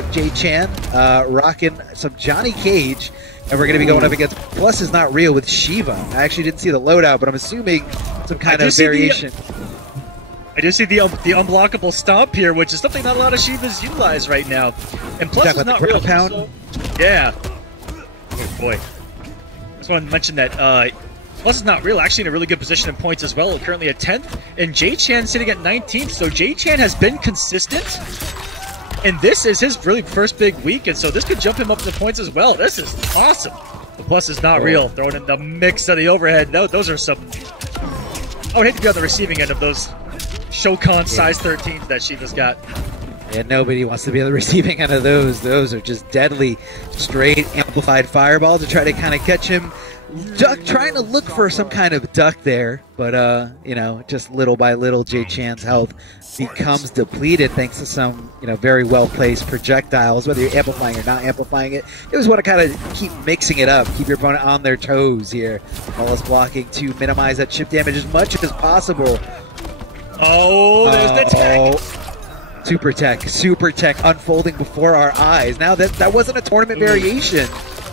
with Jay Chan rocking some Johnny Cage, and we're going to be going up against Plus Is Not Real with Shiva. I actually didn't see the loadout, but I'm assuming some kind of variation. I do see the unblockable stomp here, which is something not a lot of Shivas utilize right now. And Plus Is Not Real. So, yeah. Oh boy. I just want to mention that Plus Is Not Real actually in a really good position in points as well. Currently at 10th, and Jay Chan sitting at 19th. So Jay Chan has been consistent, and this is his really first big week, and so this could jump him up in the points as well. This is awesome. The Plus Is Not Real, throwing in the mix of the overhead. No, those are some. I would hate to be on the receiving end of those Shokan size 13s that Shiva's got. Yeah, nobody wants to be on the receiving end of those. Those are just deadly, straight amplified fireball to try to kind of catch him. Duck, trying to look for some kind of duck there, but you know, just little by little, Jay Chan's health becomes depleted thanks to some, you know, very well placed projectiles. Whether you're amplifying or not amplifying it, you just want to kind of keep mixing it up, keep your opponent on their toes here. Wallace blocking to minimize that chip damage as much as possible. Oh, there's the tech. Super tech unfolding before our eyes. Now that wasn't a tournament variation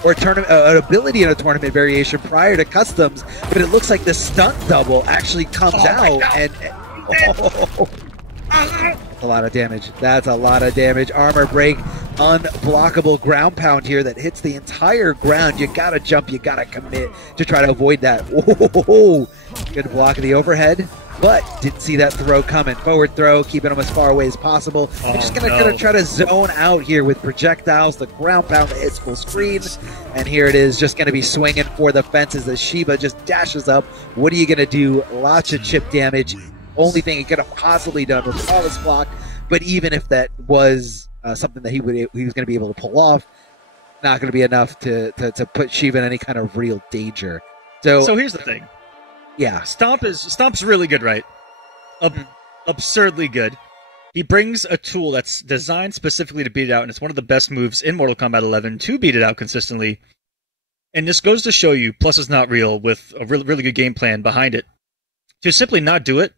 or an ability in a tournament variation prior to customs, but it looks like the stunt double actually comes out and a lot of damage. That's a lot of damage. Armor break, unblockable ground pound here that hits the entire ground. You gotta jump, you gotta commit to try to avoid that. Whoa. Good block of the overhead, but didn't see that throw coming. Forward throw, keeping them as far away as possible. They're just gonna try to zone out here with projectiles. The ground pound that hits full screen, and here it is, just gonna be swinging for the fences as Shiva just dashes up. What are you gonna do? Lots of chip damage. Only thing he could have possibly done was flawless block, but even if that was something that he was going to be able to pull off, not going to be enough to put Shiva in any kind of real danger. So here's the thing. Yeah. Stomp's really good, right? Absurdly good. He brings a tool that's designed specifically to beat it out, and it's one of the best moves in Mortal Kombat 11 to beat it out consistently. And this goes to show you, Plus Is Not Real with a really good game plan behind it. To simply not do it,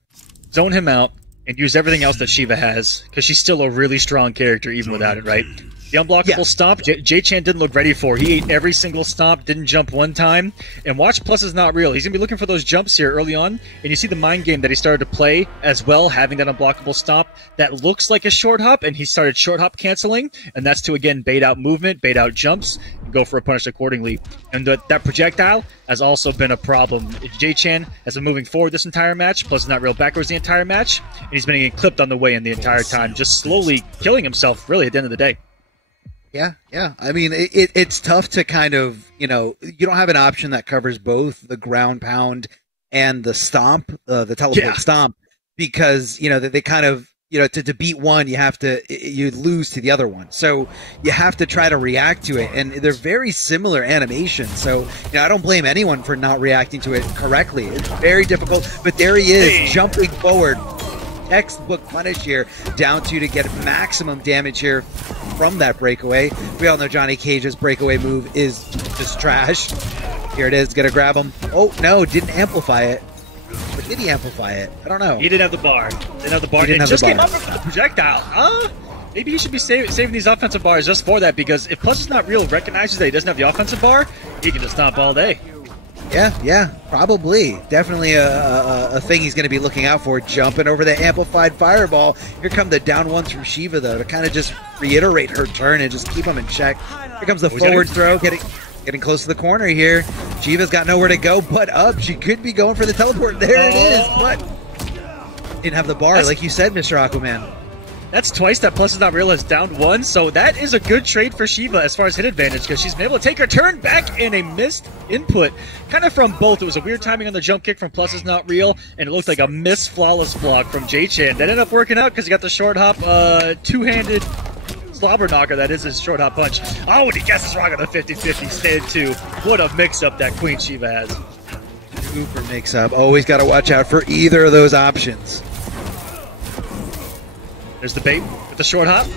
zone him out, and use everything else that Shiva has, because she's still a really strong character even without it, right? The unblockable stomp, Jay Chan didn't look ready for. He ate every single stomp, didn't jump one time. And watch Plus Is Not Real. He's going to be looking for those jumps here early on, and you see the mind game that he started to play as well, having that unblockable stomp that looks like a short hop, and he started short hop canceling, and that's to, again, bait out movement, bait out jumps, and go for a punish accordingly. And that projectile has also been a problem. Jay Chan has been moving forward this entire match, Plus Is Not Real backwards the entire match, and he's been getting clipped on the way in the entire time, just slowly killing himself, really, at the end of the day. Yeah. I mean, it's tough to kind of, you know, you don't have an option that covers both the ground pound and the stomp, the teleport stomp, because, you know, they kind of, you know, to beat one, you lose to the other one. So you have to try to react to it. And they're very similar animations. So, you know, I don't blame anyone for not reacting to it correctly. It's very difficult, but there he is, jumping forward. Textbook punish here, down to get maximum damage here from that breakaway. We all know Johnny Cage's breakaway move is just trash. Here it is, gonna grab him. Oh, no, didn't amplify it. Or did he amplify it? I don't know. He didn't have the bar. It just came up with the projectile. Maybe he should be saving these offensive bars just for that, because if Plus Is Not Real recognizes that he doesn't have the offensive bar, he can just stomp all day. Yeah, probably. Definitely a thing he's going to be looking out for, jumping over the amplified fireball. Here come the down ones from Shiva, though, to kind of just reiterate her turn and just keep him in check. Here comes the forward throw, getting close to the corner here. Shiva's got nowhere to go but up. She could be going for the teleport. There it is, but didn't have the bar, like you said, Mr. Aquaman. That's twice that Plus Is Not Real has downed one, so that is a good trade for Shiva as far as hit advantage, because she's been able to take her turn back in a missed input. Kind of from both. It was a weird timing on the jump kick from Plus Is Not Real, and it looked like a missed flawless block from Jay Chan. That ended up working out because he got the short hop, two-handed slobber knocker, that is his short hop punch. Oh, and he guesses wrong on the 50-50 stand too. What a mix-up that Queen Shiva has. Super mix-up. Always got to watch out for either of those options. There's the bait with the short hop.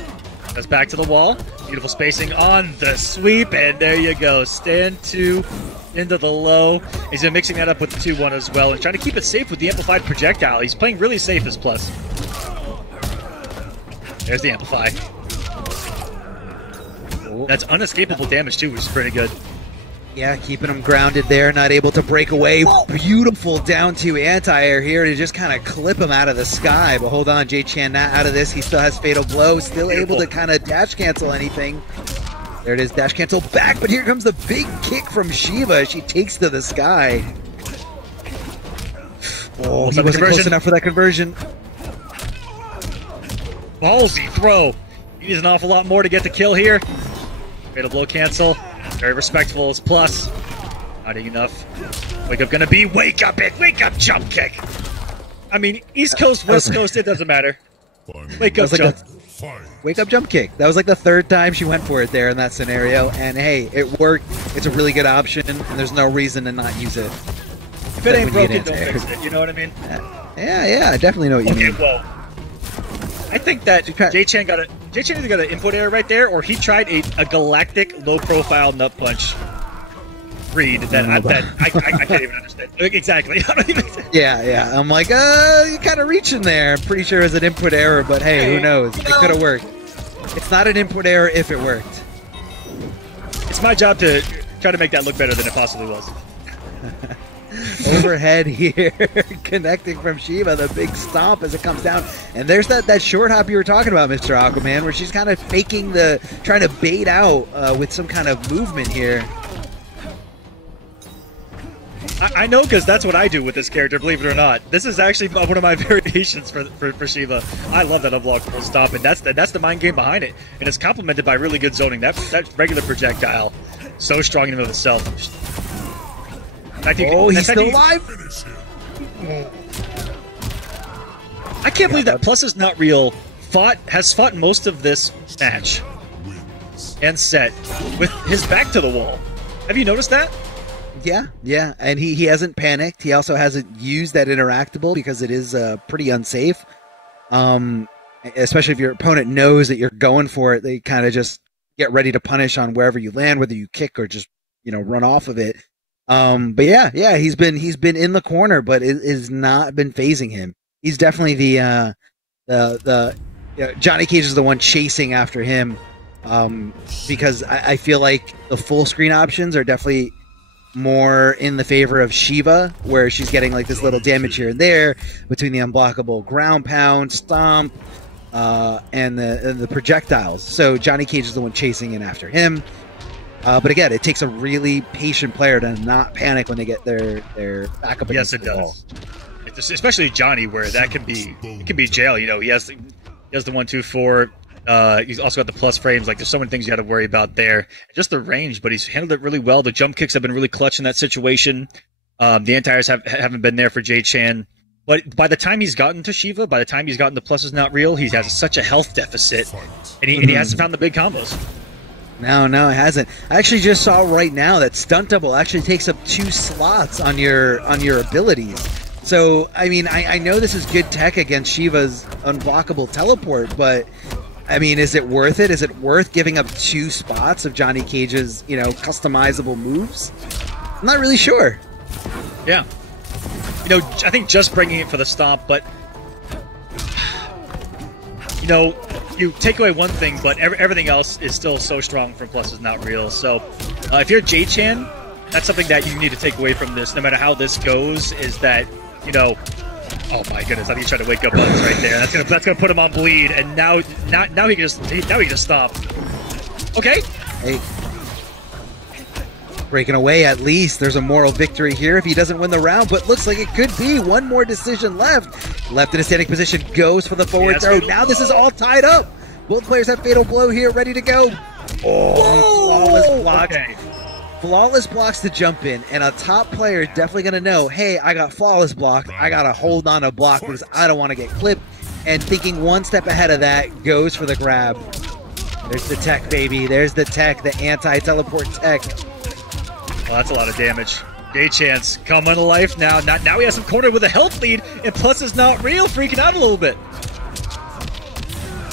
That's back to the wall. Beautiful spacing on the sweep, and there you go. Stand 2 into the low. He's been mixing that up with the 2-1 as well and trying to keep it safe with the amplified projectile. He's playing really safe as Plus. There's the amplify. That's unescapable damage too, which is pretty good. Yeah, keeping him grounded there, not able to break away. Beautiful down to anti-air here to just kind of clip him out of the sky. But hold on, Jay-Chan not out of this. He still has Fatal Blow, still able to kind of dash cancel anything. There it is, dash cancel back, but here comes the big kick from Shiva. She takes to the sky. Oh, he wasn't close enough for that conversion. Ballsy throw. He needs an awful lot more to get the kill here. Fatal Blow cancel. Very respectful as plus. Not enough. Wake up gonna be wake up it! Wake up jump kick! I mean, East Coast, West Coast, it doesn't matter. Wake up jump. Wake up jump kick. That was like the third time she went for it there in that scenario. And hey, it worked. It's a really good option, and there's no reason to not use it. If it ain't broken, don't fix it. You know what I mean? Yeah, I definitely know what you mean. Okay, well, I think that Jay-Chan either got an input error right there, or he tried a galactic low-profile nut punch read that I can't even understand. Exactly. Yeah. I'm like, you're kind of reaching there. I'm pretty sure it was an input error, but hey, who knows? It could have worked. It's not an input error if it worked. It's my job to try to make that look better than it possibly was. Overhead here, connecting from Shiva, the big stomp as it comes down. And there's that short hop you were talking about, Mr. Aquaman, where she's kind of faking trying to bait out with some kind of movement here. I know, because that's what I do with this character, believe it or not. This is actually one of my variations for Shiva. I love that unblockable stomp, and that's the mind game behind it. And it's complemented by really good zoning. That regular projectile, so strong in and of itself. He's still alive! I can't believe that Plus Is Not Real has fought most of this match and set with his back to the wall. Have you noticed that? Yeah, and he hasn't panicked. He also hasn't used that interactable because it is pretty unsafe. Especially if your opponent knows that you're going for it, they kind of just get ready to punish on wherever you land, whether you kick or just run off of it. But yeah, he's been in the corner, but it has not been phasing him. He's definitely the Johnny Cage is the one chasing after him, because I feel like the full screen options are definitely more in the favor of Shiva, where she's getting like this little damage here and there between the unblockable ground pound, stomp, and the projectiles. So Johnny Cage is the one chasing in after him. But again, it takes a really patient player to not panic when they get their back up against the wall. Especially Johnny, where that can be jail. He has the 1-2-4. He's also got the plus frames. Like, there's so many things you got to worry about there. Just the range, but he's handled it really well. The jump kicks have been really clutch in that situation. The anti-airs haven't been there for Jay-Chan. But by the time he's gotten to Shiva, by the time he's gotten to Plus Is Not Real, he has such a health deficit, and he hasn't found the big combos. No, it hasn't. I actually just saw right now that stunt double actually takes up 2 slots on your abilities. So, I mean, I know this is good tech against Shiva's unblockable teleport, but I mean, is it worth it? Is it worth giving up 2 spots of Johnny Cage's, customizable moves? I'm not really sure. Yeah. I think just bringing it for the stomp, but you take away one thing, but everything else is still so strong from Plus Is Not Real. So if you're Jay-Chan, that's something that you need to take away from this, no matter how this goes, is that, oh my goodness, I think he's trying to wake up Buttons right there. That's gonna put him on bleed, and now he can just stop. Okay. Hey. Breaking away, at least. There's a moral victory here if he doesn't win the round, but looks like it could be. One more decision left. Left in a standing position, goes for the forward throw. Now this is all tied up. Both players have Fatal Blow here, ready to go. Oh, flawless blocks. Okay. Flawless blocks to jump in, and a top player is definitely going to know, hey, I got flawless block. I got to hold on a block because I don't want to get clipped. And thinking one step ahead of that, goes for the grab. There's the tech, baby. There's the tech, the anti-teleport tech. Well, that's a lot of damage. Jay-Chan's coming to life now. Now he has him cornered with a health lead, and Plus Is Not Real, freaking out a little bit.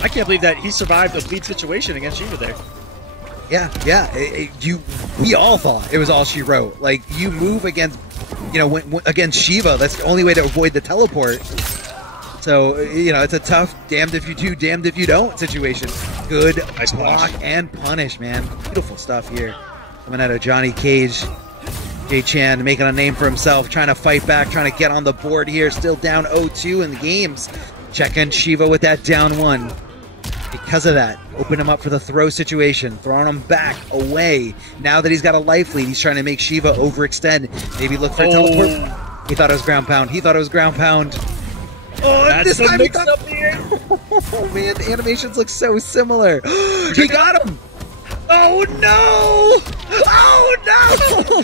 I can't believe that he survived a lead situation against Shiva there. Yeah. We all thought it was all she wrote. Like, you move against, against Shiva, that's the only way to avoid the teleport. So, it's a tough damned if you do, damned if you don't situation. Good Nice block punish. and punish, man. Beautiful stuff here. Coming out of Johnny Cage. Jay Chan making a name for himself, trying to fight back, trying to get on the board here. Still down 0-2 in the games. Checking Shiva with that down 1. Because of that, open him up for the throw situation, throwing him back, away. Now that he's got a life lead, he's trying to make Shiva overextend. Maybe look for a teleport. He thought it was ground pound. He thought it was ground pound. Oh, that's the mix-up here. Oh, man, the animations look so similar. He got him. Oh, no. Oh, no.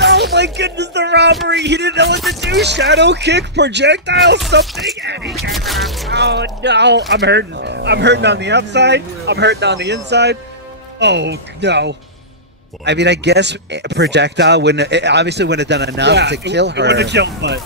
Oh my goodness, the robbery! He didn't know what to do! Shadow kick, projectile, something, and he got it. Oh no! I'm hurting. I'm hurting on the outside. I'm hurting on the inside. Oh no! I mean, I guess projectile wouldn't. It obviously wouldn't have done enough to kill her. It wouldn't have killed, but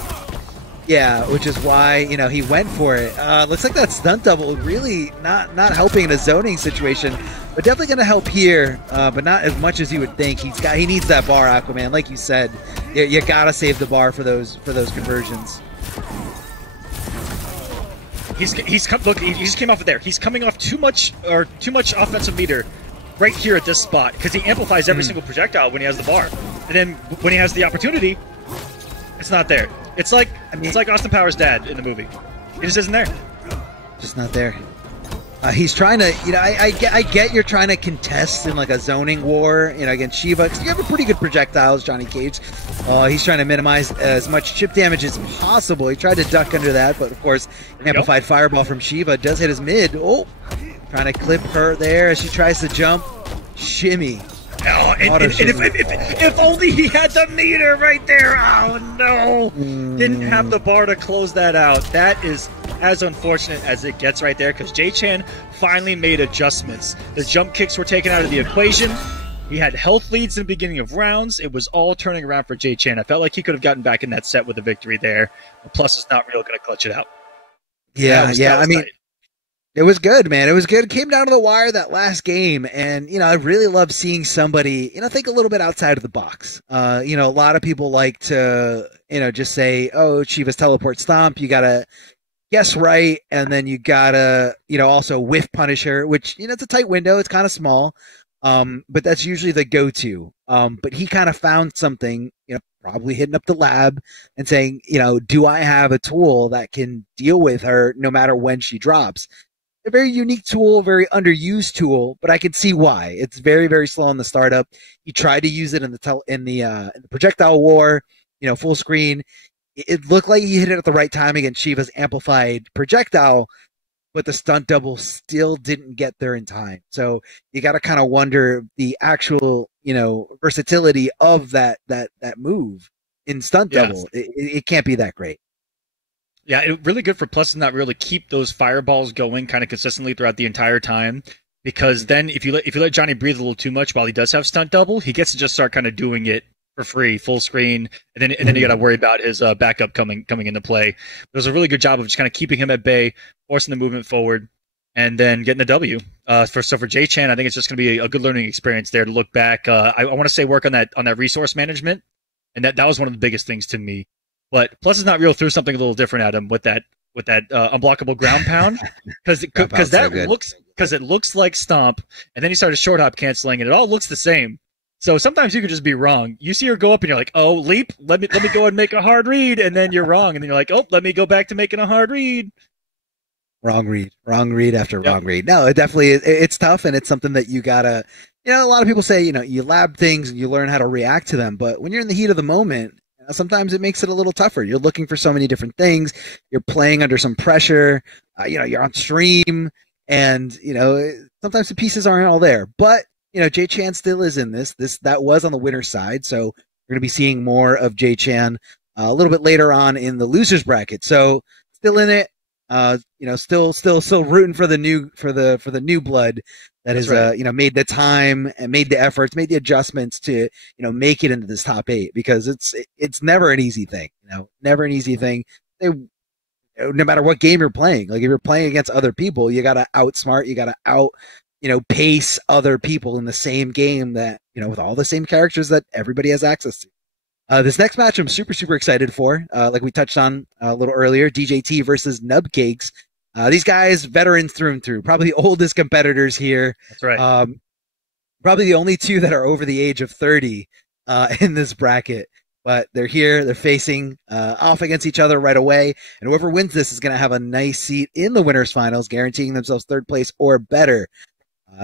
yeah, which is why he went for it. Looks like that stunt double really not helping in a zoning situation, but definitely going to help here. But not as much as you would think. He needs that bar, Aquaman. Like you said, you got to save the bar for those conversions. He just came off of there. He's coming off too much offensive meter right here at this spot because he amplifies every single projectile when he has the bar, and then when he has the opportunity, it's not there. It's like Austin Powers' dad in the movie. He just isn't there. Just not there. He's trying to, I get you're trying to contest in like a zoning war, against Shiva, because you have a pretty good projectiles, Johnny Cage. He's trying to minimize as much chip damage as possible. He tried to duck under that, but of course, an amplified fireball from Shiva does hit his mid. Oh, trying to clip her there as she tries to jump. Shimmy. Oh, and if only he had the meter right there. Oh, no. Didn't have the bar to close that out. That is as unfortunate as it gets right there because Jay Chan finally made adjustments. The jump kicks were taken out of the equation. He had health leads in the beginning of rounds. It was all turning around for Jay Chan. I felt like he could have gotten back in that set with a victory there. Plus, it's not real going to clutch it out. Yeah. I mean, it was good, man. It was good. It came down to the wire that last game. And, I really love seeing somebody, think a little bit outside of the box. A lot of people like to, just say, oh, Shiva's teleport stomp. You got to guess right. And then you got to, also whiff punish her, which, it's a tight window. It's kind of small. But that's usually the go-to. But he kind of found something, probably hitting up the lab and saying, do I have a tool that can deal with her no matter when she drops? A very unique tool, very underused tool, but I can see why. It's very, very slow in the startup. He tried to use it in the projectile war, full screen. It looked like he hit it at the right time against Shiva's amplified projectile, but the stunt double still didn't get there in time. So you got to kind of wonder the actual, versatility of that move in stunt double. It can't be that great. Yeah, it really good for Plus and Not Real to keep those fireballs going kind of consistently throughout the entire time, because then if you let Johnny breathe a little too much while he does have stunt double, he gets to just start kind of doing it for free, full screen, and then you got to worry about his backup coming into play. It was a really good job of just kind of keeping him at bay, forcing the movement forward, and then getting a W. For Jay Chan, I think it's just going to be a good learning experience there to look back. I want to say work on that resource management, and that was one of the biggest things to me. But Plus is Not Real threw something a little different at him with that unblockable ground pound because it looks like stomp, and then he started short hop canceling, and it all looks the same. So sometimes you could just be wrong. You see her go up, and you're like, "Oh, leap! Let me go and make a hard read," and then you're wrong, and then you're like, "Oh, let me go back to making a hard read." Wrong read after wrong read. No, it definitely is. It's tough, and it's something that you gotta. A lot of people say you lab things and you learn how to react to them, but when you're in the heat of the moment. Sometimes it makes it a little tougher. You're looking for so many different things. You're playing under some pressure. You're on stream, and sometimes the pieces aren't all there. But Jay Chan still is in this. That was on the winner's side, so we're going to be seeing more of Jay Chan a little bit later on in the losers bracket. So still in it. Still rooting for the new blood that has made the time and made the efforts, made the adjustments to make it into this top 8, because it's never an easy thing. Never an easy thing. No matter what game you're playing, like if you're playing against other people, you got to outsmart, you got to pace other people in the same game that with all the same characters that everybody has access to. This next match I'm super, super excited for. Like we touched on a little earlier, DJT versus Nubcakes. These guys, veterans through and through, probably the oldest competitors here. That's right. Probably the only two that are over the age of 30 in this bracket. But they're here, they're facing off against each other right away, and whoever wins this is going to have a nice seat in the winners finals, guaranteeing themselves third place or better.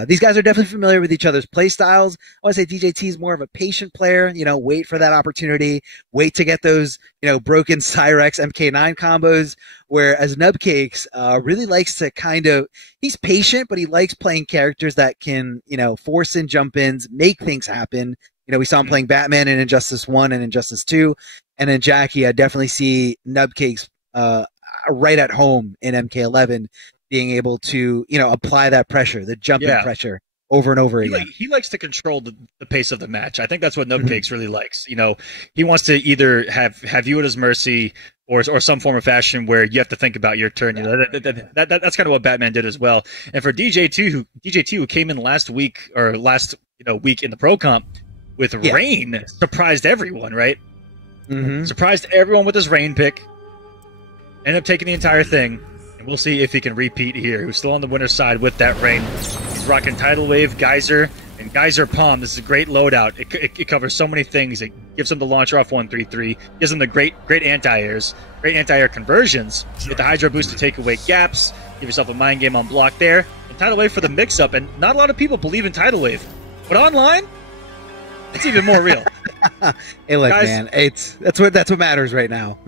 These guys are definitely familiar with each other's play styles. I want to say DJT is more of a patient player, wait for that opportunity, wait to get those, broken Cyrex MK9 combos, whereas Nubcakes really likes to he's patient, but he likes playing characters that can, force in jump-ins, make things happen. We saw him playing Batman in Injustice 1 and Injustice 2. And then Jackie, I definitely see Nubcakes right at home in MK11 being able to, apply that pressure, the jumping pressure over and over again. He likes to control the pace of the match. I think that's what Nubcakes really likes. He wants to either have you at his mercy or some form of fashion where you have to think about your turn. That's kind of what Batman did as well. And for DJ2, who came in last week in the Pro Comp, with Rain, surprised everyone, right? Surprised everyone with his Rain pick. Ended up taking the entire thing. And we'll see if he can repeat here. Who's still on the winner's side with that Rain. He's rocking Tidal Wave, Geyser, and Geyser Palm. This is a great loadout. It covers so many things. It gives him the launcher off 133. Gives him the great anti-airs. Great anti-air conversions. Get the Hydra boost to take away gaps. Give yourself a mind game on block there. And Tidal Wave for the mix-up. And not a lot of people believe in Tidal Wave. But online, it's even more real. Hey, look, guys, man, that's what matters right now.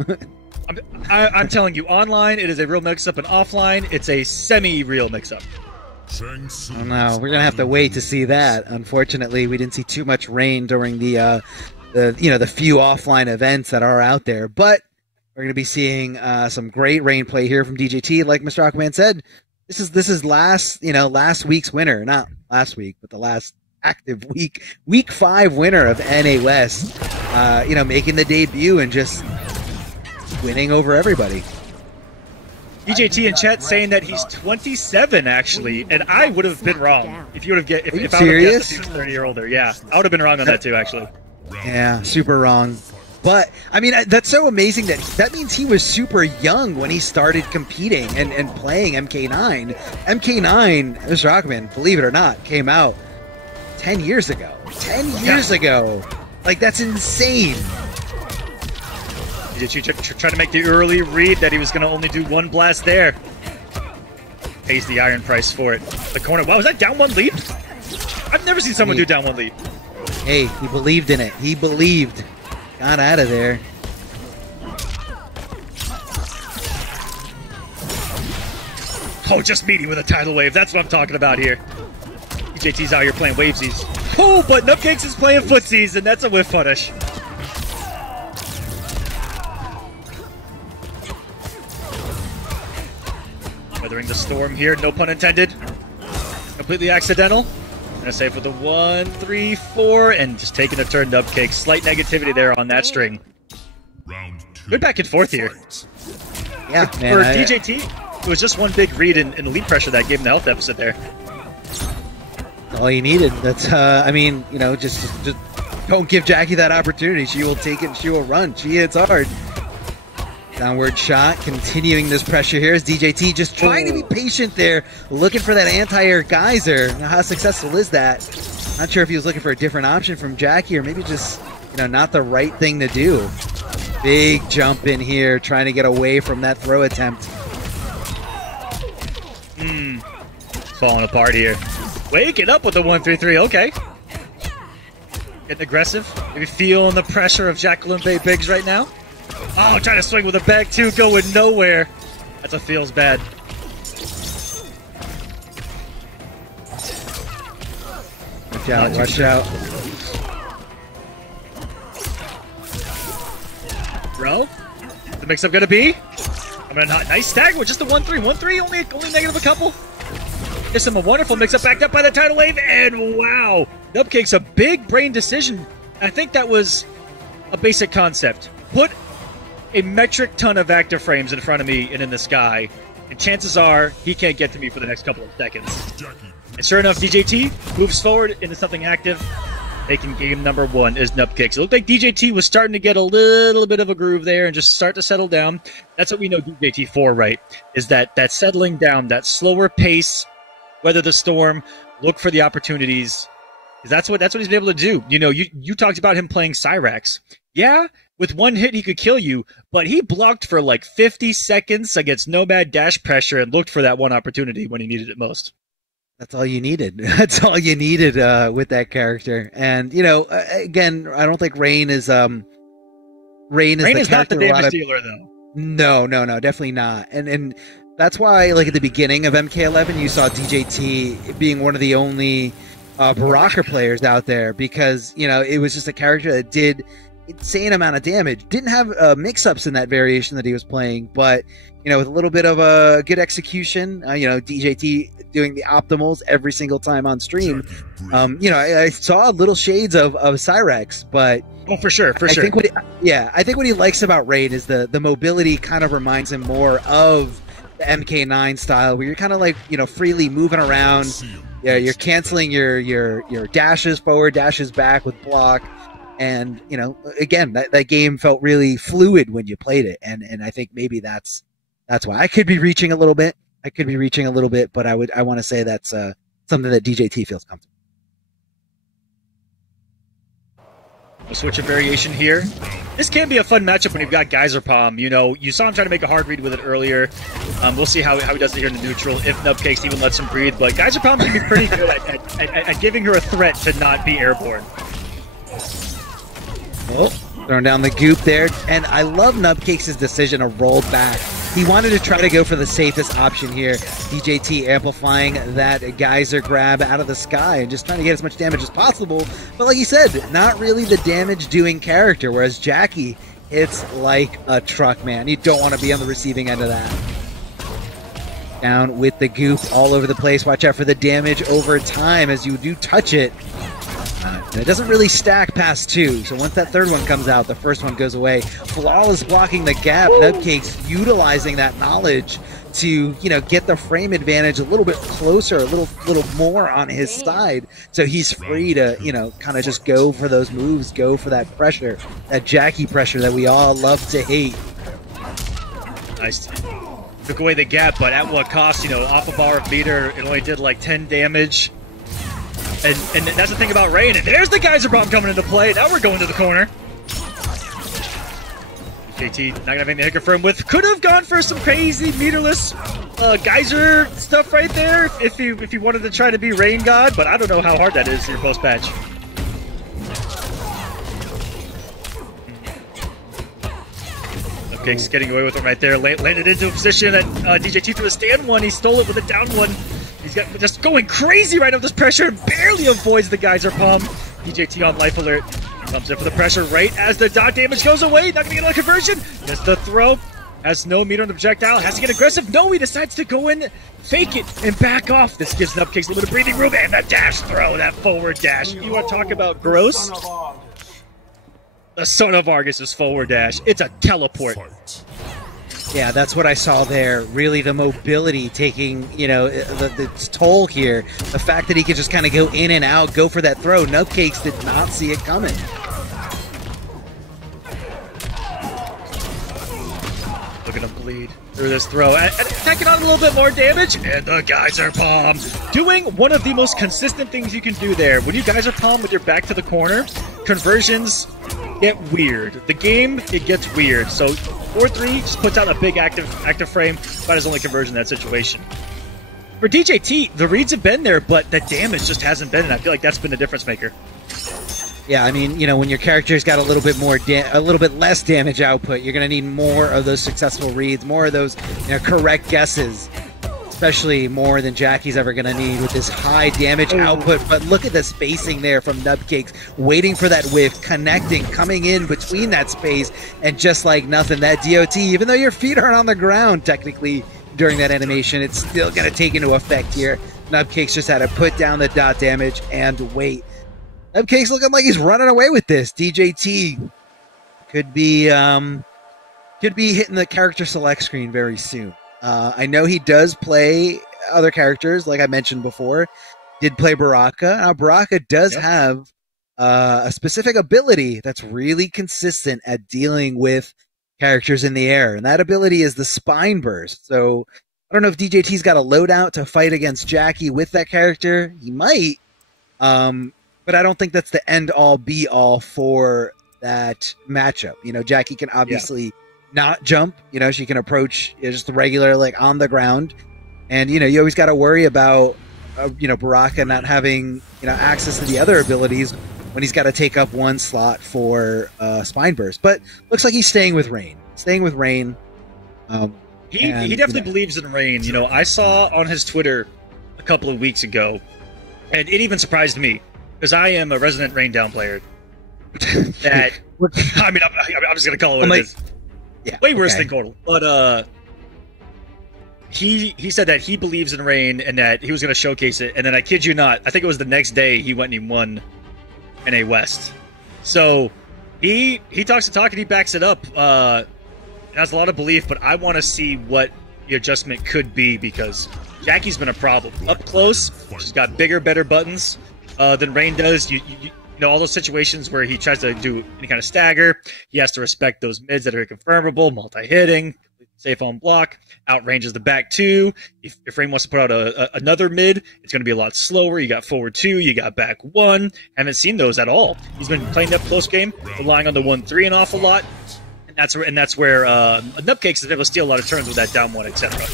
I'm telling you, online it is a real mix-up, and offline it's a semi-real mix-up. Oh no, we're gonna have to wait to see that. Unfortunately, we didn't see too much Rain during the few offline events that are out there, but we're gonna be seeing some great Rain play here from DJT. Like Mr. Aquaman said, this is last week's winner, not last week, but the last active week 5 winner of NA West, making the debut and just winning over everybody. DJT in chat saying that he's 27 actually, and I would have been wrong if you would have if I would have guessed if he was 30 or older. Yeah, I would have been wrong on that too, actually. Yeah, super wrong. But I mean, that's so amazing that means he was super young when he started competing and playing MK9. MK9, Mr. Aquaman, believe it or not, came out 10 years ago. 10 years ago. Like, that's insane. Did you try to make the early read that he was going to only do one blast there? Pays the iron price for it. The corner. Wow, was that down one leap? I've never seen someone do down one leap. Hey, he believed in it. He believed. Got out of there. Oh, just meeting with a tidal wave. That's what I'm talking about here. JT's out here playing wavesies. Oh, but Nubcakes is playing footsies, and that's a whiff punish. Weathering the storm here, no pun intended. Completely accidental. Gonna save with the 1, 3, 4, and just taking a turn. Nubcakes. Slight negativity there on that string. Good back and forth here. Yeah, for man. DJT, it was just one big read in elite pressure that gave him the health deficit there. All he needed. That's, just don't give Jackie that opportunity. She will take it. She will run. She hits hard. Downward shot, continuing this pressure here is DJT just trying to be patient there, looking for that anti-air geyser. Now, how successful is that? Not sure if he was looking for a different option from Jackie or maybe just, not the right thing to do. Big jump in here, trying to get away from that throw attempt. Falling apart here. Waking up with the 1-3-3, okay. Getting aggressive. Maybe feeling the pressure of Jacqueline Bay Biggs right now. Oh, trying to swing with a bag too, going nowhere. That's a feels bad. Watch out, watch out. Bro, the mix-up gonna be? I'm gonna not nice stagger with just a 1-3. 1-3, only negative a couple. Gives him a wonderful mix-up backed up by the tidal wave, and wow! Nubcake's a big brain decision. I think that was a basic concept. Put a metric ton of active frames in front of me and in the sky, and chances are he can't get to me for the next couple of seconds. And sure enough, DJT moves forward into something active. taking game number 1 is Nupcakes. It looked like DJT was starting to get a little bit of a groove there and just start to settle down. That's what we know DJT for, right? Is that settling down, that slower pace, weather the storm, look for the opportunities. That's what he's been able to do. You know, you talked about him playing Cyrax. Yeah, with one hit he could kill you, but he blocked for like 50 seconds against Nomad dash pressure and looked for that one opportunity when he needed it most. That's all you needed. That's all you needed with that character. And you know, again, I don't think Rain is Rain is not the damage dealer though. No, definitely not. And that's why, like at the beginning of MK11, you saw DJT being one of the only Baraka players out there, because you know it was just a character that did insane amount of damage. Didn't have mix-ups in that variation that he was playing, but you know, with a little bit of a good execution, you know, DJT doing the optimals every single time on stream. You know, I saw little shades of Cyrax, but for sure. I think what he likes about Raid is the mobility kind of reminds him more of the MK9 style, where you're kind of like, you know, freely moving around. Yeah, you're canceling your dashes forward, dashes back with block. And, you know, again, that game felt really fluid when you played it. And I think maybe that's why. I could be reaching a little bit. But I want to say that's something that DJT feels comfortable. We'll switch a variation here. This can be a fun matchup when you've got Geyser Palm. You know, you saw him try to make a hard read with it earlier. We'll see how he does it here in the neutral, if Nupcakes even lets him breathe. But Geyser Palm can be pretty good at giving her a threat to not be airborne. Oh, throwing down the goop there. And I love Nupcakes' decision to roll back. He wanted to try to go for the safest option here. DJT amplifying that geyser grab out of the sky and just trying to get as much damage as possible. But like you said, not really the damage-doing character, whereas Jackie, it's like a truck, man. You don't want to be on the receiving end of that. Down with the goop all over the place. Watch out for the damage over time as you do touch it. It doesn't really stack past 2, so once that third one comes out, the first one goes away. Flawless blocking the gap. Nupcakes utilizing that knowledge to, you know, get the frame advantage a little bit closer, a little more on his side, so he's free to, you know, kind of just go for those moves, go for that pressure, that Jackie pressure that we all love to hate. Nice. Took away the gap, but at what cost? You know, off a bar of meter, it only did like 10 damage. And that's the thing about Rain. And there's the Geyser Bomb coming into play. Now we're going to the corner. JT not gonna have anything to confirm with. Could have gone for some crazy meterless geyser stuff right there if he wanted to try to be Rain God, but I don't know how hard that is in your post patch. Nupcakes getting away with it right there. Landed into a position that DJT threw a stand one. He stole it with a down one. He's got just going crazy right off this pressure. Barely avoids the Geyser Palm. DJT on life alert. Comes in for the pressure right as the dot damage goes away. Not gonna get a conversion. Gets the throw. Has no meter on the projectile. Has to get aggressive. No, he decides to go in, fake it, and back off. This gives Nupcakes a little bit of breathing room. And the dash throw, that forward dash. You want to talk about gross? The Son of Argus' forward dash. It's a teleport. Yeah, that's what I saw there. Really, the mobility taking, you know, the toll here. The fact that he could just kind of go in and out, go for that throw. Nupcakes did not see it coming. Look at him bleed through this throw. And attacking on a little bit more damage. And the Geyser Palm. Doing one of the most consistent things you can do there. When you Geyser Palm with your back to the corner, conversions get weird. The game, it gets weird. So 4-3 just puts out a big active frame, but his only conversion in that situation. For DJT, the reads have been there, but the damage just hasn't been, and I feel like that's been the difference maker. Yeah, I mean, you know, when your character's got a little bit more, a little bit less damage output, you're going to need more of those successful reads, more of those, you know, correct guesses. Especially more than Jackie's ever going to need with this high damage output. But look at the spacing there from Nupcakes, waiting for that whiff, connecting, coming in between that space, and just like nothing, that DOT, even though your feet aren't on the ground technically during that animation, it's still going to take into effect here. Nupcakes just had to put down the dot damage and wait. Nupcakes looking like he's running away with this. DJT could be hitting the character select screen very soon. I know he does play other characters, like I mentioned before. Did play Baraka. Now, Baraka does have a specific ability that's really consistent at dealing with characters in the air, and that ability is the Spine Burst. So I don't know if DJT's got a loadout to fight against Jackie with that character. He might, but I don't think that's the end-all, be-all for that matchup. You know, Jackie can obviously not jump. You know, she can approach just the regular, like, on the ground. And, you know, you always got to worry about, you know, Baraka not having, you know, access to the other abilities when he's got to take up one slot for Spine Burst. But looks like he's staying with Rain. He definitely believes in Rain. You know, I saw on his Twitter a couple of weeks ago, and it even surprised me, because I am a resident Rain down player. That, I mean, I'm just going to call it what it is. Yeah, way worse than Cordal. But he said that he believes in Rain and that he was going to showcase it. And then I kid you not, I think it was the next day he went and he won NA West. So he talks the talk and he backs it up. Has a lot of belief, but I want to see what the adjustment could be, because Jackie's been a problem. Up close, she's got bigger, better buttons than Rain does. You know, all those situations where he tries to do any kind of stagger, he has to respect those mids that are confirmable, multi-hitting, safe on block, outranges the back two. If Rain wants to put out another mid, it's going to be a lot slower. You got forward two, you got back one. Haven't seen those at all. He's been playing that close game, relying on the 1-3 an awful lot. And that's where Nupcakes is able to steal a lot of turns with that down one, etc.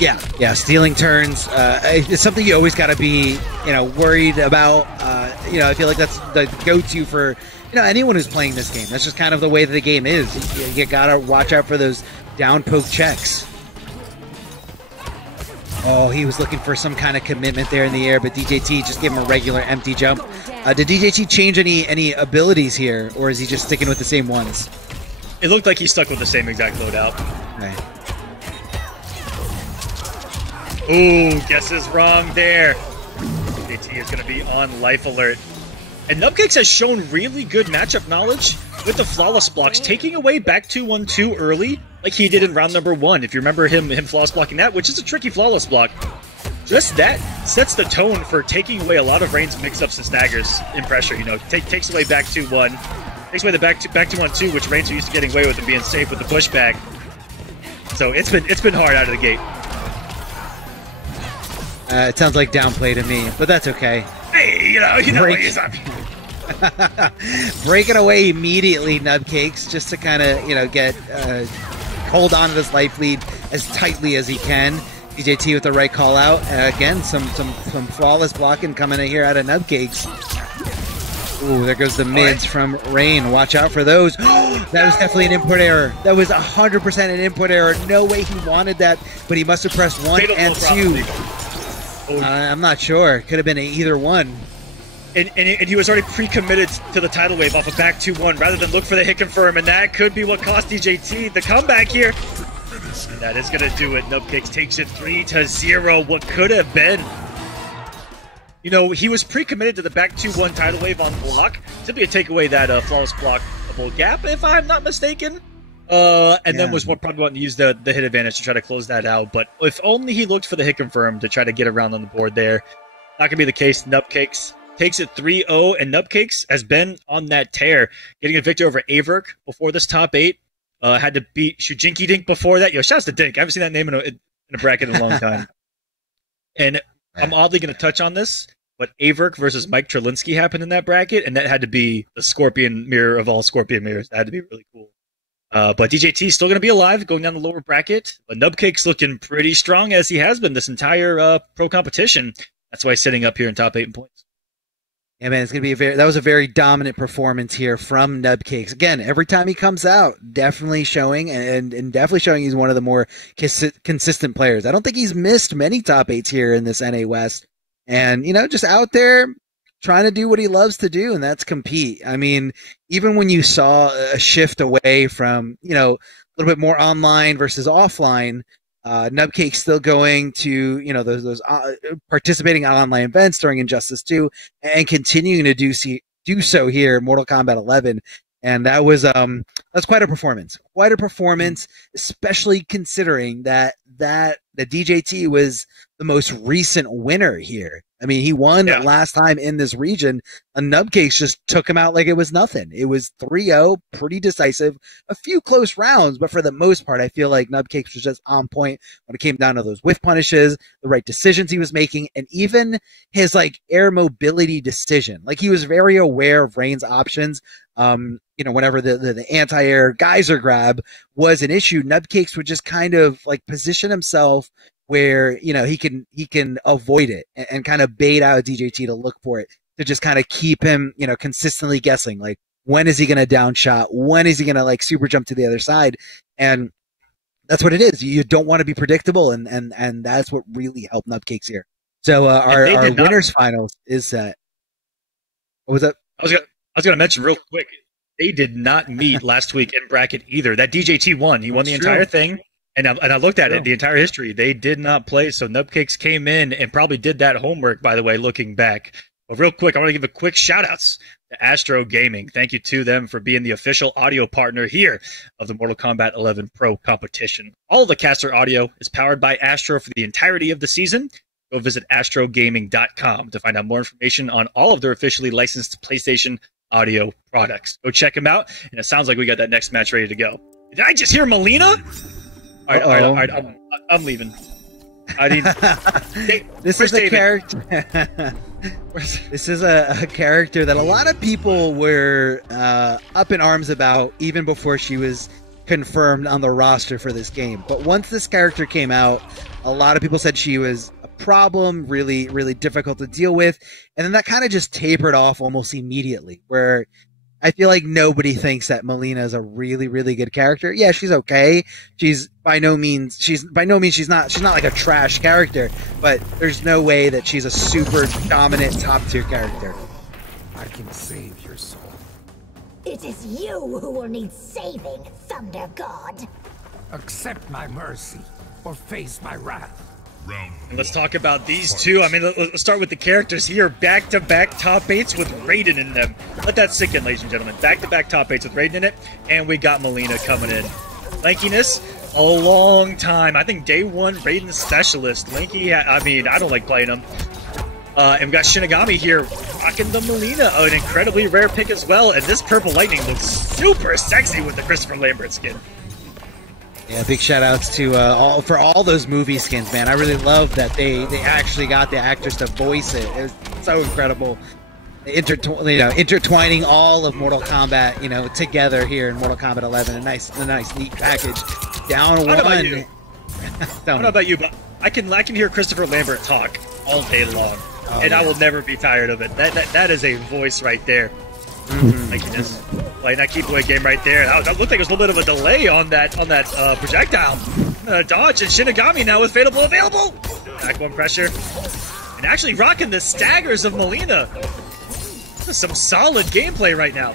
Yeah, stealing turns. It's something you always got to be, you know, worried about. You know, I feel like that's the go-to for, you know, anyone who's playing this game. That's just kind of the way that the game is. You got to watch out for those down poke checks. Oh, he was looking for some kind of commitment there in the air, but DJT just gave him a regular empty jump. Did DJT change any abilities here, or is he just sticking with the same ones? It looked like he stuck with the same exact loadout. Right. Ooh, guesses wrong there. DJT is going to be on life alert. And Nupcakes has shown really good matchup knowledge with the flawless blocks, taking away back 2-1-2 early, like he did in round number 1. If you remember him flawless blocking that, which is a tricky flawless block. Just that sets the tone for taking away a lot of Rain's mix-ups and staggers in pressure. You know, takes away back 2-1, takes away the back 2-1-2, which Rain's are used to getting away with and being safe with the pushback. So it's been hard out of the gate. It sounds like downplay to me, but that's okay. Hey, you know he's up. Breaking away immediately, Nubcakes, just to kind of, you know, get hold on to this life lead as tightly as he can. DJT with the right call out. Again, some flawless blocking coming in here out of Nubcakes. Ooh, there goes the mids from Rain. Watch out for those. That was definitely an input error. That was 100% an input error. No way he wanted that, but he must have pressed 1 and 2. I'm not sure. Could have been either one. And he was already pre-committed to the tidal wave off of back 2-1 rather than look for the hit confirm, and that could be what cost DJT the comeback here. And that is going to do it. Nubcakes takes it 3-0. What could have been. You know, he was pre-committed to the back 2-1 tidal wave on block. Simply to take away that flawless blockable gap, if I'm not mistaken. Then was probably wanting to use the hit advantage to try to close that out. But if only he looked for the hit confirm to try to get around on the board there. Not going to be the case. Nubcakes takes it 3-0, and Nubcakes has been on that tear, getting a victory over Averk before this top 8. Had to beat Shujinky Dink before that. Yo, shouts to Dink. I haven't seen that name in a bracket in a long time. And I'm oddly going to touch on this, but Averk versus Mike Trelinsky happened in that bracket, and that had to be the Scorpion mirror of all Scorpion mirrors. That had to be really cool. But DJT is still going to be alive, going down the lower bracket. But Nubcake's looking pretty strong, as he has been this entire pro competition. That's why he's sitting up here in top 8 in points. Yeah, man, it's gonna be that was a very dominant performance here from Nubcakes. Again, every time he comes out, definitely showing and definitely showing he's one of the more consistent players. I don't think he's missed many top 8s here in this NA West, and you know, just out there trying to do what he loves to do, and that's compete. I mean, even when you saw a shift away from, you know, a little bit more online versus offline. Nubcake's still going to, you know, those participating in online events during Injustice 2 and continuing to do so here in Mortal Kombat 11. And that was that's quite a performance. Quite a performance, especially considering that the DJT was the most recent winner here. I mean, he won Yeah. last time in this region. A Nubcakes just took him out like it was nothing. It was 3-0, pretty decisive, a few close rounds, but for the most part, I feel like Nubcakes was just on point when it came down to those whiff punishes, the right decisions he was making, and even his like air mobility decision. Like he was very aware of Rain's options. Whenever the anti-air geyser grab was an issue, Nubcakes would just kind of like position himself where, he can avoid it and kind of bait out DJT to look for it, to just kind of keep him, consistently guessing, like, when is he going to down shot? When is he going to like super jump to the other side? And that's what it is. You don't want to be predictable. And that's what really helped Nubcakes here. So, our winners finals is set. What was that? I was going to mention real quick. They did not meet last week in bracket either. That DJT won. He won the entire thing. And I looked at it, the entire history. They did not play. So Nubcakes came in and probably did that homework, by the way, looking back. But real quick, I want to give a quick shout outs to Astro Gaming. Thank you to them for being the official audio partner here of the Mortal Kombat 11 Pro competition. All of the caster audio is powered by Astro for the entirety of the season. Go visit astrogaming.com to find out more information on all of their officially licensed PlayStation audio products. Go check them out. And it sounds like we got that next match ready to go. Did I just hear Melina? All right, I'm leaving. This is a character. This is a character that a lot of people were up in arms about even before she was confirmed on the roster for this game. But once this character came out, a lot of people said she was a problem, really, really difficult to deal with. And then that kind of just tapered off almost immediately, where I feel like nobody thinks that Melina is a really, really good character. Yeah, she's okay. She's by no means she's not like a trash character, but there's no way that she's a super dominant top tier character. I can save your soul. It is you who will need saving, Thunder God. Accept my mercy or face my wrath. And let's talk about these two. I mean, let's start with the characters here. Back-to-back top 8s with Raiden in them. Let that sink in, ladies and gentlemen. Back-to-back top 8s with Raiden in it. And we got Melina coming in. Lankiness, a long time. I think day one Raiden specialist. Lanky, I don't like playing him. And we got Shinigami here rocking the Melina. An incredibly rare pick as well. And this Purple Lightning looks super sexy with the Christopher Lambert skin. Yeah, big shout outs to all those movie skins, man. I really love that they actually got the actors to voice it. It was so incredible. Intertwining all of Mortal Kombat, together here in Mortal Kombat 11. A nice neat package. Down one. I don't know about you, but I can hear Christopher Lambert talk all day long, I will never be tired of it. That is a voice right there. Thank you, Dennis. Playing that keep away game right there. That looked like there was a little bit of a delay on that projectile. Dodge and Shinigami now with Fatal Blow available. Back one pressure. And actually rocking the staggers of Melina. Some solid gameplay right now.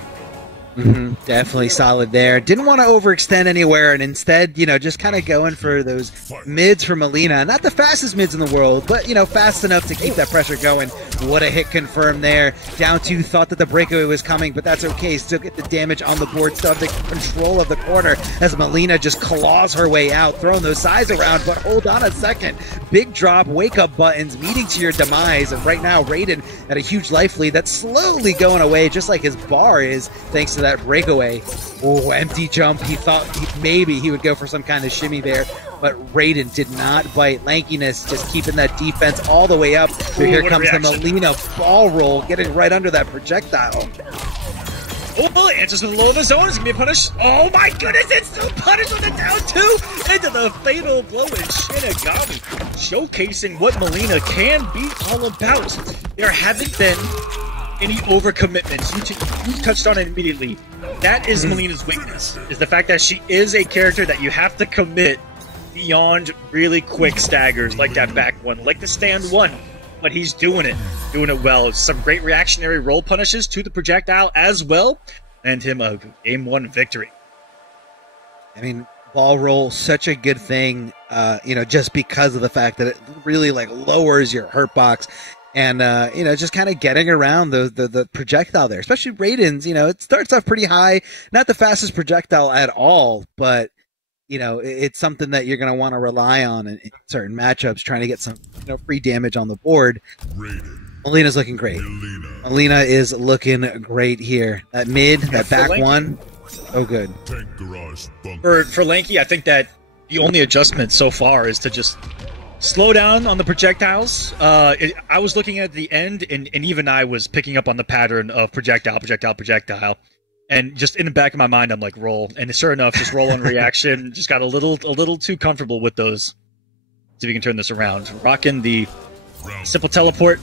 Definitely solid there. Didn't want to overextend anywhere, and instead, just kind of going for those mids for Melina. Not the fastest mids in the world, but, fast enough to keep that pressure going. What a hit confirmed there. Down 2, thought that the breakaway was coming, but that's okay. Still get the damage on the board, still have the control of the corner as Melina just claws her way out, throwing those sides around, but hold on a second. Big drop, wake-up buttons, meeting to your demise, and right now, Raiden at a huge life lead that's slowly going away, just like his bar is, thanks to that breakaway. Oh, empty jump. He thought maybe he would go for some kind of shimmy there, but Raiden did not bite. Lankiness just keeping that defense all the way up. So here comes the Melina ball roll, getting right under that projectile. Oh boy, answers with a low of his own. It's going to be punished. Oh my goodness, it's still punished with a down 2 into the Fatal Blow and Shinigami. Showcasing what Melina can be all about. There haven't been any overcommitments. You touched on it immediately. That is Melina's weakness, is the fact that she is a character that you have to commit beyond really quick staggers, like that back one, like the stand one. But he's doing it well. Some great reactionary roll punishes to the projectile as well, and him a game 1 victory. I mean, ball roll, such a good thing, just because of the fact that it really lowers your hurt box. And, just kind of getting around the projectile there, especially Raiden's, it starts off pretty high, not the fastest projectile at all, but you know, it's something that you're going to want to rely on in certain matchups, trying to get some, you know, free damage on the board. Melina's looking great. Melina is looking great here. That mid, that back one, oh good. For Lanky, I think that the only adjustment so far is to just slow down on the projectiles. I was looking at the end, and even I was picking up on the pattern of projectile, projectile, projectile. And just in the back of my mind, I'm like, roll. And sure enough, just roll on reaction. Just got a little too comfortable with those. See if we can turn this around. Rocking the simple teleport.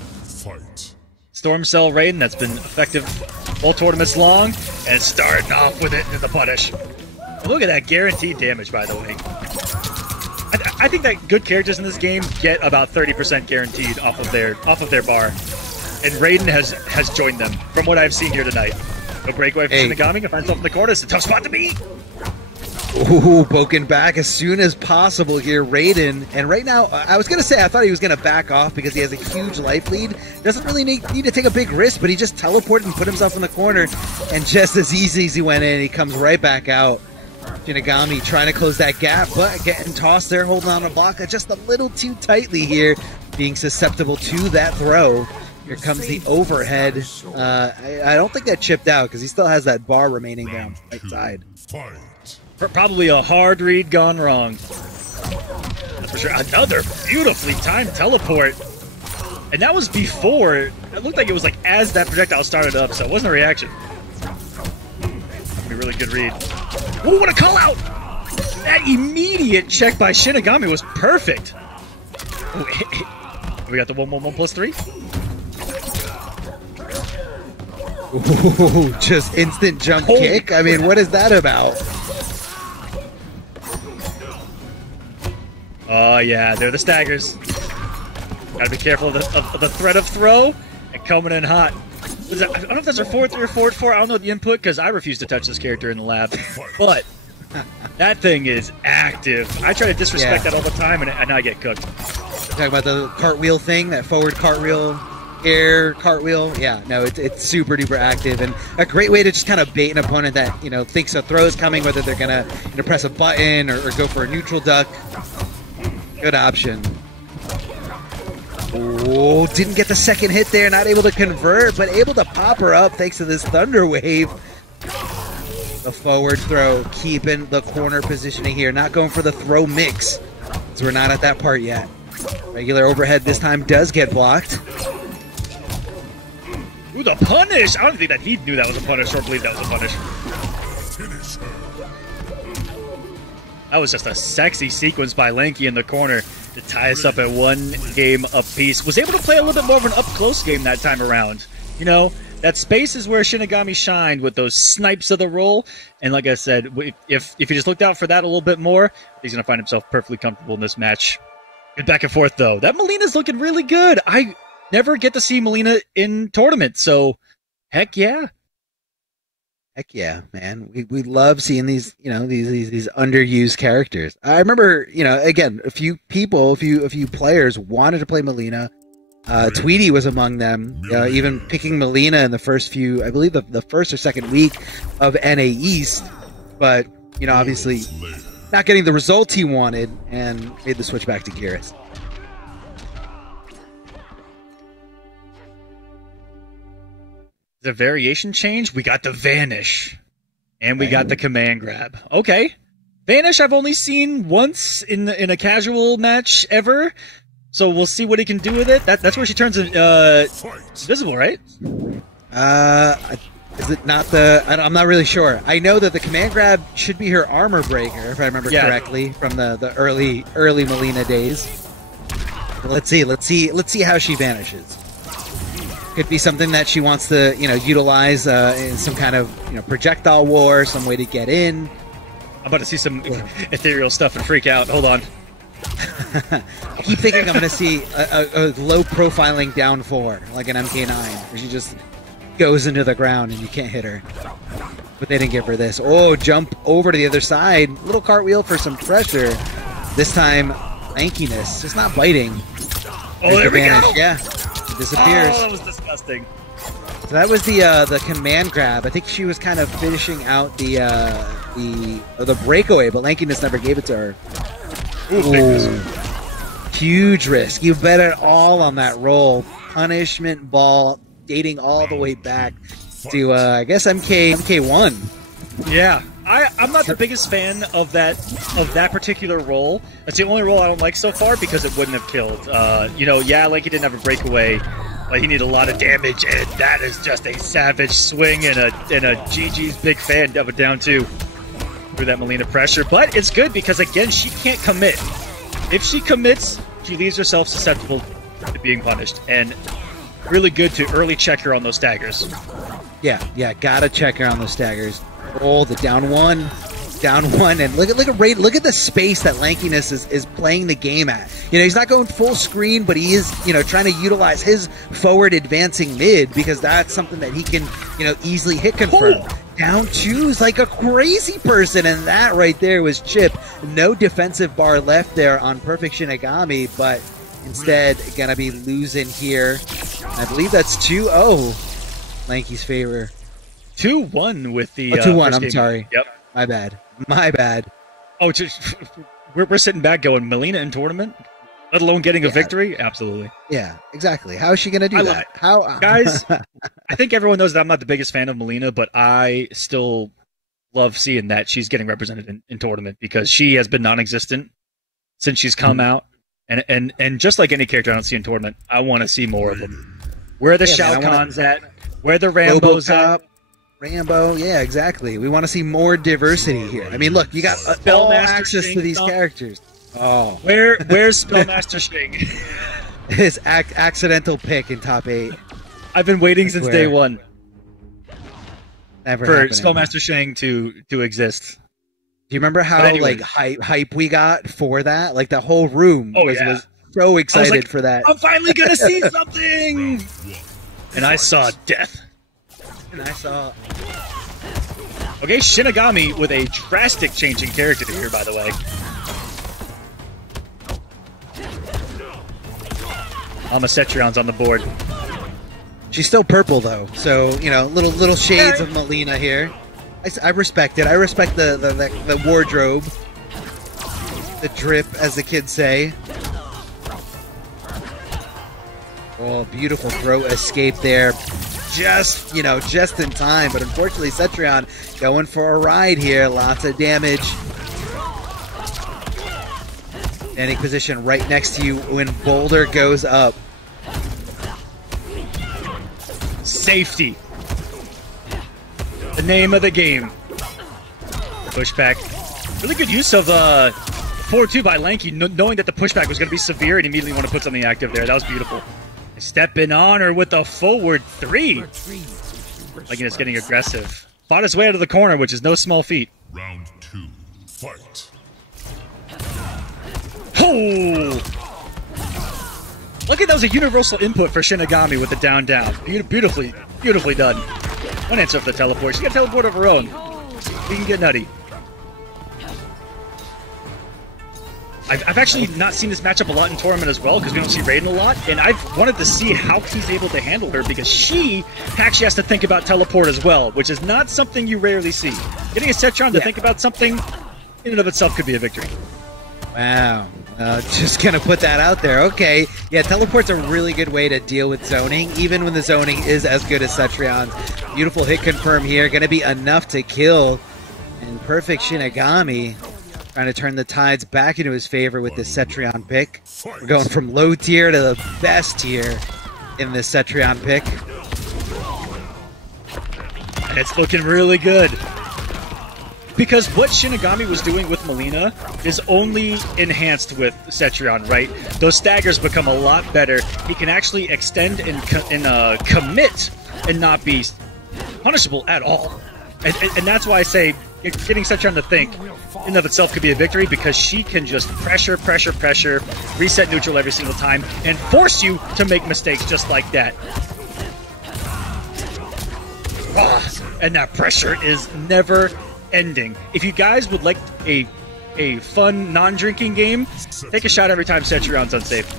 Storm Cell Raiden, that's been effective all tournaments long. And starting off with it in the punish. And look at that guaranteed damage, by the way. I think that good characters in this game get about 30% guaranteed off of their bar. And Raiden has joined them, from what I've seen here tonight. No breakaway from Shinigami, can find himself in the corner. It's a tough spot to beat. Ooh, poking back as soon as possible here, Raiden. And right now, I was going to say I thought he was going to back off because he has a huge life lead. Doesn't really need to take a big risk, but he just teleported and put himself in the corner. And just as easy as he went in, he comes right back out. Shinigami trying to close that gap, but getting tossed there, holding on to block just a little too tightly here, being susceptible to that throw. Here comes the overhead. I don't think that chipped out because he still has that bar remaining there on the right side. Probably a hard read gone wrong. That's for sure. Another beautifully timed teleport. And that was before. It looked like it was like as that projectile started up, so it wasn't a reaction. A really good read. Ooh, what a call out! That immediate check by Shinigami was perfect. Ooh, we got the 1/1/1+3. Ooh, just instant jump kick. I mean, what is that about? Oh yeah, they're the staggers. Gotta be careful of the threat of throw and coming in hot. I don't know if that's a 4-3 or 4-4. I don't know the input because I refuse to touch this character in the lab. But that thing is active. I try to disrespect that all the time, and I get cooked. Talking about the cartwheel thing, that forward cartwheel, air cartwheel. Yeah, no, it's super duper active and a great way to just kind of bait an opponent that thinks a throw is coming, whether they're gonna press a button or go for a neutral duck. Good option. Oh, didn't get the second hit there, not able to convert, but able to pop her up thanks to this Thunder Wave. The forward throw, keeping the corner positioning here, not going for the throw mix, so we're not at that part yet. Regular overhead this time does get blocked. Ooh, the punish! I don't think that he knew that was a punish or believed that was a punish. That was just a sexy sequence by Lanky in the corner to tie us up at 1 game apiece. Was able to play a little bit more of an up-close game that time around. That space is where Shinigami shined with those snipes of the roll. And like I said, if he just looked out for that a little bit more, he's going to find himself perfectly comfortable in this match. Good back and forth, though. That Melina's looking really good. I never get to see Melina in tournaments, so heck yeah. Heck yeah, man. We love seeing these, these underused characters. I remember, again, a few people, a few players wanted to play Melina. Tweedy was among them, even picking Melina in the first few, I believe the first or second week of NA East. But, obviously not getting the results he wanted and made the switch back to Geras. The variation change, we got the Vanish. And we got the Command Grab. Okay. Vanish I've only seen once in a casual match ever. So we'll see what he can do with it. That's where she turns invisible, right? Is it not the... I'm not really sure. I know that the Command Grab should be her armor breaker, if I remember correctly, from the early Melina days. Let's see how she vanishes. Could be something that she wants to, utilize in some kind of, projectile war, some way to get in. I'm about to see some ethereal stuff and freak out. Hold on. I keep thinking I'm going to see a low profiling down 4, like an MK9, where she just goes into the ground and you can't hit her. But they didn't give her this. Oh, jump over to the other side. Little cartwheel for some pressure. This time, lankiness. Just not biting. Oh, there we go. Yeah. Disappears. Oh, that was disgusting. So that was the command grab. I think she was kind of finishing out the the breakaway, but Lankiness never gave it to her. Ooh. Huge risk. You bet it all on that roll. Punishment ball dating all the way back to I guess MK1. Yeah, I'm not the biggest fan of that particular roll. That's the only roll I don't like so far because it wouldn't have killed. You know, yeah, Lanky didn't have a breakaway, but he needed a lot of damage, and that is just a savage swing and a GG's big fan of a down 2 through that Melina pressure. But it's good because again, she can't commit. If she commits, she leaves herself susceptible to being punished, and really good to early check her on those staggers. Yeah, gotta check her on those staggers. Oh, the down one, and look at the space that Lankiness is playing the game at. You know, he's not going full screen, but he is, you know, trying to utilize his forward advancing mid because that's something that he can, you know, easily hit confirm. Oh. Down 2's like a crazy person, and that right there was Chip. No defensive bar left there on Perfect Shinigami, but instead gonna be losing here. I believe that's 2-0. Lanky's favor. 2-1 with the 2-1. I'm sorry. Yep. My bad. Oh, we're sitting back going Melina in tournament, let alone getting a victory. Absolutely. Yeah, exactly. How is she gonna do that? How, guys? I think everyone knows that I'm not the biggest fan of Melina, but I still love seeing that she's getting represented in tournament because she has been non-existent since she's come out, and just like any character I don't see in tournament, I want to see more of them. Where are the Shao Kahn's at? Where are the Rambos at? Rambo, yeah, exactly. We want to see more diversity here. I mean, look, you got all access to these characters. Oh, where's Spellmaster Shing? His accidental pick in top 8. I've been waiting since day one for Spellmaster Shang to exist. Do you remember how like hype we got for that? Like the whole room was so excited for that. I'm finally gonna see something, and I saw death. And I saw. Okay, Shinigami with a drastic change in character here, by the way. Cetrion's on the board. She's still purple though, so you know, little shades of Melina here. I respect it. I respect the wardrobe, the drip, as the kids say. Oh, beautiful throat escape there. Just in time, but unfortunately Cetrion going for a ride here. Lots of damage. Standing position right next to you when Boulder goes up. Safety. The name of the game. Pushback. Really good use of 4-2 by Lanky, knowing that the pushback was going to be severe and immediately want to put something active there. That was beautiful. Stepping on her with the forward 3. Again, it's getting aggressive. Fought his way out of the corner, which is no small feat. Round 2, fight. Oh! Look at that was a universal input for Shinigami with the down. Beautifully done. One answer for the teleport. She got a teleport of her own. We can get nutty. I've actually not seen this matchup a lot in tournament as well because we don't see Raiden a lot, and I've wanted to see how he's able to handle her because she actually has to think about teleport as well, which is not something you rarely see. Getting a Cetron to think about something in and of itself could be a victory. Wow. Just gonna put that out there. Okay. Yeah, teleport's a really good way to deal with zoning, even when the zoning is as good as Cetrion's. Beautiful hit confirm here. Gonna be enough to kill. And Perfect Shinigami trying to turn the tides back into his favor with this Cetrion pick. We're going from low tier to the best tier in this Cetrion pick. And it's looking really good. Because what Shinigami was doing with Melina is only enhanced with Cetrion, right? Those staggers become a lot better. He can actually extend and commit and not be punishable at all. And that's why I say getting Cetrion to think in and of itself could be a victory because she can just pressure, reset neutral every single time, and force you to make mistakes just like that. And that pressure is never ending. If you guys would like a fun non-drinking game, take a shot every time Cetrion's unsafe.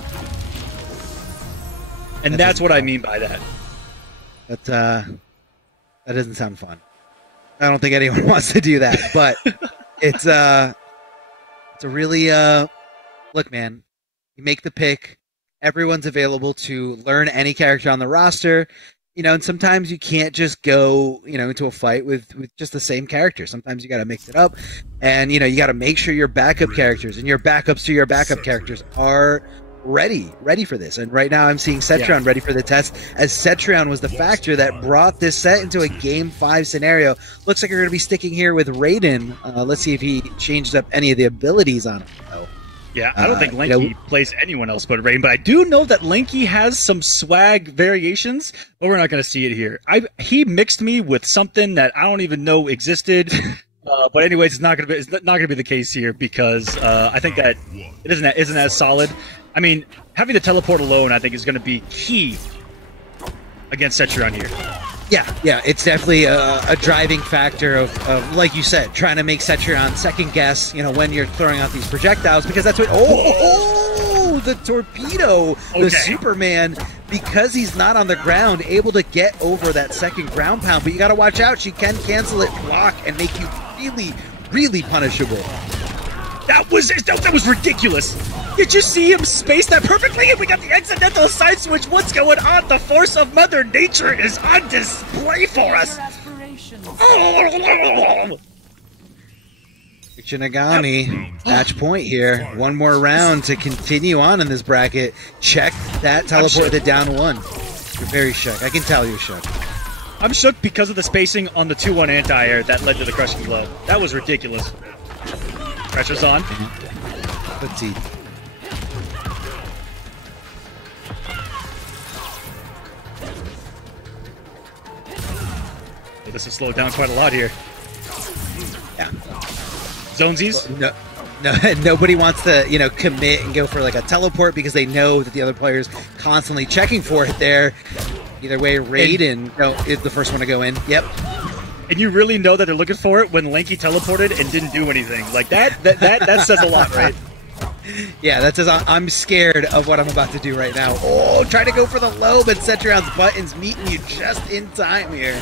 And that's what I mean by that. That doesn't sound fun. I don't think anyone wants to do that, but it's a really look, man. You make the pick. Everyone's available to learn any character on the roster. And sometimes you can't just go, into a fight with just the same character. Sometimes you got to mix it up, and you got to make sure your backup characters and your backups to your backup characters are ready for this. And right now I'm seeing Cetrion ready for the test, as Cetrion was the factor that brought this set into a Game 5 scenario. Looks like we're going to be sticking here with Raiden. Let's see if he changed up any of the abilities on him, though. Yeah, I don't think Lanky plays anyone else but Raiden, but I do know that Lanky has some swag variations, but we're not going to see it here. He mixed me with something that I don't even know existed, but anyways, it's not going to be the case here, because I think that it isn't as solid. I mean, having the teleport alone, I think, is going to be key against Cetrion here. Yeah, it's definitely a driving factor of, like you said, trying to make Cetrion second guess, when you're throwing out these projectiles, because that's what, the torpedo, the Superman, because he's not on the ground, able to get over that second ground pound, but you got to watch out. She can cancel it, block, and make you really, really punishable. That was ridiculous. Did you see him space that perfectly? And we got the accidental side switch. What's going on? The force of Mother Nature is on display for us. Shinigami, match point here. One more round to continue on in this bracket. Check that teleport to down one. You're very shook. I can tell you're shook. I'm shook because of the spacing on the 2-1 anti-air that led to the crushing blow. That was ridiculous. Pressure's on. Let's see. This has slowed down quite a lot here. Yeah. Zonesies? No, nobody wants to, commit and go for like a teleport, because they know that the other player's constantly checking for it there. Either way, Raiden is the first one to go in. Yep. And you really know that they're looking for it when Lanky teleported and didn't do anything. Like that says a lot, right? Yeah, that says I'm scared of what I'm about to do right now. Oh, try to go for the low, but Cetrion's buttons meeting you just in time here.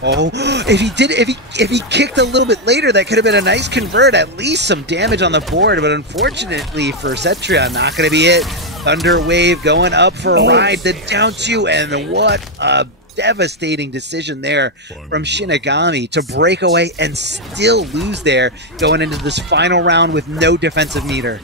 Oh, if he kicked a little bit later, that could have been a nice convert, at least some damage on the board, but unfortunately for Cetrion, not going to be it. Thunder Wave going up for a ride, the down two, and what a devastating decision there from Shinigami to break away and still lose there, going into this final round with no defensive meter.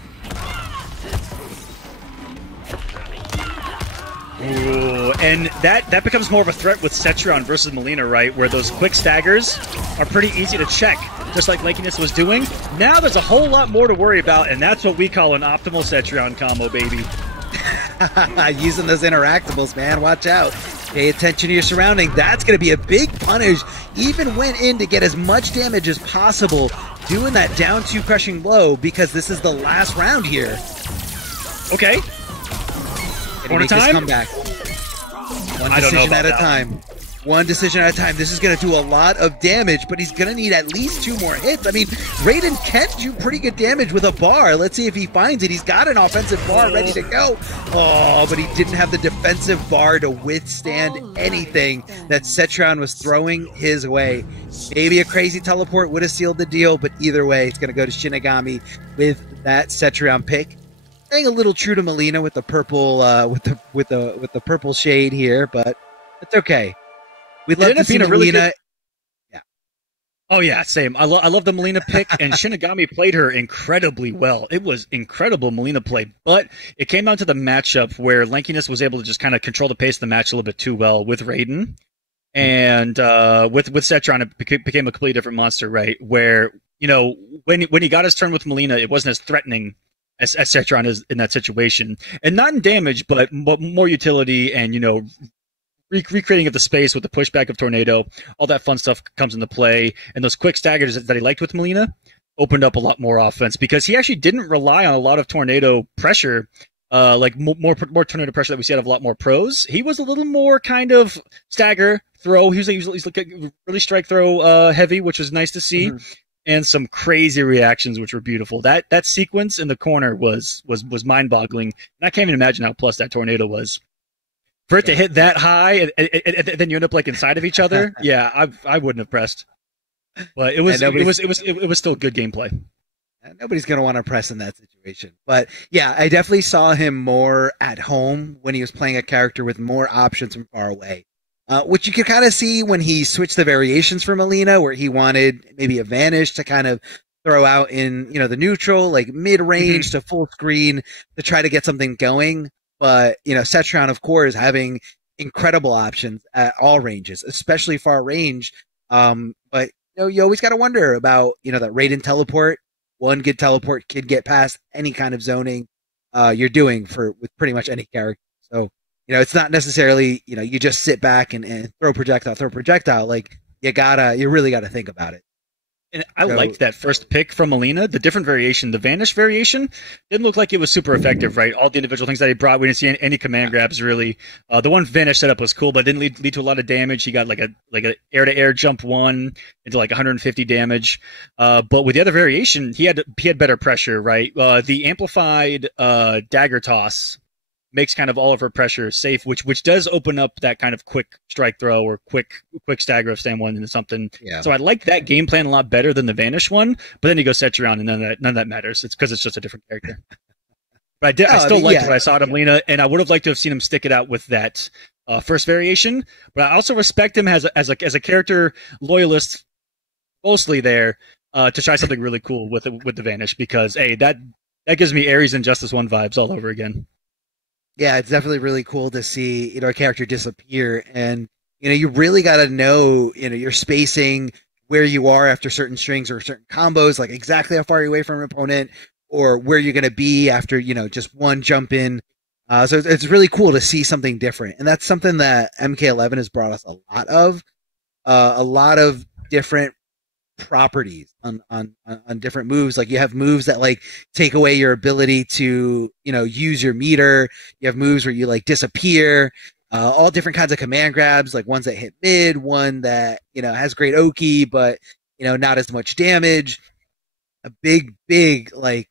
Ooh, and that becomes more of a threat with Cetrion versus Melina, right? Where those quick staggers are pretty easy to check, just like Lankiness was doing. Now there's a whole lot more to worry about, and that's what we call an optimal Cetrion combo, baby. Using those interactables, man. Watch out. Pay attention to your surrounding. That's going to be a big punish. Even went in to get as much damage as possible, doing that down two crushing blow, because this is the last round here. Okay. Corner time? Comeback. One decision at a time. One decision at a time. This is going to do a lot of damage, but he's going to need at least 2 more hits. I mean, Raiden can do pretty good damage with a bar. Let's see if he finds it. He's got an offensive bar ready to go. Oh, but he didn't have the defensive bar to withstand anything that Cetrion was throwing his way. Maybe a crazy teleport would have sealed the deal, but either way, it's going to go to Shinigami with that Cetrion pick. Staying a little true to Melina with the purple, with the purple shade here, but it's okay. We'd love to see Melina. Really good... Yeah. Oh yeah, same. I love the Melina pick, and Shinigami played her incredibly well. It was incredible Melina play, but it came down to the matchup where Lankiness was able to just kind of control the pace of the match a little bit too well with Raiden, and with Cetrion it became a completely different monster, right? Where when he got his turn with Melina, it wasn't as threatening as Cetrion is in that situation, and not in damage, but more utility and recreating of the space with the pushback of Tornado. All that fun stuff comes into play, and those quick staggers that he liked with Melina opened up a lot more offense, because he actually didn't rely on a lot of Tornado pressure, like more Tornado pressure that we see out of a lot more pros. He was a little more kind of stagger throw. He's like really strike throw heavy, which was nice to see. Mm-hmm. And some crazy reactions, which were beautiful. That sequence in the corner was mind-boggling. And I can't even imagine how plus that Tornado was. For it to hit that high, and then you end up like inside of each other, yeah, I wouldn't have pressed. But it was still good gameplay. Nobody's going to want to press in that situation. But yeah, I definitely saw him more at home when he was playing a character with more options from far away. Which you could kind of see when he switched the variations for Melina, where he wanted maybe a Vanish to kind of throw out in, the neutral, like mid-range to full screen to try to get something going. But, Setron, of course, having incredible options at all ranges, especially far range. But, you always got to wonder about, that Raiden teleport. One good teleport can get past any kind of zoning you're doing with pretty much any character. So, it's not necessarily, you just sit back and throw projectile. Like, you really gotta think about it. And I liked that first pick from Melina, the different variation, the Vanish variation, didn't look like it was super effective, right? All the individual things that he brought, we didn't see any command grabs, really. The one Vanish setup was cool, but didn't lead to a lot of damage. He got like a air-to-air jump one into like 150 damage. But with the other variation, he had better pressure, right? The amplified dagger toss makes kind of all of her pressure safe, which does open up that kind of quick strike throw or quick stagger of stand one into something. Yeah. So I like that game plan a lot better than the Vanish one, but then he goes set around and none of that matters. It's because it's just a different character. But I still liked what I saw of Melina, and I would have liked to have seen him stick it out with that first variation. But I also respect him as a character loyalist, mostly there to try something really cool with the Vanish, because that gives me Ares and Justice 1 vibes all over again. Yeah, it's definitely really cool to see, a character disappear, and, you really got to know, your spacing, where you are after certain strings or certain combos, like exactly how far you're away from an opponent, or where you're going to be after, just one jump in. So it's really cool to see something different. And that's something that MK11 has brought us a lot of different properties on different moves. Like, you have moves that like take away your ability to use your meter. You have moves where you like disappear, all different kinds of command grabs, like ones that hit mid, one that has great Oki but not as much damage. A big like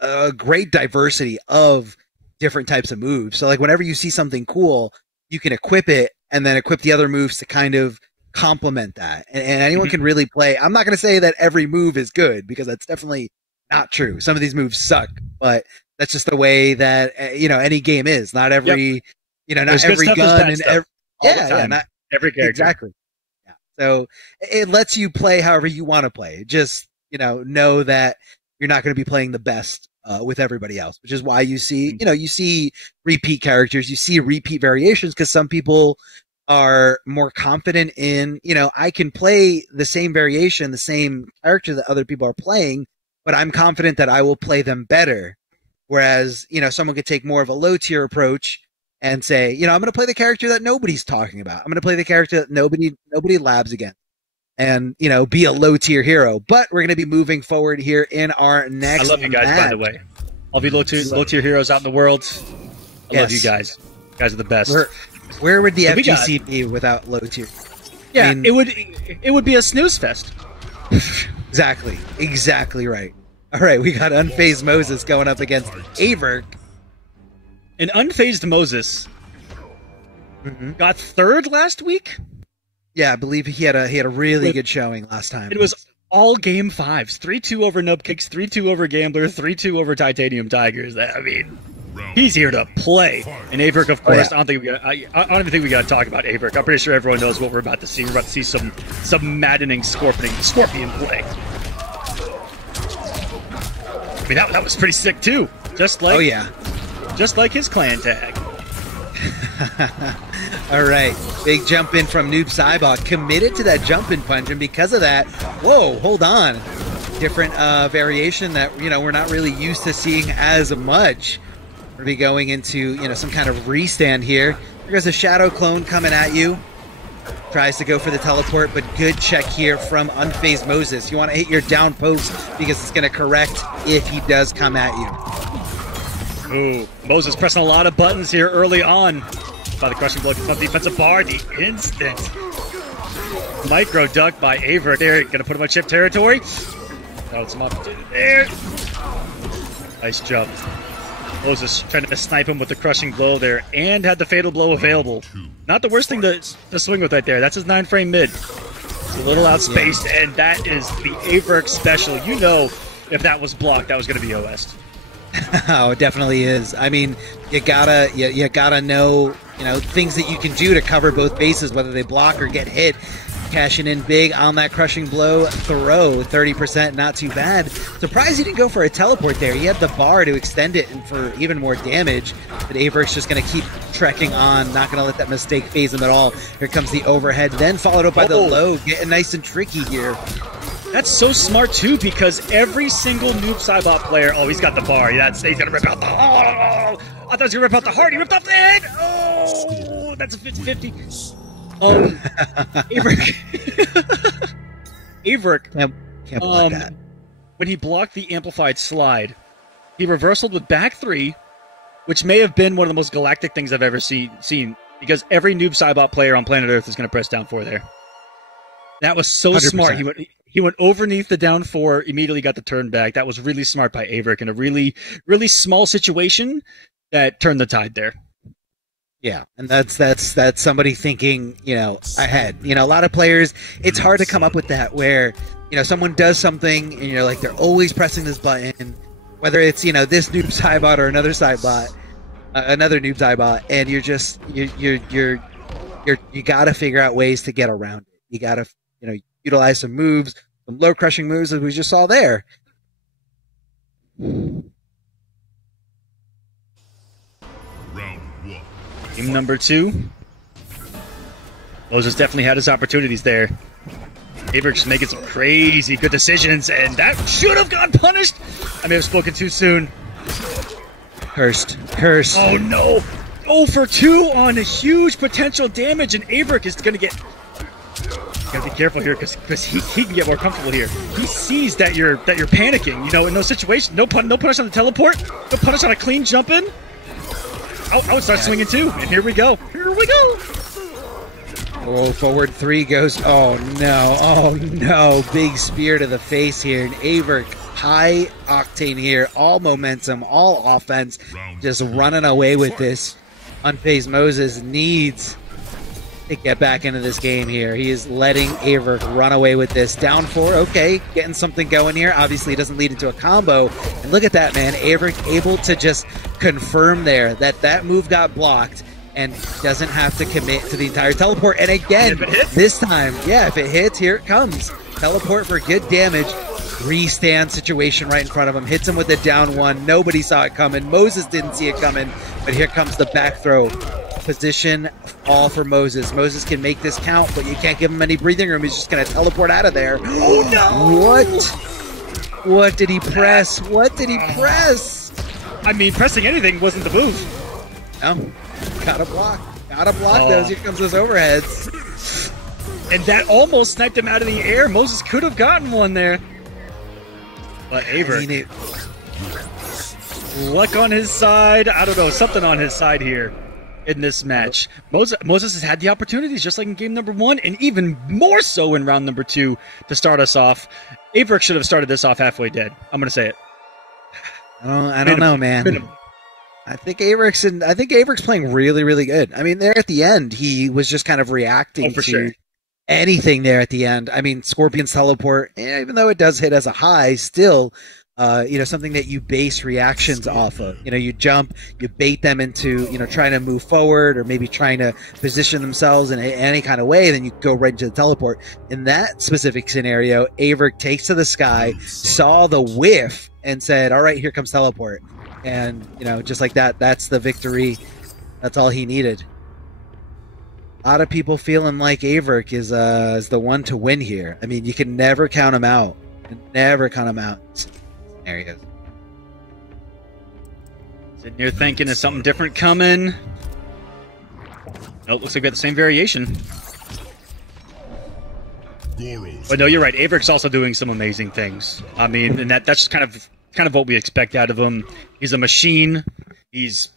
a great diversity of different types of moves. So like whenever you see something cool, you can equip it and then equip the other moves to kind of complement that, and anyone can really play. I'm not going to say that every move is good, because that's definitely not true. Some of these moves suck, but that's just the way that any game is. Not every not there's every gun and not every character. Exactly. Yeah. So it lets you play however you want to play. Just know that you're not going to be playing the best with everybody else, which is why you see you see repeat characters, you see repeat variations, because some people are more confident in, I can play the same variation, the same character that other people are playing, but I'm confident that I will play them better. Whereas, someone could take more of a low tier approach and say, I'm going to play the character that nobody's talking about. I'm going to play the character that nobody labs against, and, be a low tier hero. But we're going to be moving forward here in our next I love you guys, by the way. All the low tier heroes out in the world. I love you guys. You guys are the best. Where would the FGC be without low tier? Yeah, it would be a snooze fest. Exactly right. All right, we got Unfazed Moses going up against Averk. And Unfazed Moses got third last week. Yeah, I believe he had a really good showing last time. It was all game 5s: 3-2 over Nub Kicks, 3-2 over Gambler, 3-2 over Titanium Tigers. He's here to play. And Averk, of course, I don't even think we got to talk about Averk. I'm pretty sure everyone knows what we're about to see. We're about to see some maddening scorpion play. I mean, that was pretty sick too. Just like his clan tag. All right, big jump in from Noob Saibot, committed to that jump in punch, and because of that, whoa, hold on, different variation that we're not really used to seeing as much. We're going to be going into, some kind of restand here. There's a Shadow Clone coming at you. Tries to go for the teleport, but good check here from Unfazed Moses. You want to hit your down post because it's going to correct if he does come at you. Ooh, Moses pressing a lot of buttons here early on. By the crushing blow from defensive bar, the instant. Micro duck by Averk there. Going to put him on chip territory. Oh, some opportunity there. Nice jump. Moses trying to snipe him with the crushing blow there, and had the fatal blow available. Not the worst thing to swing with right there. That's his 9-frame mid. A little outspaced, and that is the Averk special. You know, if that was blocked, that was going to be OS. Oh, it definitely is. I mean, you gotta know, things that you can do to cover both bases, whether they block or get hit. Cashing in big on that crushing blow throw, 30%, not too bad. Surprised he didn't go for a teleport there. He had the bar to extend it and for even more damage, but Averk's just going to keep trekking on, not going to let that mistake phase him at all. Here comes the overhead, then followed up by the low, getting nice and tricky here. That's so smart, too, because every single noob Cybot player... Oh, he's got the bar. He's going to rip out the... Oh, I thought he was going to rip out the heart. He ripped off the head. Oh, that's a 50-50. Averk can't block that. When he blocked the amplified slide, he reversaled with back 3, which may have been one of the most galactic things I've ever seen, because every noob Cybot player on planet Earth is going to press down 4 there. That was so 100%. Smart. He went overneath the down 4, immediately got the turn back. That was really smart by Averk in a really, really small situation that turned the tide there. Yeah, and that's somebody thinking, ahead. A lot of players, it's hard to come up with that where, someone does something and you're like, they're always pressing this button, whether it's, this noob Cybot or another Cybot, another noob Cybot, and you're just, you gotta figure out ways to get around it. You gotta, utilize some moves, some low crushing moves as we just saw there. Team number 2. Moses definitely had his opportunities there. Averk's making some crazy good decisions, and that should have gone punished. I may have spoken too soon. Cursed. Oh no! 0 for 2 on a huge potential damage, and Averk is going to get... You gotta be careful here because he can get more comfortable here. He sees that you're panicking, in those situations. No punish on the teleport, no punish on a clean jump in. I would start swinging too, and here we go. Oh, forward 3 goes. Oh no, big spear to the face here. And Averk, high octane here, all momentum, all offense, just running away with this. Unfazed Moses needs to get back into this game here. He is letting Averk run away with this. Down 4, okay, getting something going here. Obviously, it doesn't lead into a combo. And look at that, man. Averk able to just confirm there that move got blocked and doesn't have to commit to the entire teleport. And again, this time, if it hits, here it comes. Teleport for good damage. Restand situation right in front of him. Hits him with the down 1. Nobody saw it coming. Moses didn't see it coming. But here comes the back throw. Position all for Moses. Moses can make this count, but you can't give him any breathing room. He's just going to teleport out of there. Oh, no! What did he press? I mean, pressing anything wasn't the move. No. Gotta block those. Here comes those overheads. And that almost sniped him out of the air. Moses could have gotten one there. But Averk, luck on his side. I don't know, something on his side here in this match. Moses has had the opportunities just like in game number 1, and even more so in round number 2 to start us off. Averk should have started this off halfway dead. I'm going to say it. I don't know, man. I think Averk's playing really, really good. I mean, there at the end, he was just kind of reacting to anything there at the end. I mean, Scorpion's teleport, even though it does hit as a high, still, something that you base reactions off of. You jump, you bait them into, trying to move forward or maybe trying to position themselves in any kind of way, then you go right into the teleport. In that specific scenario, Averk takes to the sky, saw the whiff, and said, all right, here comes teleport. And, just like that, that's the victory. That's all he needed. A lot of people feeling like Averk is the one to win here. I mean, you can never count him out. Never count him out. There he is. Sitting here thinking, is something different coming? Nope, looks like we got the same variation. But no, you're right. Averk's also doing some amazing things. I mean, and that's just kind of what we expect out of him. He's a machine. He's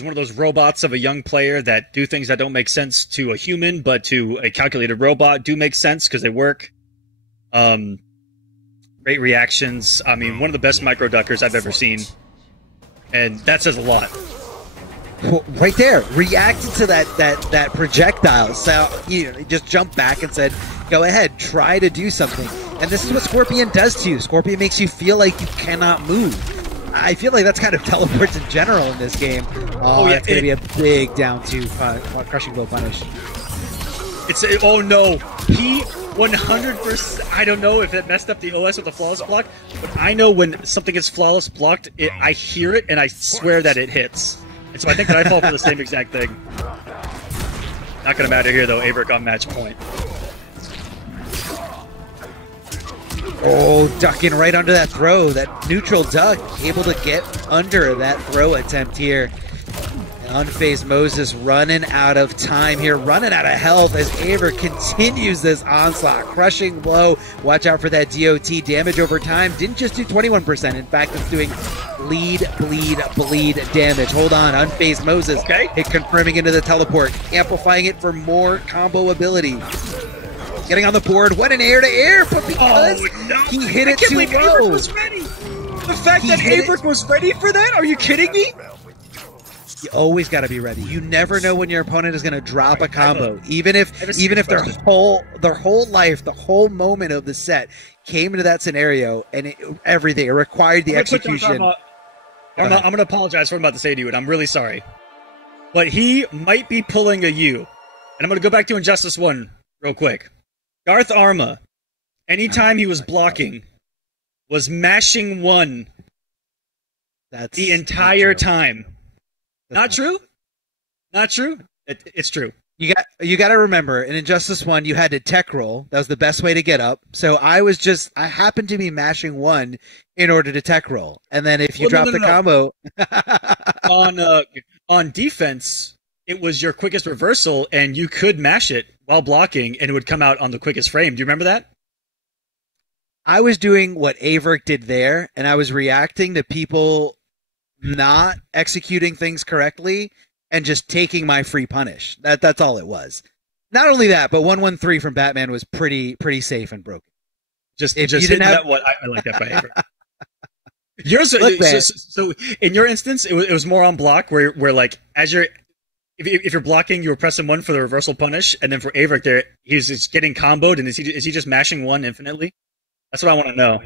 one of those robots of a young player that do things that don't make sense to a human, but to a calculated robot do make sense because they work. Great reactions. I mean, one of the best micro duckers I've ever seen, and that says a lot. Well, right there, reacted to that projectile. So he just jumped back and said, go ahead, try to do something. And this is what Scorpion does to you. Scorpion makes you feel like you cannot move. I feel like that's kind of teleports in general in this game. Oh, yeah, it's going to be a big down to crushing blow punish. Oh no, he 100%. I don't know if it messed up the OS with the flawless block, but I know when something is flawless blocked, I hear it and I swear that it hits. And so I think that I fall for the same exact thing. Not going to matter here though. Averick on match point. Oh, ducking right under that throw. That neutral duck, able to get under that throw attempt here. Unfazed Moses running out of time here, running out of health as Aver continues this onslaught. Crushing blow. Watch out for that DOT. Damage over time didn't just do 21%. In fact, it's doing bleed damage. Hold on. Unfazed Moses. Okay. Hit confirming into the teleport. Amplifying it for more combo ability. Getting on the board. What an air-to-air, but because he hit it too low. Was ready. The fact that Averick was ready for that? Are you kidding me? You always got to be ready. You never know when your opponent is going to drop a combo, even if their whole life, the whole moment of the set came into that scenario and everything. It required the execution. I'm going to apologize for what I'm about to say to you, and I'm really sorry. But he might be pulling a U. And I'm going to go back to Injustice 1 real quick. Darth Arma, anytime he was blocking, was mashing 1 the entire time. Not true? Not true? It's true. You got to remember, in Injustice 1, you had to tech roll. That was the best way to get up. So I happened to be mashing 1 in order to tech roll. And then if you drop the combo... On defense, it was your quickest reversal, and you could mash it while blocking, and it would come out on the quickest frame. Do you remember that? I was doing what Averick did there, and I was reacting to people not executing things correctly and just taking my free punish. That's all it was. Not only that, but 113 from Batman was pretty safe and broken. Just didn't have that one. I like that behavior. Yours, so in your instance, it was more on block where like as you're if you're blocking, you were pressing 1 for the reversal punish, and then for Averick there, he's just getting comboed, and is he just mashing 1 infinitely? That's what I want to know.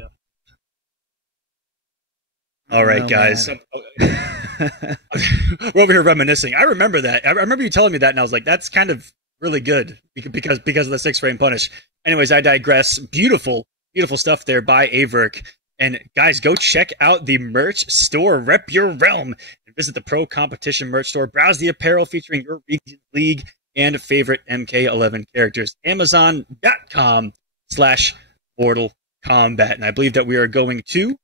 All right, guys. We're over here reminiscing. I remember that. I remember you telling me that, and I was like, that's kind of really good because of the 6-frame punish. Anyways, I digress. Beautiful stuff there by Averick. And guys, go check out the merch store. Rep your realm and visit the Pro Competition merch store. Browse the apparel featuring your league and favorite MK11 characters. Amazon.com/Mortal Kombat. And I believe that we are going to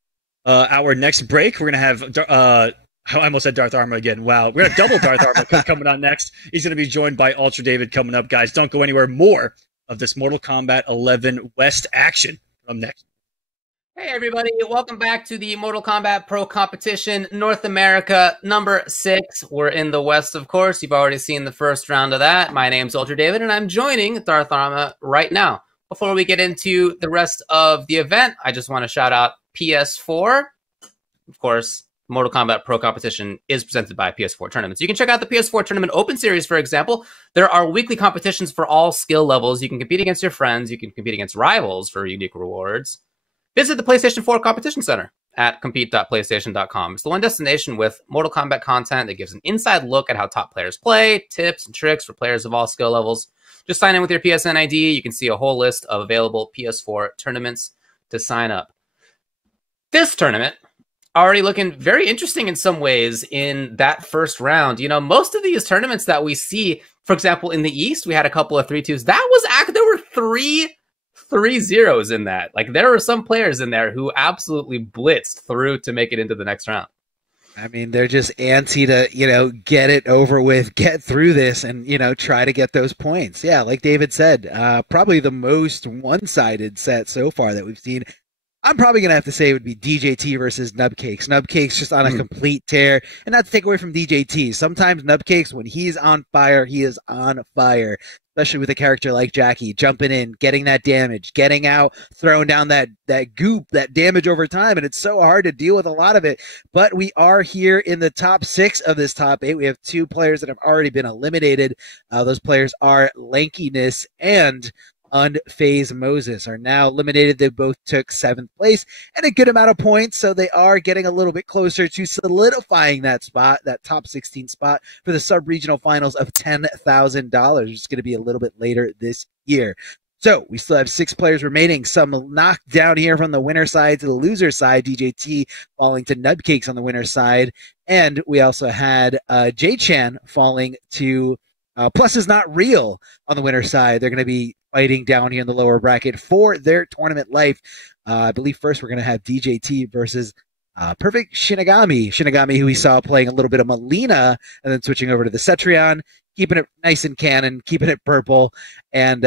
our next break. We're going to have, I almost said Darth Arma again. Wow. We're going to have double Darth Arma coming on next. He's going to be joined by Ultra David coming up. Guys, don't go anywhere. More of this Mortal Kombat 11 West action from next. Hey everybody, welcome back to the Mortal Kombat Pro Competition North America number 6. We're in the West, of course. You've already seen the first round of that. My name's Ultra David, and I'm joining Darth Arma right now. Before we get into the rest of the event, I just want to shout out PS4. Of course, Mortal Kombat Pro Competition is presented by PS4 Tournaments. You can check out the PS4 Tournament Open Series, for example. There are weekly competitions for all skill levels. You can compete against your friends. You can compete against rivals for unique rewards. Visit the PlayStation 4 Competition Center at compete.playstation.com. It's the one destination with Mortal Kombat content that gives an inside look at how top players play, tips and tricks for players of all skill levels. Just sign in with your PSN ID. You can see a whole list of available PS4 tournaments to sign up. This tournament, already looking very interesting in some ways in that first round. You know, most of these tournaments that we see, for example, in the East, we had a couple of 3-2s. There were three 3-0s in that. Like, there were some players in there who absolutely blitzed through to make it into the next round. I mean, they're just antsy to, get it over with, get through this, and, try to get those points. Yeah, like David said, probably the most one-sided set so far that we've seen. I'm probably going to have to say it would be DJT versus Nubcakes. Nubcakes just on a complete tear. And not to take away from DJT. Sometimes Nubcakes, when he's on fire, he is on fire. Especially with a character like Jackie, jumping in, getting that damage, getting out, throwing down that goop, that damage over time. And it's so hard to deal with a lot of it. But we are here in the top 6 of this top 8. We have 2 players that have already been eliminated. Those players are Lankiness and Unfazed Moses are now eliminated. They both took 7th place and a good amount of points, so they are getting a little bit closer to solidifying that spot, that top 16 spot for the sub-regional finals of $10,000. It's going to be a little bit later this year. So we still have 6 players remaining. Some knocked down here from the winner side to the loser side. DJT falling to Nubcakes on the winner side. And we also had J-Chan falling to Plus Is Not Real on the winner side. They're going to be fighting down here in the lower bracket for their tournament life. I believe first we're going to have DJT versus Perfect Shinigami. Shinigami, who we saw playing a little bit of Melina and then switching over to the Cetrion, keeping it nice and canon, keeping it purple. And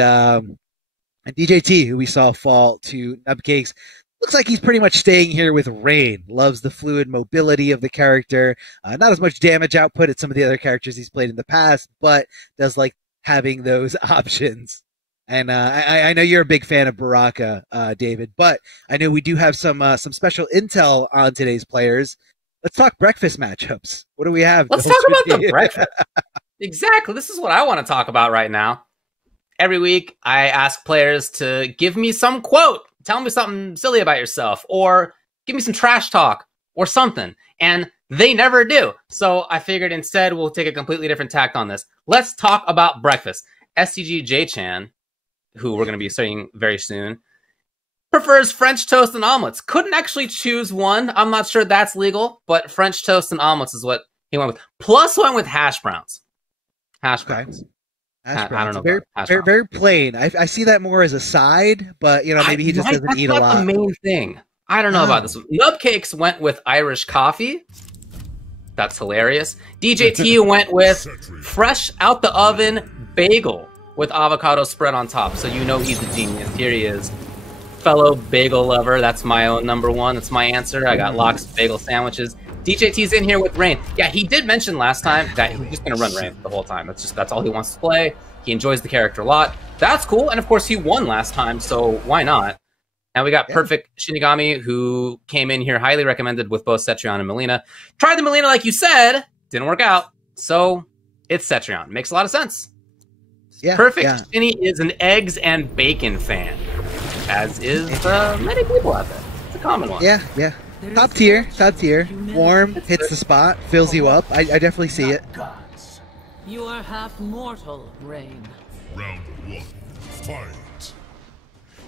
DJT, who we saw fall to Nubcakes, looks like he's pretty much staying here with Rain. Loves the fluid mobility of the character. Not as much damage output as some of the other characters he's played in the past, but does like having those options. And I know you're a big fan of Baraka, David, but I know we do have some special intel on today's players. Let's talk breakfast matchups. What do we have? Let's talk about the breakfast. Exactly. This is what I want to talk about right now. Every week, I ask players to give me some quote. Tell me something silly about yourself, or give me some trash talk, or something. And they never do. So I figured instead we'll take a completely different tack on this. Let's talk about breakfast. SCG J-Chan, who we're going to be starting very soon, prefers French toast and omelets. Couldn't actually choose one. I'm not sure that's legal, but French toast and omelets is what he went with. Plus went with hash browns. Hash browns. I don't know. Very plain. I see that more as a side, but you know, maybe he just doesn't eat a lot. That's not the main thing. I don't know about this one. Nubcakes went with Irish coffee. That's hilarious. DJT went with fresh out the oven bagel with avocado spread on top. So you know he's a genius. Here he is. Fellow bagel lover. That's my own number one. That's my answer. I got lox bagel sandwiches. DJT's in here with Rain. Yeah, he did mention last time that he's just going to run Rain the whole time. That's all he wants to play. He enjoys the character a lot. That's cool. And of course, he won last time, so why not? And we got Perfect Shinigami, who came in here highly recommended with both Cetrion and Melina. Tried the Melina, like you said, didn't work out. So it's Cetrion. Makes a lot of sense. Yeah, Perfect Shinny is an eggs and bacon fan, as is many people out there. It's a common one. Yeah. Top tier. Warm, hits the spot, fills you up. I definitely see it. You are half mortal, Rain. Round 1, fight.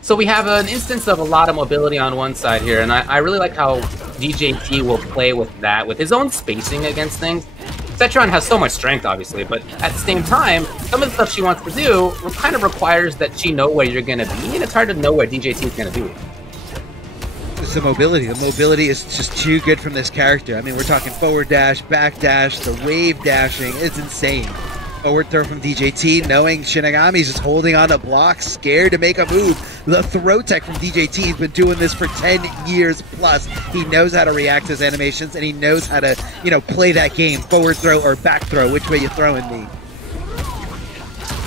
So we have an instance of a lot of mobility on one side here, and I really like how DJT will play with that, with his own spacing against things. Cetrion has so much strength, obviously, but at the same time, some of the stuff she wants to do kind of requires that she know where you're going to be, and it's hard to know where DJT is going to be. It's the mobility. The mobility is just too good from this character. I mean, we're talking forward dash, back dash, the wave dashing. It's insane. Forward throw from DJT, knowing Shinigami's just holding on to blocks, scared to make a move. The throw tech from DJT has been doing this for 10 years plus. He knows how to react to his animations, and he knows how to, play that game. Forward throw or back throw, which way you throwing me.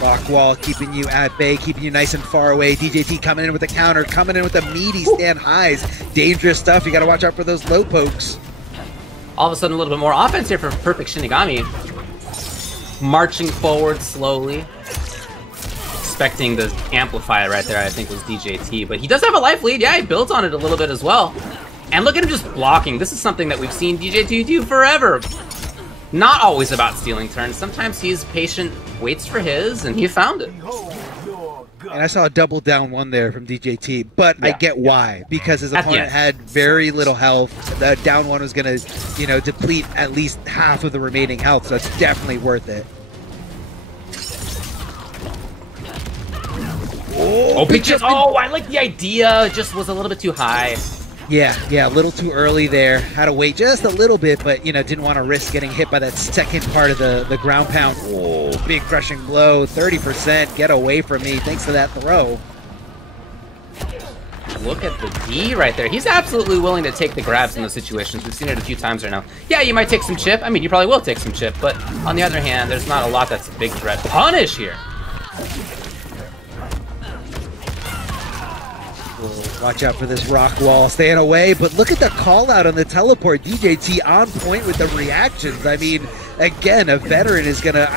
Rock wall keeping you at bay, keeping you nice and far away. DJT coming in with a counter, coming in with a meaty stand highs. Dangerous stuff. You got to watch out for those low pokes. All of a sudden, a little bit more offense here for Perfect Shinigami. Marching forward slowly. Expecting the amplifier right there, I think, was DJT. But he does have a life lead. Yeah, he built on it a little bit as well. And look at him just blocking. This is something that we've seen DJT do forever. Not always about stealing turns. Sometimes he's patient, waits for his, and he found it. And I saw a double down one there from DJT, but I get why. Because his opponent had very little health. The down one was going to, deplete at least half of the remaining health, so it's definitely worth it. Oh, I like the idea. It just was a little bit too high. Yeah, a little too early there. Had to wait just a little bit, but, didn't want to risk getting hit by that second part of the ground pound. Oh, big crushing blow, 30%. Get away from me, thanks to that throw. Look at the D right there. He's absolutely willing to take the grabs in those situations. We've seen it a few times right now. Yeah, you might take some chip. I mean, you probably will take some chip, but on the other hand, there's not a lot that's a big threat. Punish here. Watch out for this rock wall, staying away, but look at the call out on the teleport. DJT on point with the reactions. I mean, again, a veteran is gonna,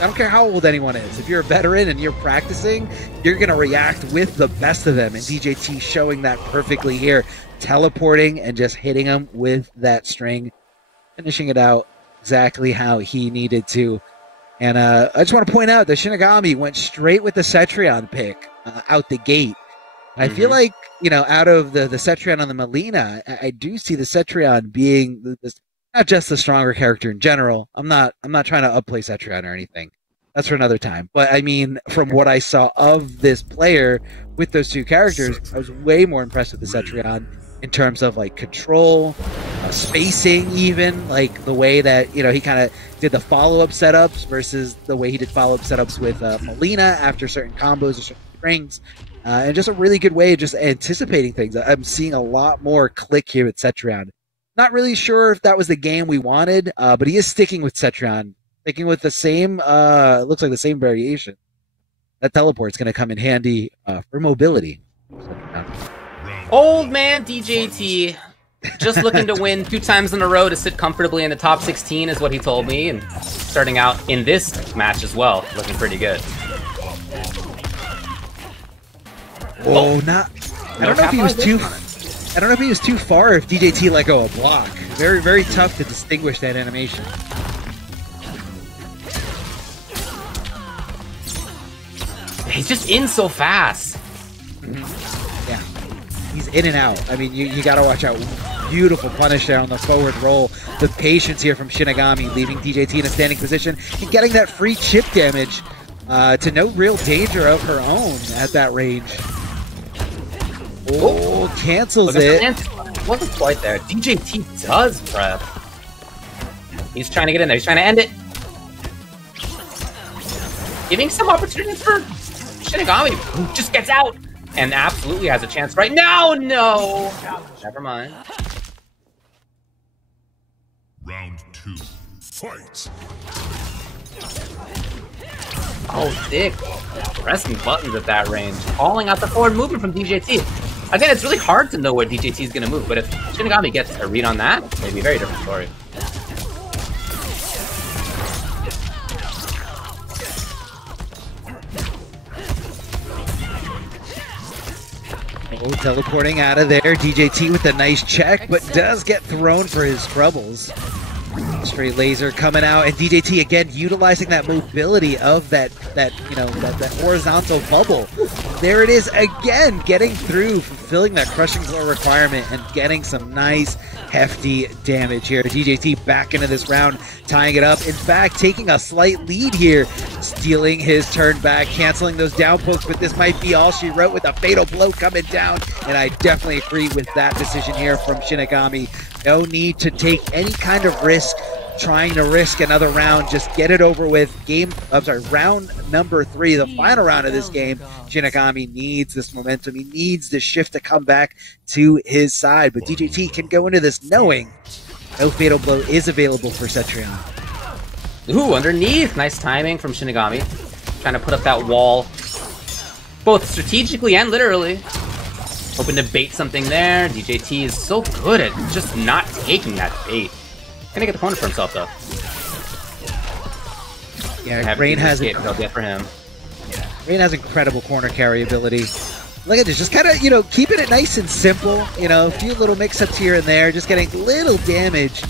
I don't care how old anyone is. If you're a veteran and you're practicing, you're going to react with the best of them. And DJT showing that perfectly here. Teleporting and just hitting him with that string. Finishing it out exactly how he needed to. And I just want to point out that Shinigami went straight with the Cetrion pick out the gate. I feel like, out of the Cetrion on the Melina, I do see the Cetrion being not just the stronger character in general. I'm not trying to upplay Cetrion or anything. That's for another time. But I mean, from what I saw of this player with those two characters, I was way more impressed with the Cetrion in terms of like control, spacing, even like the way that he kind of did the follow-up setups versus the way he did follow-up setups with Melina after certain combos or certain strings. And just a really good way of just anticipating things. I'm seeing a lot more click here with Cetrion. Not really sure if that was the game we wanted, but he is sticking with Cetrion. Sticking with the same, looks like the same variation. That teleport's going to come in handy for mobility. Old man DJT, just looking to win 2 times in a row to sit comfortably in the top 16 is what he told me. And starting out in this match as well, looking pretty good. I don't know if he was too. I don't know if he was too far. If DJT let go a block, very very tough to distinguish that animation. He's just in so fast. Yeah, he's in and out. I mean, you got to watch out. Beautiful punish there on the forward roll. The patience here from Shinigami, leaving DJT in a standing position and getting that free chip damage to no real danger of her own at that range. Oh, cancels it. Wasn't quite there. DJT does prep. He's trying to get in there. He's trying to end it. Giving some opportunities for Shinigami, who just gets out and absolutely has a chance right now. No. Never mind. Round 2. Fight. Oh, Dick. Pressing buttons at that range. Calling out the forward movement from DJT. Again, it's really hard to know where DJT is going to move, but if Shinigami gets a read on that, it's going to be a very different story. Oh, teleporting out of there. DJT with a nice check, but does get thrown for his troubles. Straight laser coming out, and DJT again utilizing that mobility of that horizontal bubble. There it is again, getting through, fulfilling that crushing blow requirement, and getting some nice hefty damage here. DJT back into this round, tying it up. In fact, taking a slight lead here, stealing his turn back, canceling those down pokes, but this might be all she wrote with a fatal blow coming down, and I definitely agree with that decision here from Shinigami. No need to take any kind of risk, trying to risk another round. Just get it over with. Round number 3, the final round of this game. Shinigami needs this momentum. He needs this shift to come back to his side. But DJT can go into this knowing no fatal blow is available for Cetrion. Ooh, underneath. Nice timing from Shinigami. Trying to put up that wall, both strategically and literally. Hoping to bait something there. DJT is so good at just not taking that bait. Gonna get the corner for himself, though. Yeah, Rain has for him. Rain has incredible corner carry ability. Look at this, just kind of, keeping it nice and simple. A few little mix-ups here and there, just getting little damage.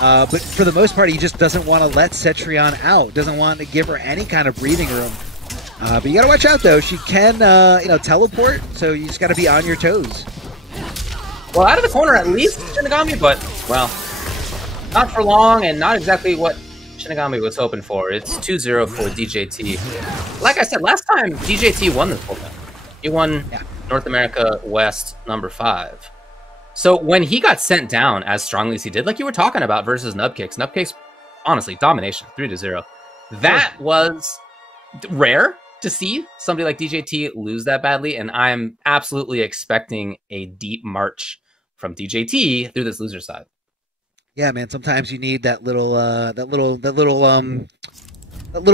But for the most part, he just doesn't want to let Cetrion out. Doesn't want to give her any kind of breathing room. But you gotta watch out, though. She can, teleport, so you just gotta be on your toes. Well, out of the corner at least, Shinigami, but, well, not for long, and not exactly what Shinigami was hoping for. It's 2-0 for DJT. Like I said, last time DJT won this whole thing. He won North America West number 5. So when he got sent down as strongly as he did, like you were talking about versus Nubcakes, honestly, domination, 3-0. That was rare to see somebody like DJT lose that badly, and I'm absolutely expecting a deep march from DJT through this loser side. Yeah, man. Sometimes you need that little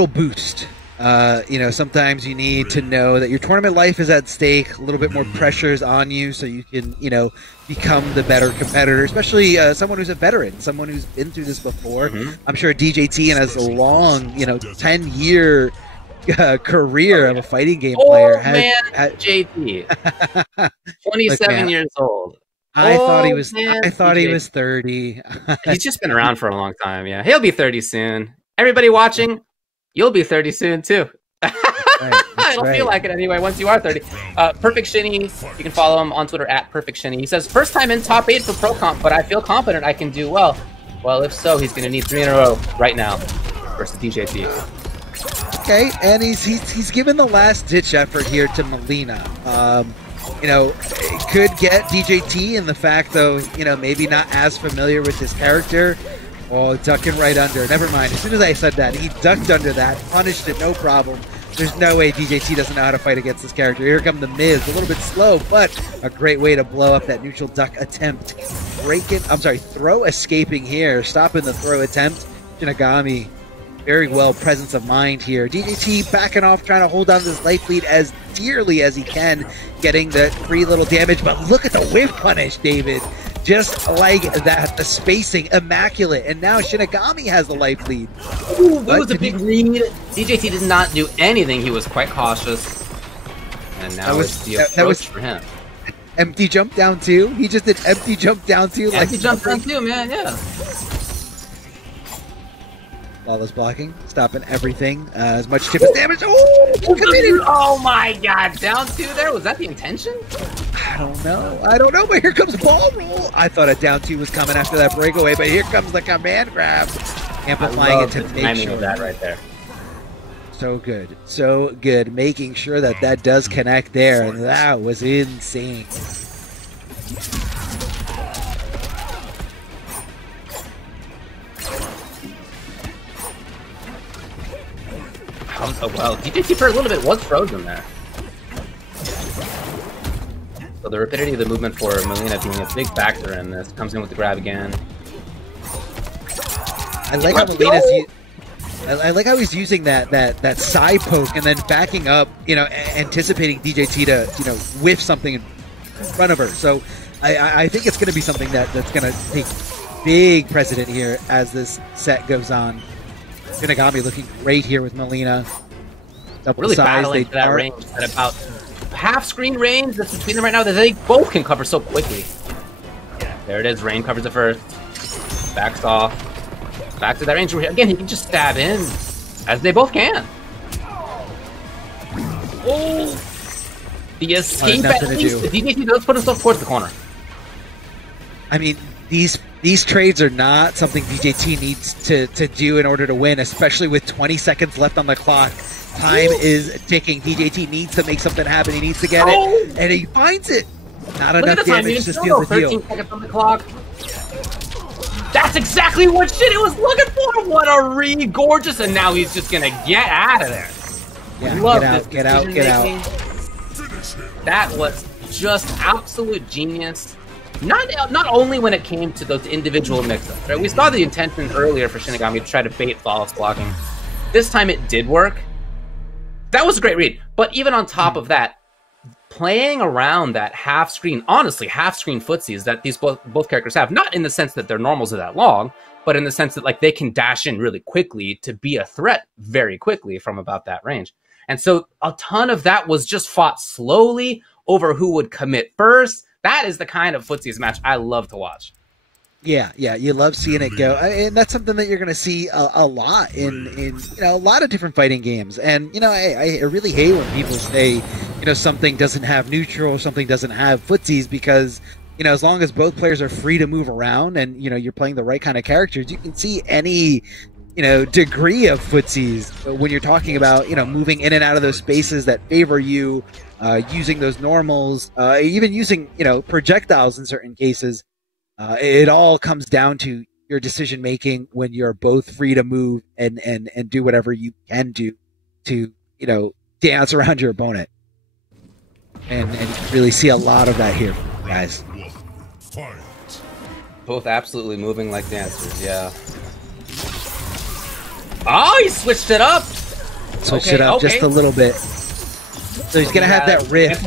boost. You know, sometimes you need to know that your tournament life is at stake. A little bit more pressure is on you, so you can, you know, become the better competitor. Especially someone who's a veteran, someone who's been through this before. I'm sure DJT and has a long, you know, 10-year career of a fighting game player. JT, 27 years old. I thought he was. I thought he was 30. He's just been around for a long time. Yeah, he'll be 30 soon. Everybody watching, you'll be 30 soon too. It'll feel like it anyway once you are 30. Perfect Shinny, you can follow him on Twitter at Perfect Shinny. He says, first time in top 8 for Pro Comp, but I feel confident I can do well. Well, if so, he's going to need 3 in a row right now versus DJT. Okay, and he's given the last ditch effort here to Melina. You know, it could get DJT in the fact, though, you know, maybe not as familiar with his character. Oh, ducking right under. Never mind. As soon as I said that, he ducked under that, punished it, no problem. There's no way DJT doesn't know how to fight against this character. Here come the Miz. A little bit slow, but a great way to blow up that neutral duck attempt. Throw escaping here. Stopping the throw attempt. Shinigami, very well presence of mind here. DJT backing off, trying to hold on to this life lead as dearly as he can, getting the free little damage. But look at the whiff punish, David. Just like that, the spacing, immaculate. And now Shinigami has the life lead. Ooh, that was a big read. DJT did not do anything. He was quite cautious. And now it's the approach for him. Empty jump down 2. He just did empty jump down 2. Empty jump down 2, man, yeah. Flawless blocking, stopping everything. As much chip as damage. Oh, committed! Oh my god, down 2 there? Was that the intention? I don't know, but here comes ball roll. I thought a down 2 was coming after that breakaway, but here comes the command grab. Amplifying it to make sure. Of that right there. So good, making sure that that does connect there. That was insane. Oh, well, DJT for a little bit was frozen there. So the rapidity of the movement for Melina being a big factor in this. Comes in with the grab again. I like how he's using that side poke and then backing up, you know, anticipating DJT to, you know, whiff something in front of her. So I think it's going to be something that's going to take big precedent here as this set goes on. Shinigami looking great here with Melina. Double really size, battling for that range. At about half screen range that's between them right now that they both can cover so quickly. There it is. Rain covers it first. Backs off. Back to that range. Again, he can just stab in, as they both can. Oh! The escape at least. The DJT does put himself towards the corner. I mean, these trades are not something DJT needs to do in order to win, especially with 20 seconds left on the clock. Time is ticking. DJT needs to make something happen. He needs to get it, and he finds it. Not enough damage to steal the deal. 13 seconds on the clock. That's exactly what Shinny was looking for. What a read, gorgeous, and now he's just gonna get out of there. Yeah, get out. That was just absolute genius. Not only when it came to those individual mix-ups, right? We saw the intention earlier for Shinigami to try to bait flawless blocking. This time it did work. That was a great read. But even on top of that, playing around that half-screen, honestly, half-screen footsies that these both characters have, not in the sense that their normals are that long, but in the sense that like they can dash in really quickly to be a threat very quickly from about that range. And so a ton of that was just fought slowly over who would commit first. That is the kind of footsies match I love to watch. Yeah, you love seeing it go, and that's something that you're going to see a lot in you know, a lot of different fighting games. And you know, I really hate when people say, you know, something doesn't have neutral, something doesn't have footsies, because you know, as long as both players are free to move around and you know you're playing the right kind of characters, you can see any, you know, degree of footsies when you're talking about, you know, moving in and out of those spaces that favor you, using those normals, even using, you know, projectiles in certain cases. It all comes down to your decision making when you're both free to move and do whatever you can do to, you know, dance around your opponent. And you can really see a lot of that here, guys. Both absolutely moving like dancers, yeah. Oh, he switched it up! Switch it up just a little bit. So he's going to have that rift.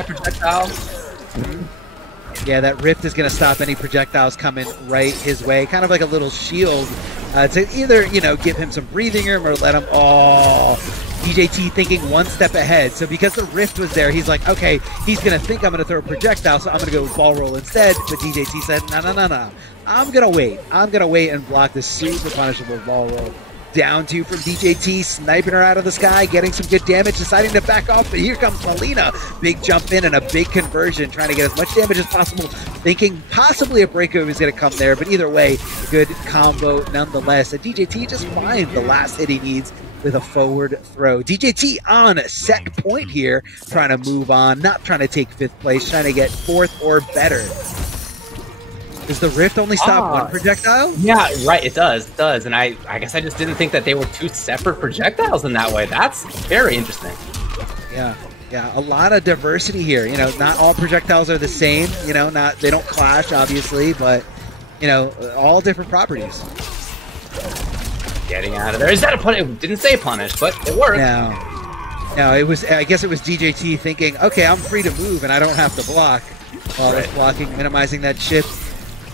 Yeah, that rift is going to stop any projectiles coming right his way. Kind of like a little shield to either, you know, give him some breathing room or let him... Oh, DJT thinking one step ahead. So because the rift was there, he's like, okay, he's going to think I'm going to throw a projectile, so I'm going to go ball roll instead. But DJT said, no. I'm going to wait. I'm going to wait and block this super punishable ball roll. Down two from DJT, sniping her out of the sky, getting some good damage, deciding to back off, but here comes Melina. Big jump in and a big conversion, trying to get as much damage as possible, thinking possibly a breakover was going to come there, but either way, good combo nonetheless. And DJT just finds the last hit he needs with a forward throw. DJT on set point here, trying to move on, not trying to take 5th place, trying to get 4th or better. Does the rift only stop one projectile? Yeah, right, it does, And I guess I just didn't think that they were 2 separate projectiles in that way. That's very interesting. Yeah, a lot of diversity here. You know, not all projectiles are the same. You know, they don't clash, obviously, but, you know, all different properties. Getting out of there. Is that a punish? It didn't say punish, but it worked. No, it was, I guess it was DJT thinking, okay, I'm free to move and I don't have to block. While it's blocking, minimizing that chip.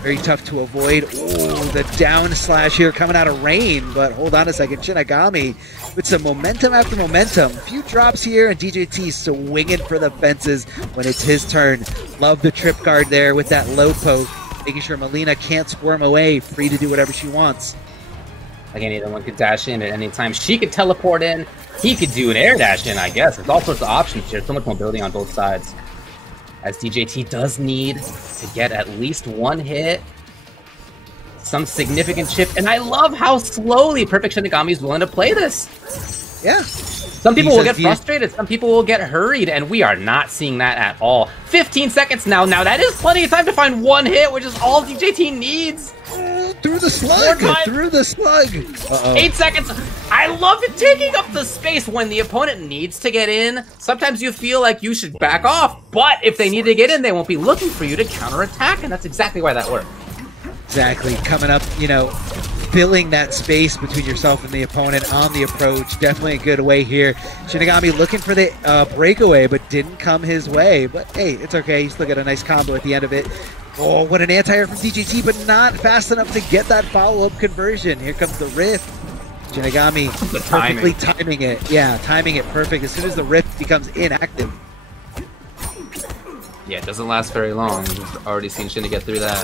Very tough to avoid. Oh, the down slash here coming out of rain, but hold on a second. Shinigami with some momentum after momentum. A few drops here, and DJT swinging for the fences when it's his turn. Love the trip guard there with that low poke, making sure Melina can't squirm away, free to do whatever she wants. Again, either one could dash in at any time. She could teleport in. He could do an air dash in, I guess. There's all sorts of options here. So much mobility on both sides. As DJT does need to get at least 1 hit, some significant chip, and I love how slowly Perfect Shinigami is willing to play this. Yeah. Some people will get frustrated, some people will get hurried, and we are not seeing that at all. 15 seconds now. Now that is plenty of time to find 1 hit, which is all DJT needs. Through the slug! Through the slug! 8 seconds! I love it taking up the space when the opponent needs to get in. Sometimes you feel like you should back off, but if they need to get in, they won't be looking for you to counterattack, and that's exactly why that worked. Exactly. Coming up, you know, filling that space between yourself and the opponent on the approach. Definitely a good way here. Shinigami looking for the breakaway, but didn't come his way. But hey, it's okay. He still got a nice combo at the end of it. Oh, what an anti-air from DJT, but not fast enough to get that follow-up conversion. Here comes the rift. Shinigami perfectly timing it. Yeah, timing it perfect. As soon as the rift becomes inactive. Yeah, it doesn't last very long. We've already seen Shinny get through that.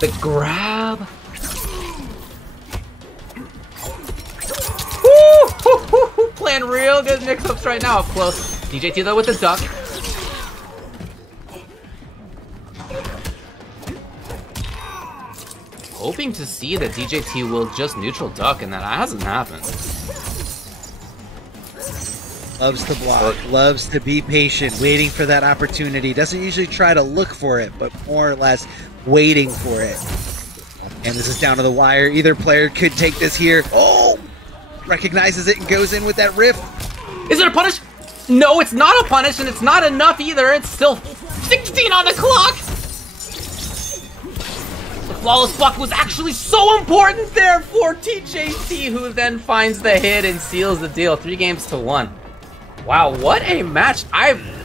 The grab. Woo! Playing real good mix-ups right now up close. DJT though with the duck. Hoping to see that DJT will just neutral duck, and that hasn't happened. Loves to block, loves to be patient, waiting for that opportunity. Doesn't usually try to look for it, but more or less waiting for it. And this is down to the wire. Either player could take this here. Oh! Recognizes it and goes in with that rift. Is it a punish? No, it's not a punish, and it's not enough either. It's still 16 on the clock. The flawless block was actually so important there for TJT, who then finds the hit and seals the deal. 3-1. Wow, what a match.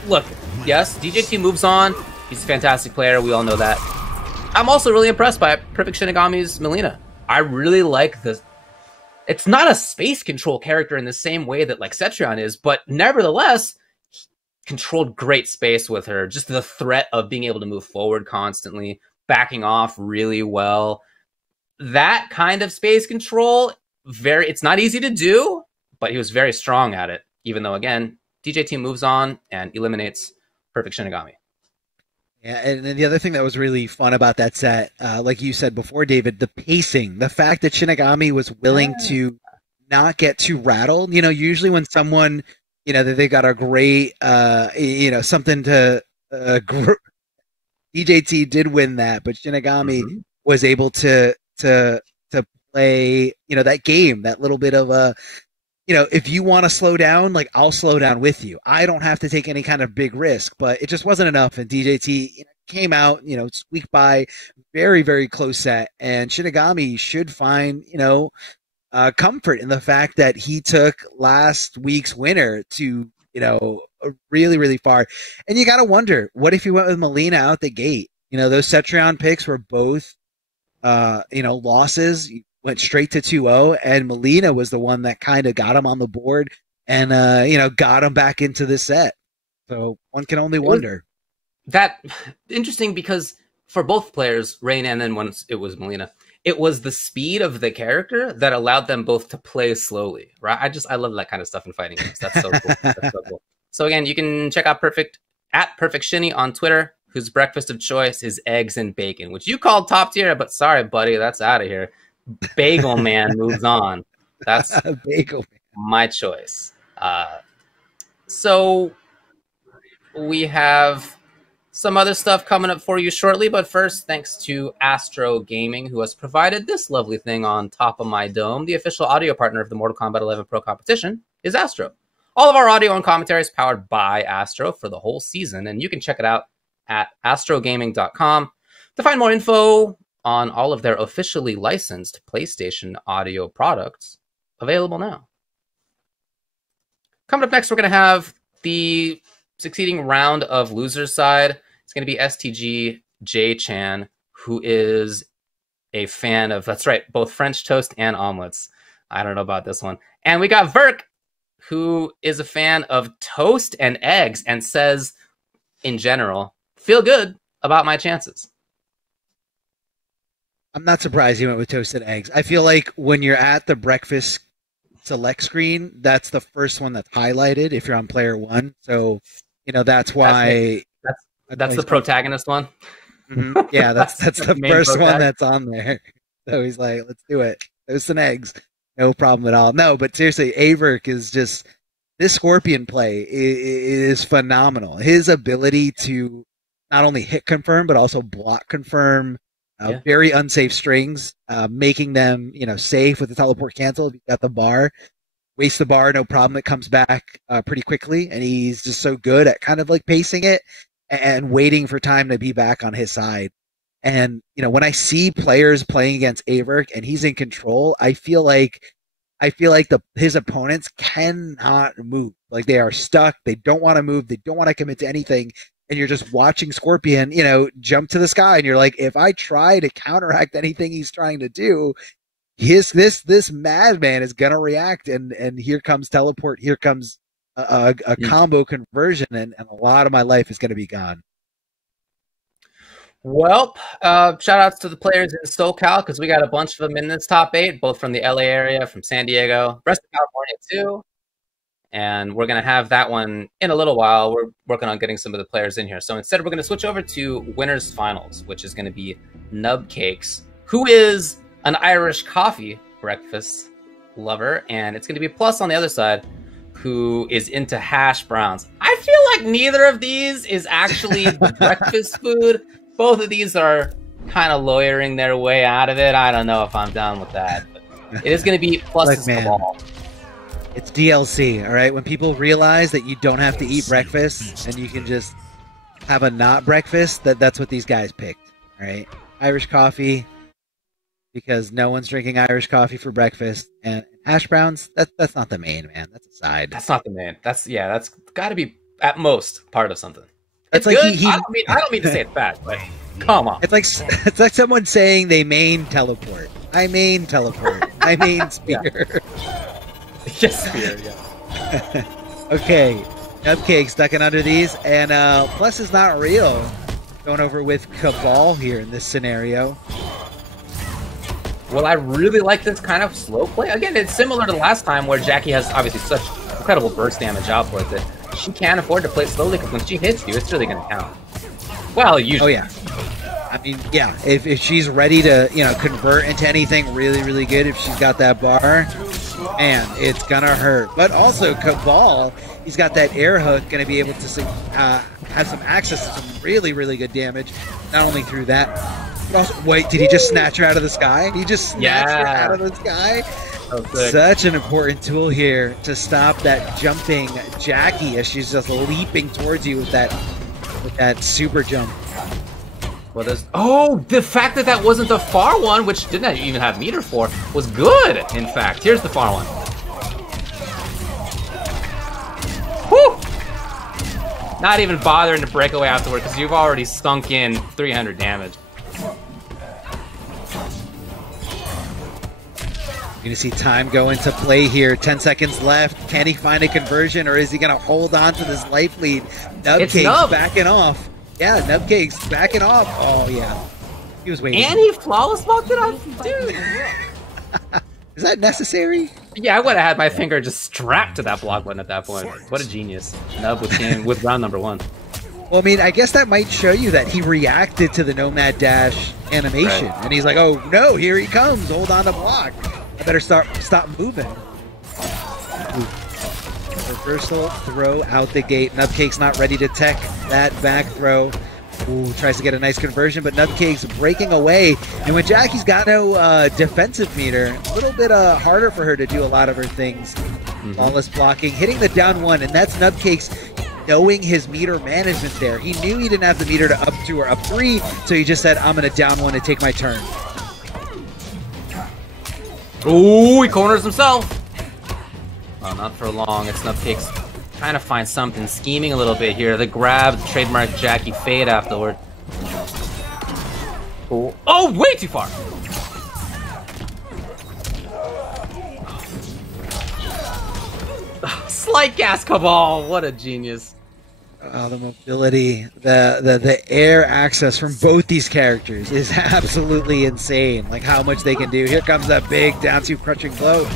Look, yes, DJT moves on. He's a fantastic player. We all know that. I'm also really impressed by Perfect Shinigami's Melina. I really like this. It's not a space control character in the same way that like Cetrion is, but nevertheless, he controlled great space with her. Just the threat of being able to move forward constantly, backing off really well. That kind of space control, it's not easy to do, but he was very strong at it. Even though, again, DJT moves on and eliminates Perfect Shinigami. Yeah, and then the other thing that was really fun about that set, like you said before, David, the pacing, the fact that Shinigami was willing to not get too rattled. You know, usually when someone, you know, that they got a great, you know, something to, DJT did win that, but Shinigami was able to play, you know, that game, that little bit of a, you know, if you want to slow down, like, I'll slow down with you. I don't have to take any kind of big risk, but it just wasn't enough. And DJT came out, you know, squeaked by, very, very close set. And Shinigami should find, you know, comfort in the fact that he took last week's winner to, really, really far. And you got to wonder, what if he went with Melina out the gate? Those Cetrion picks were both, losses. He went straight to 2-0, and Melina was the one that kind of got him on the board and, got him back into the set. So one can only wonder. That interesting because for both players, Rain and then once it was Melina, it was the speed of the character that allowed them both to play slowly, right? I love that kind of stuff in fighting games. That's so cool. That's so cool. So again, you can check out Perfect Shinny on Twitter, whose breakfast of choice is eggs and bacon, which you called top tier, but sorry, buddy, that's out of here. Bagel Man moves on. That's Bagel Man. My choice. So we have some other stuff coming up for you shortly, but first, thanks to Astro Gaming, who has provided this lovely thing on top of my dome. The official audio partner of the Mortal Kombat 11 Pro competition is Astro. All of our audio and commentary is powered by Astro for the whole season, and you can check it out at astrogaming.com to find more info on all of their officially licensed PlayStation audio products available now. Coming up next, we're going to have the succeeding round of losers side. It's going to be STG J-Chan, who is a fan of, that's right, both French toast and omelets. I don't know about this one. And we got Verk, who is a fan of toast and eggs and says, in general, feel good about my chances. I'm not surprised you went with toasted eggs. I feel like when you're at the breakfast select screen, that's the first one that's highlighted if you're on player one. So, that's why... That's the protagonist one? Mm-hmm. Yeah, that's the first one that's on there. So he's like, let's do it. Toast and eggs. No problem at all. No, but seriously, Averk is just... This Scorpion play is phenomenal. His ability to not only hit confirm, but also block confirm very unsafe strings, making them, safe with the teleport cancel. If you got the bar, waste the bar, no problem. It comes back pretty quickly, and he's just so good at kind of like pacing it and waiting for time to be back on his side. And, when I see players playing against Averk and he's in control, I feel like his opponents cannot move. Like they are stuck. They don't want to move. They don't want to commit to anything. And you're just watching Scorpion, jump to the sky. And you're like, if I try to counteract anything he's trying to do, this madman is going to react. And here comes teleport. Here comes a combo conversion. And a lot of my life is going to be gone. Well, shout outs to the players in SoCal, because we got a bunch of them in this top 8, both from the LA area, from San Diego, rest of California too. And we're going to have that one in a little while. We're working on getting some of the players in here. So instead, we're going to switch over to winners finals, which is going to be Nub Cakes, who is an Irish coffee breakfast lover. And it's going to be Plus on the other side, who is into hash browns. I feel like neither of these is actually the breakfast food. Both of these are kind of lawyering their way out of it. I don't know if I'm down with that. But it is going to be Plus's Cabal. It's DLC, all right? When people realize that you don't have to eat breakfast and you can just have a not breakfast, that's what these guys picked, all right? Irish coffee, because no one's drinking Irish coffee for breakfast. And hash browns, that's not the main, man. That's a side. That's not the main. That's got to be, at most, part of something. It's like good. I don't mean to say it's bad, but come on. It's like someone saying they main teleport. I main teleport. I main spear. Yes, spear, yeah. Okay. Cupcake ducking under these. And Plus is not real. Going over with Cabal here in this scenario. Well, I really like this kind of slow play. Again, it's similar to last time where Jackie has obviously such incredible burst damage output that she can't afford to play slowly, because when she hits you, it's really going to count. Well, usually. Oh, yeah. I mean, yeah, if she's ready to, convert into anything really, really good, if she's got that bar, man, it's going to hurt. But also, Cabal, he's got that air hook, going to be able to have some access to some really, really good damage, not only through that, but also, wait, did he just snatch her out of the sky? He just snatched her out of the sky? Oh, such an important tool here to stop that jumping Jackie as she's just leaping towards you with that super jump. Well, there's... Oh, the fact that that wasn't the far one, which didn't even have meter for, was good, in fact. Here's the far one. Whew! Not even bothering to break away afterward, because you've already sunk in 300 damage. You're gonna see time go into play here. 10 seconds left. Can he find a conversion, or is he gonna hold on to this life lead? Nubcake's backing off. Yeah, Nubcake's backing off. Oh yeah, he was waiting. And he flawless blocked it on, dude. Is that necessary? Yeah, I would have had my finger just strapped to that block button at that point. What a genius. Nub with round number 1. Well, I mean, I guess that might show you that he reacted to the Nomad Dash animation, and he's like, "Oh no, here he comes! Hold on to block. I better stop moving." Ooh. Reversal throw out the gate. Nubcake's not ready to tech that back throw. Ooh, tries to get a nice conversion, but Nubcake's breaking away. And when Jackie's got no defensive meter, a little bit harder for her to do a lot of her things. Flawless blocking, hitting the down 1, and that's Nubcake's knowing his meter management there. He knew he didn't have the meter to up 2 or up 3, so he just said, I'm going to down 1 and take my turn. Ooh, he corners himself. Oh, not for long. It's Nubcake's trying to find something, scheming a little bit here. The grab, the trademark Jackie fade afterward. Ooh. Oh, way too far. Slight gas cabal. What a genius. Oh, the mobility, the air access from both these characters is absolutely insane. Like how much they can do. Here comes that big down 2 crushing blow.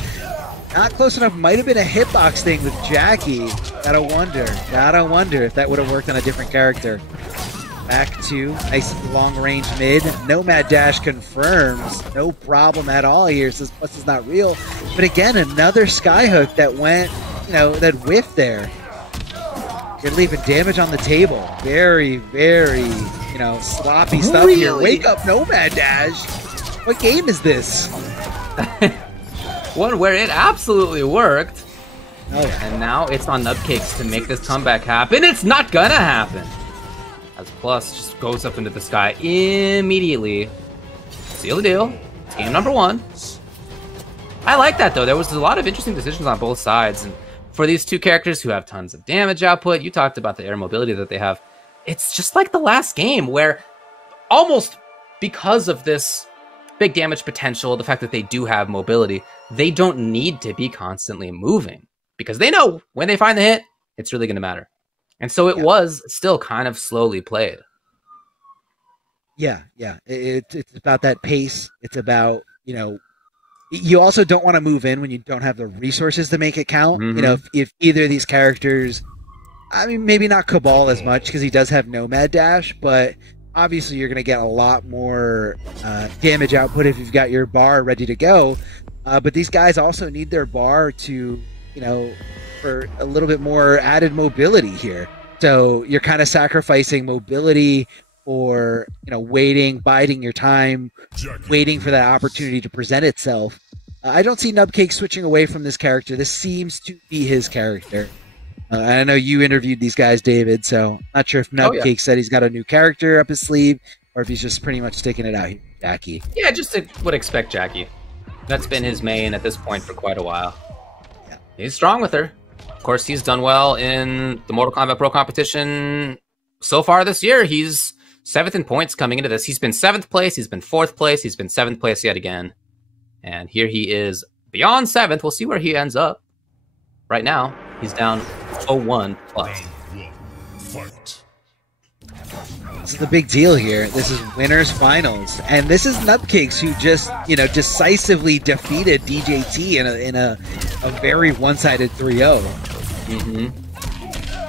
Not close enough. Might have been a hitbox thing with Jackie. Gotta wonder if that would have worked on a different character. Back to nice long range mid. Nomad Dash confirms. No problem at all here. Says plus is not real. But again, another skyhook that went, that whiffed there. You're leaving damage on the table. Very, very, sloppy stuff here. Wake up, Nomad Dash. What game is this? One where it absolutely worked. Oh, yeah. And now it's on Nubcakes to make this comeback happen. It's not gonna happen. As Plus just goes up into the sky immediately. Seal the deal. It's game number 1. I like that though. There was a lot of interesting decisions on both sides. And for these two characters who have tons of damage output, you talked about the air mobility that they have. It's just like the last game where almost because of this big damage potential, the fact that they do have mobility, they don't need to be constantly moving because they know when they find the hit, it's really going to matter. And so it was still kind of slowly played. Yeah. It's about that pace. It's about, you also don't want to move in when you don't have the resources to make it count. If either of these characters, I mean, maybe not Cabal as much because he does have Nomad Dash, but obviously you're going to get a lot more damage output if you've got your bar ready to go. But these guys also need their bar to, for a little bit more added mobility here. So you're kind of sacrificing mobility or, waiting, biding your time, waiting for that opportunity to present itself. I don't see Nubcake switching away from this character. This seems to be his character. I know you interviewed these guys, David, so I'm not sure if Nubcake said he's got a new character up his sleeve or if he's just pretty much sticking it out here, Jackie. Yeah, just would expect Jackie. That's been his main at this point for quite a while. Yeah. He's strong with her. Of course, he's done well in the Mortal Kombat Pro competition so far this year. He's 7th in points coming into this. He's been 7th place, he's been 4th place, he's been 7th place yet again. And here he is beyond 7th. We'll see where he ends up. Right now, he's down 0-1 plus. Fight. This is the big deal here. This is winners finals, and this is Nubcakes who just decisively defeated DJT in a very one-sided 3-0.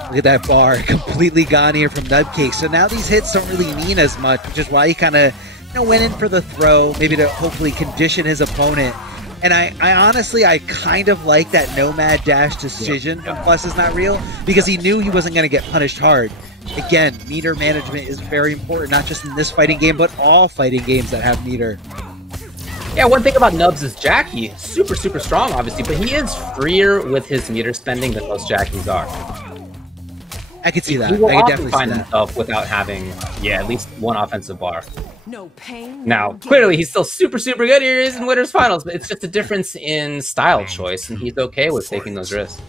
Look at that bar, completely gone here from Nubcakes. So now these hits don't really mean as much, which is why he kind of went in for the throw, maybe to hopefully condition his opponent. And I honestly kind of like that Nomad Dash decision from Plus is not real because he knew he wasn't going to get punished hard. Again, meter management is very important, not just in this fighting game, but all fighting games that have meter. Yeah, one thing about Nubs is Jackie, super, super strong, obviously, but he is freer with his meter spending than most Jackies are. I could see that. He will I could often definitely see find that. himself without having, at least one offensive bar. No pain. Now, clearly, he's still super, super good here. He's in winners finals, but it's just a difference in style choice, and he's okay with taking those risks.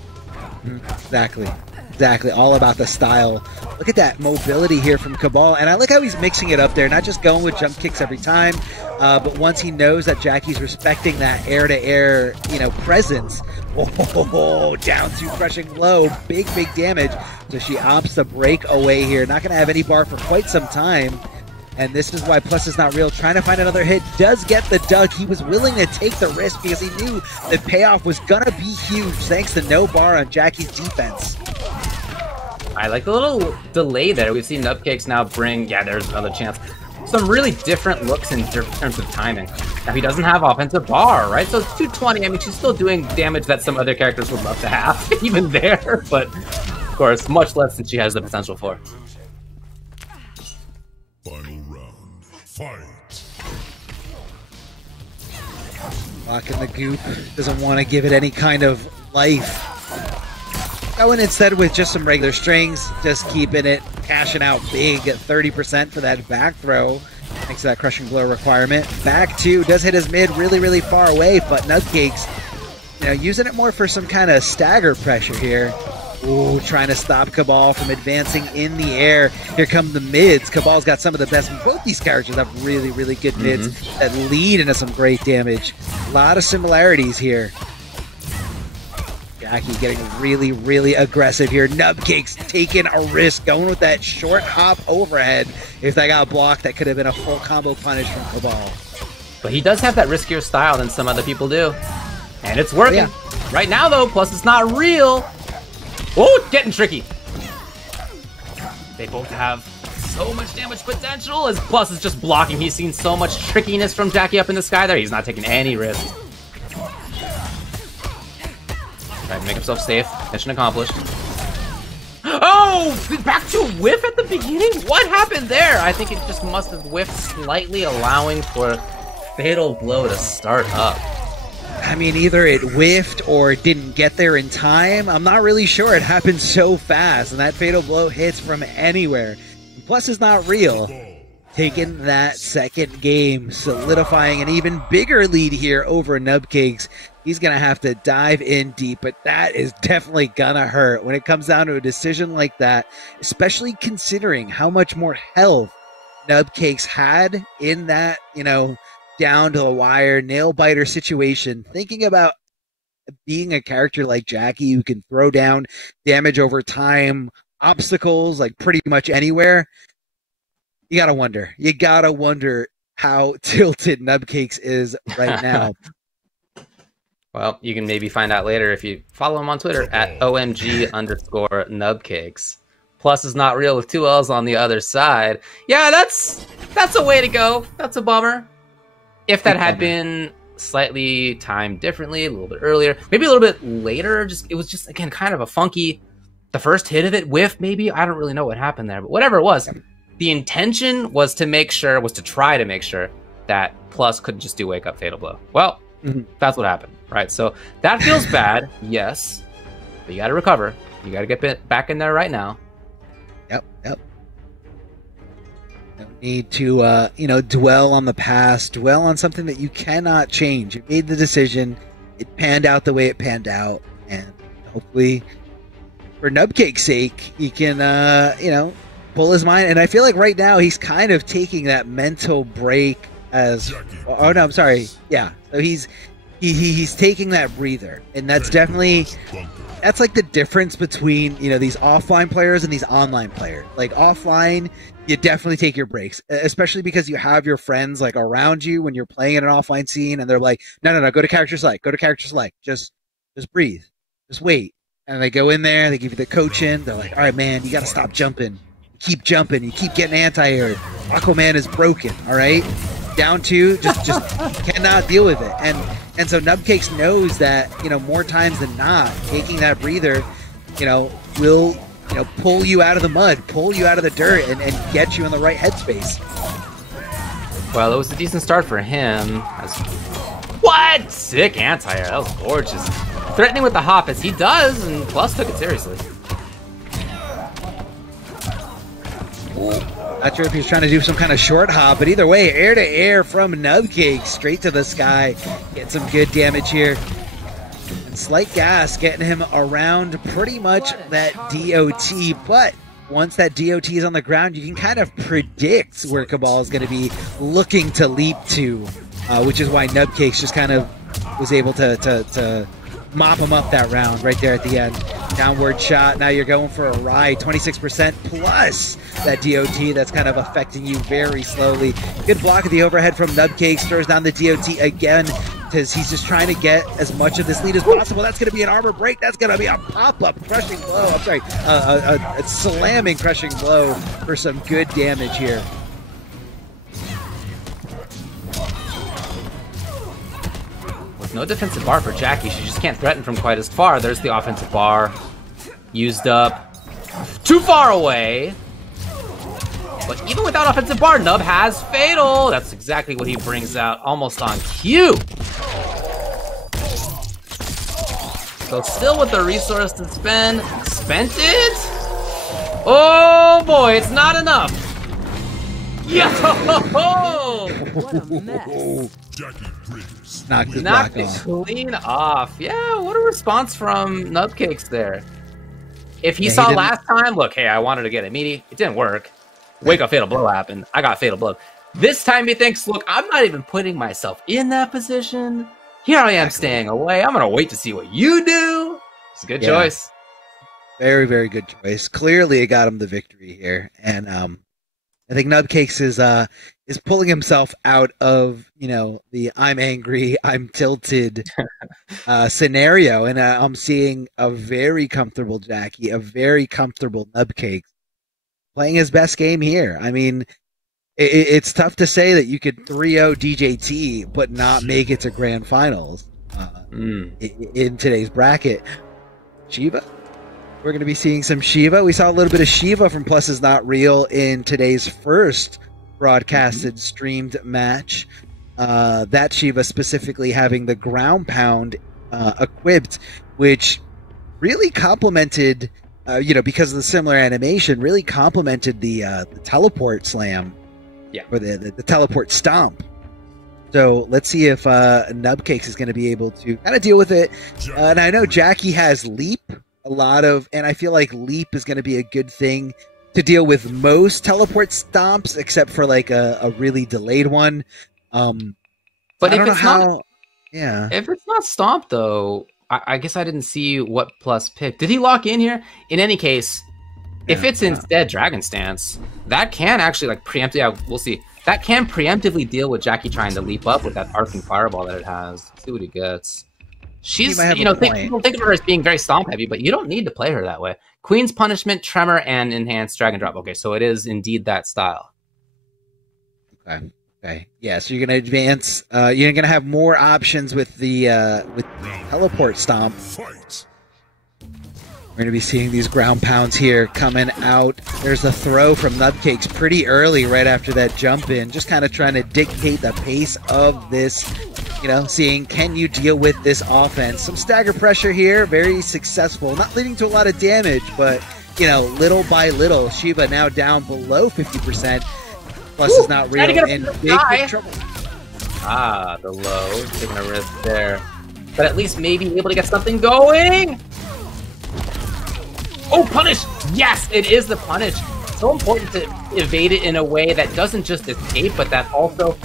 Exactly. Exactly. All about the style. Look at that mobility here from Kabal. And I like how he's mixing it up there, not just going with jump kicks every time, but once he knows that Jackie's respecting that air-to-air, presence, down to crushing blow, big damage. So she opts to break away here. Not going to have any bar for quite some time. And this is why Plus is not real. Trying to find another hit. Does get the dug. He was willing to take the risk because he knew the payoff was going to be huge thanks to no bar on Jackie's defense. I like the little delay there. We've seen Nubcakes now bring, there's another chance. Some really different looks in terms of timing. Now, he doesn't have offensive bar, right? So it's 220. I mean, she's still doing damage that some other characters would love to have, even there. But, of course, much less than she has the potential for. Final round. Fight. Locking the goop. Doesn't want to give it any kind of life. Going instead with just some regular strings, just keeping it, cashing out big at 30% for that back throw. Thanks to that crushing blow requirement. Back two, does hit his mid really far away, but Nubcakes, using it more for some kind of stagger pressure here. Ooh, trying to stop Kabal from advancing in the air. Here come the mids. Kabal's got some of the best. Both these characters have really good mids that lead into some great damage. A lot of similarities here. Jackie getting really aggressive here. Nubcakes taking a risk, going with that short hop overhead. If that got blocked, that could have been a full combo punish from Kabal. But he does have that riskier style than some other people do. And it's working. Yeah. Right now, though, Plus it's not real. Oh, getting tricky. They both have so much damage potential as Plus is just blocking. He's seen so much trickiness from Jackie up in the sky there. He's not taking any risks. Trying to make himself safe. Mission accomplished. Oh! Back to whiff at the beginning? What happened there? I think it just must have whiffed slightly, allowing for Fatal Blow to start up. I mean, either it whiffed or it didn't get there in time. I'm not really sure. It happened so fast, and that Fatal Blow hits from anywhere. Plus is not real. Taking that second game, solidifying an even bigger lead here over Nubcakes. He's going to have to dive in deep, but that is definitely going to hurt when it comes down to a decision like that, especially considering how much more health Nubcakes had in that, down to the wire, nail biter situation. Thinking about being a character like Jackie who can throw down damage over time, obstacles, like pretty much anywhere. You gotta wonder how tilted Nubcakes is right now. Well, you can maybe find out later if you follow him on Twitter at OMG_Nubcakes. Plus is not real with 2 L's on the other side. Yeah, that's a way to go. That's a bummer. If that had been slightly timed differently, a little bit earlier, maybe a little bit later, it was just, again, kind of a funky, the first hit of it, whiff maybe? I don't really know what happened there, but whatever it was, the intention was to try to make sure that Plus couldn't just do wake up Fatal Blow. Well, that's what happened, right? So that feels bad, yes, but you got to recover. You got to get back in there right now. Yep. No need to, dwell on the past, dwell on something that you cannot change. You made the decision. It panned out the way it panned out, and hopefully, for Nubcake's sake, he can, pull his mind. And I feel like right now he's kind of taking that mental break as. Oh no, I'm sorry. Yeah, so he's taking that breather, and that's definitely. That's like the difference between, these offline players and these online players. Like offline, you definitely take your breaks, especially because you have your friends like around you when you're playing in an offline scene, and they're like, no, go to character select, just breathe, just wait. And they go in there, they give you the coaching. They're like, all right, man, you got to stop jumping. You keep jumping, you keep getting anti-air. Aquaman is broken, all right? Down to just cannot deal with it. And so Nubcakes knows that, more times than not, taking that breather, will, pull you out of the mud, pull you out of the dirt, and get you in the right headspace. Well, it was a decent start for him. What? Sick anti-air. That was gorgeous. Threatening with the hop as he does, and Plus took it seriously. Not sure if he's trying to do some kind of short hop, but either way, air to air from Nubcake, straight to the sky. Get some good damage here. And slight gas getting him around pretty much that DOT, but once that DOT is on the ground, you can kind of predict where Cabal is going to be looking to leap to, which is why Nubcakes just kind of was able to mop him up that round right there at the end. Downward shot. Now you're going for a ride. 26% plus that DOT that's kind of affecting you very slowly. Good block of the overhead from Nubcake. Stirs down the DOT again because he's just trying to get as much of this lead as possible. That's going to be an armor break. That's going to be a pop-up crushing blow. I'm sorry, a slamming crushing blow for some good damage here. No defensive bar for Jackie. She just can't threaten from quite as far. There's the offensive bar. Used up. Too far away. But even without offensive bar, Nub has Fatal. That's exactly what he brings out almost on cue. So still with the resource to spend. Spent it? Oh boy, it's not enough. Yo! What a mess. Knocked it clean off. Yeah, what a response from Nubcakes there. If he saw last time, look, hey, I wanted to get a meaty. It didn't work. Wake up Fatal Blow happened. I got Fatal Blow. This time he thinks, look, I'm not even putting myself in that position. Here I am staying away. I'm going to wait to see what you do. It's a good choice. Very, very good choice. Clearly it got him the victory here. And I think Nubcakes is pulling himself out of, you know, the I'm angry, I'm tilted scenario. And I'm seeing a very comfortable Jackie, a very comfortable Nubcakes playing his best game here. I mean, it's tough to say that you could 3-0 DJT but not make it to grand finals in today's bracket. Shiva? We're going to be seeing some Shiva. We saw a little bit of Shiva from Plus Is Not Real in today's first broadcasted streamed match. That Shiva specifically having the ground pound equipped, which really complemented, you know, because of the similar animation, really complemented the teleport slam, or the teleport stomp. So let's see if Nubcakes is going to be able to kind of deal with it. And I know Jackie has leap. A lot of, and I feel like leap is going to be a good thing to deal with most teleport stomps, except for like a really delayed one. But if it's not, if it's not stomp though, I guess I didn't see what Plus picked. Did he lock in here? In any case, if it's instead Dragon Stance, that can actually like preempt. Yeah, we'll see. That can preemptively deal with Jackie trying to leap up with that arcing fireball that it has. Let's see what he gets. She's, you know, people think of her as being very stomp heavy, but you don't need to play her that way. Queen's Punishment, Tremor, and Enhanced Drag and Drop. Okay, so it is indeed that style. Okay. Yeah, so you're going to advance. You're going to have more options with the Teleport Stomp. We're going to be seeing these ground pounds here coming out. There's a throw from Nubcakes pretty early right after that jump in. Just kind of trying to dictate the pace of this. You know, seeing can you deal with this offense. Some stagger pressure here, very successful. Not leading to a lot of damage, but, you know, little by little. Shiva now down below 50%. Plus Is Not Real in big trouble. Ah, the low. Taking a risk there. But at least maybe able to get something going. Oh, punish! Yes, it is the punish. So important to evade it in a way that doesn't just escape, but that also...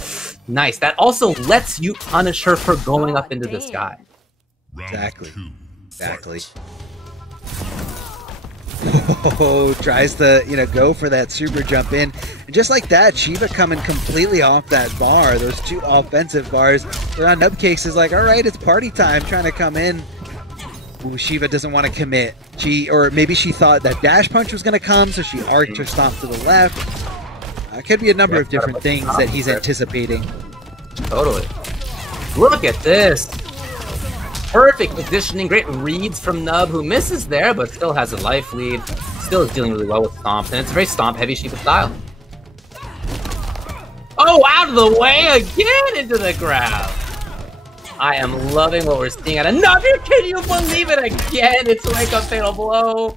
Nice. That also lets you punish her for going up into the sky. Exactly. Oh, tries to, you know, go for that super jump in. And just like that, Shiva coming completely off that bar. Those two offensive bars. So now Nubcakes is like, all right, it's party time. Trying to come in. Ooh, Shiva doesn't want to commit. Or maybe she thought that dash punch was going to come, so she arced her stomp to the left. Could be a number of different things that he's anticipating. Totally. Look at this. Perfect positioning. Great reads from Nub, who misses there, but still has a life lead. Still is dealing really well with stomps, and it's a very stomp-heavy Shiva style. Oh, out of the way again into the ground. I am loving what we're seeing out of Nub. Can you believe it again? It's Wake Up Fatal Blow.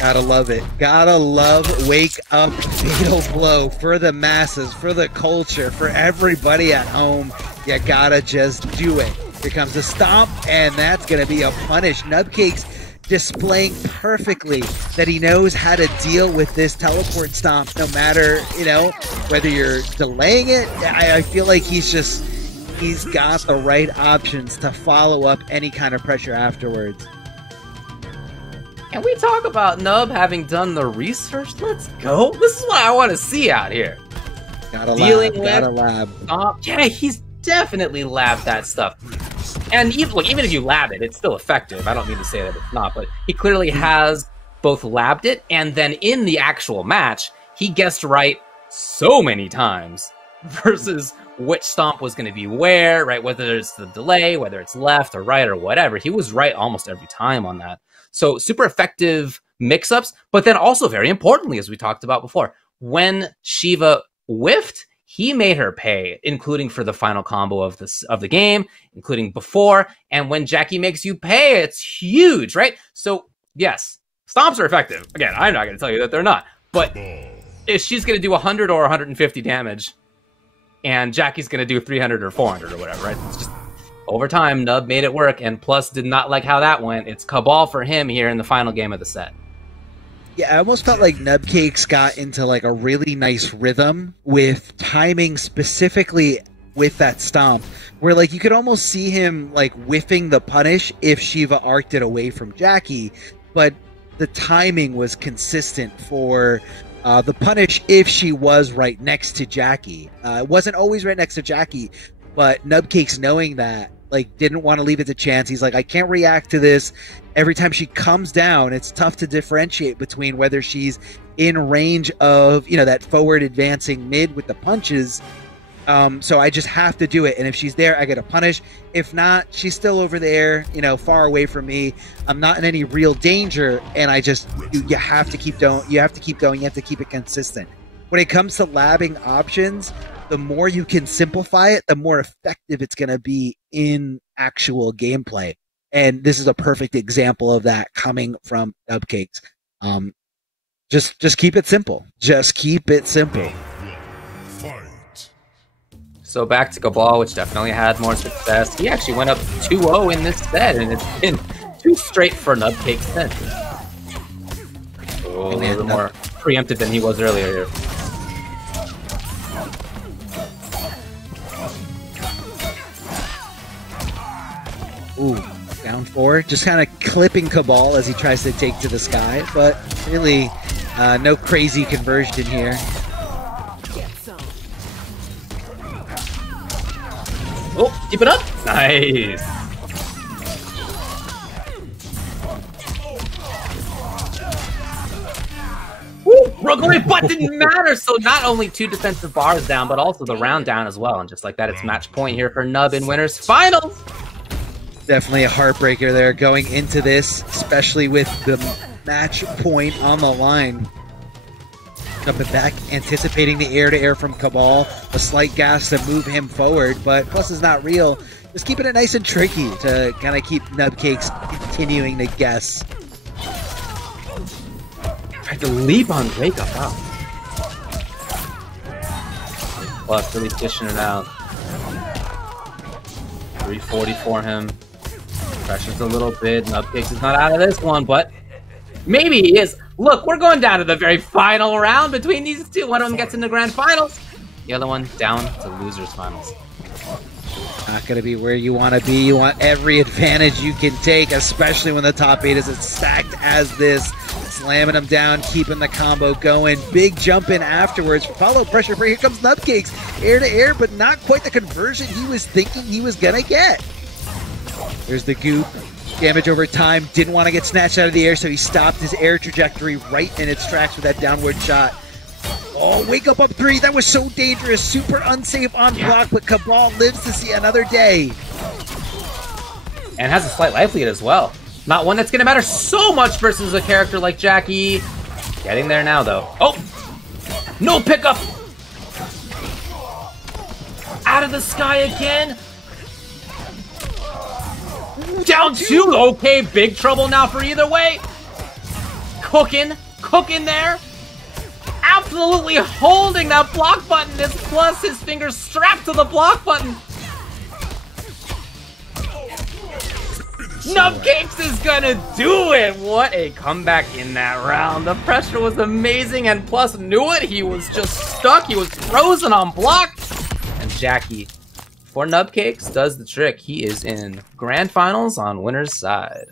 Gotta love it. Gotta love Wake Up Fatal Blow for the masses, for the culture, for everybody at home. You gotta just do it. Here comes the stomp, and that's gonna be a punish. Nubcake's displaying perfectly that he knows how to deal with this teleport stomp, no matter, you know, whether you're delaying it. I feel like he's got the right options to follow up any kind of pressure afterwards. Can we talk about Nub having done the research? Let's go. This is what I want to see out here. Gotta lab. Yeah, he's definitely labbed that stuff. And even if you lab it, it's still effective. I don't mean to say that it's not, but he clearly has both labbed it, and then in the actual match, he guessed right so many times versus which stomp was going to be where, right? Whether it's the delay, whether it's left or right or whatever. He was right almost every time on that. So super effective mix-ups, but then also very importantly, as we talked about before, when Shiva whiffed, he made her pay, including for the final combo of the game, including before, and when Jackie makes you pay, it's huge, right? So yes, stomps are effective. Again, I'm not going to tell you that they're not, but if she's going to do 100 or 150 damage, and Jackie's going to do 300 or 400 or whatever, right? It's just over time, Nub made it work, and Plus did not like how that went. It's Cabal for him here in the final game of the set. Yeah, I almost felt like Nubcakes got into like a really nice rhythm with timing specifically with that stomp, where like you could almost see him like whiffing the punish if Shiva arced it away from Jackie, but the timing was consistent for the punish if she was right next to Jackie. It wasn't always right next to Jackie, but Nubcakes, knowing that, like, didn't want to leave it to chance. He's like, I can't react to this. Every time she comes down, it's tough to differentiate between whether she's in range of, you know, that forward advancing mid with the punches. So I just have to do it. And if she's there, I get a punish. If not, she's still over there, you know, far away from me. I'm not in any real danger. And I just, you have to keep going. You have to keep going. You have to keep it consistent. When it comes to labbing options, the more you can simplify it, the more effective it's going to be in actual gameplay. And this is a perfect example of that coming from Nubcakes. Just keep it simple. Just keep it simple. So back to Cabal, which definitely had more success. He actually went up 2-0 in this set, and it's been too straight for Nubcakes since. Oh, a little more preemptive than he was earlier here. Ooh, down 4. Just kind of clipping Cabal as he tries to take to the sky, but really no crazy conversion here. Oh, keep it up. Nice. Woo, broke away, but didn't matter. So not only 2 defensive bars down, but also the round down as well. And just like that, it's match point here for Nub in winners finals. Definitely a heartbreaker there going into this, especially with the match point on the line. Jumping back, anticipating the air-to-air from Cabal. A slight gas to move him forward, but Plus is not real. Just keeping it nice and tricky to kind of keep Nubcakes continuing to guess. Tried to leap on Wake Up. Wow. Plus really dishing it out. 340 for him. Pressure's a little bit. Nubcakes is not out of this one, but maybe he is. Look, we're going down to the very final round between these two. One of them gets in the grand finals. The other one down to losers finals. Not going to be where you want to be. You want every advantage you can take, especially when the top 8 is as stacked as this. Slamming them down, keeping the combo going. Big jump in afterwards. Follow pressure. Here comes Nubcakes. Air to air, but not quite the conversion he was thinking he was going to get. There's the goop. Damage over time. Didn't want to get snatched out of the air, so he stopped his air trajectory right in its tracks with that downward shot. Oh, Wake Up 3. That was so dangerous. Super unsafe on block, but Cabal lives to see another day. And has a slight life lead as well. Not one that's going to matter so much versus a character like Jackie. Getting there now, though. Oh! No pickup! Out of the sky again! Down 2! Okay, big trouble now for either way! cooking there. Absolutely holding that block button, plus his fingers strapped to the block button. Nubcakes is gonna do it! What a comeback in that round. The pressure was amazing, and Plus knew it. He was just stuck. He was frozen on block. And Jackie, for Nubcakes, does the trick. He is in grand finals on winner's side.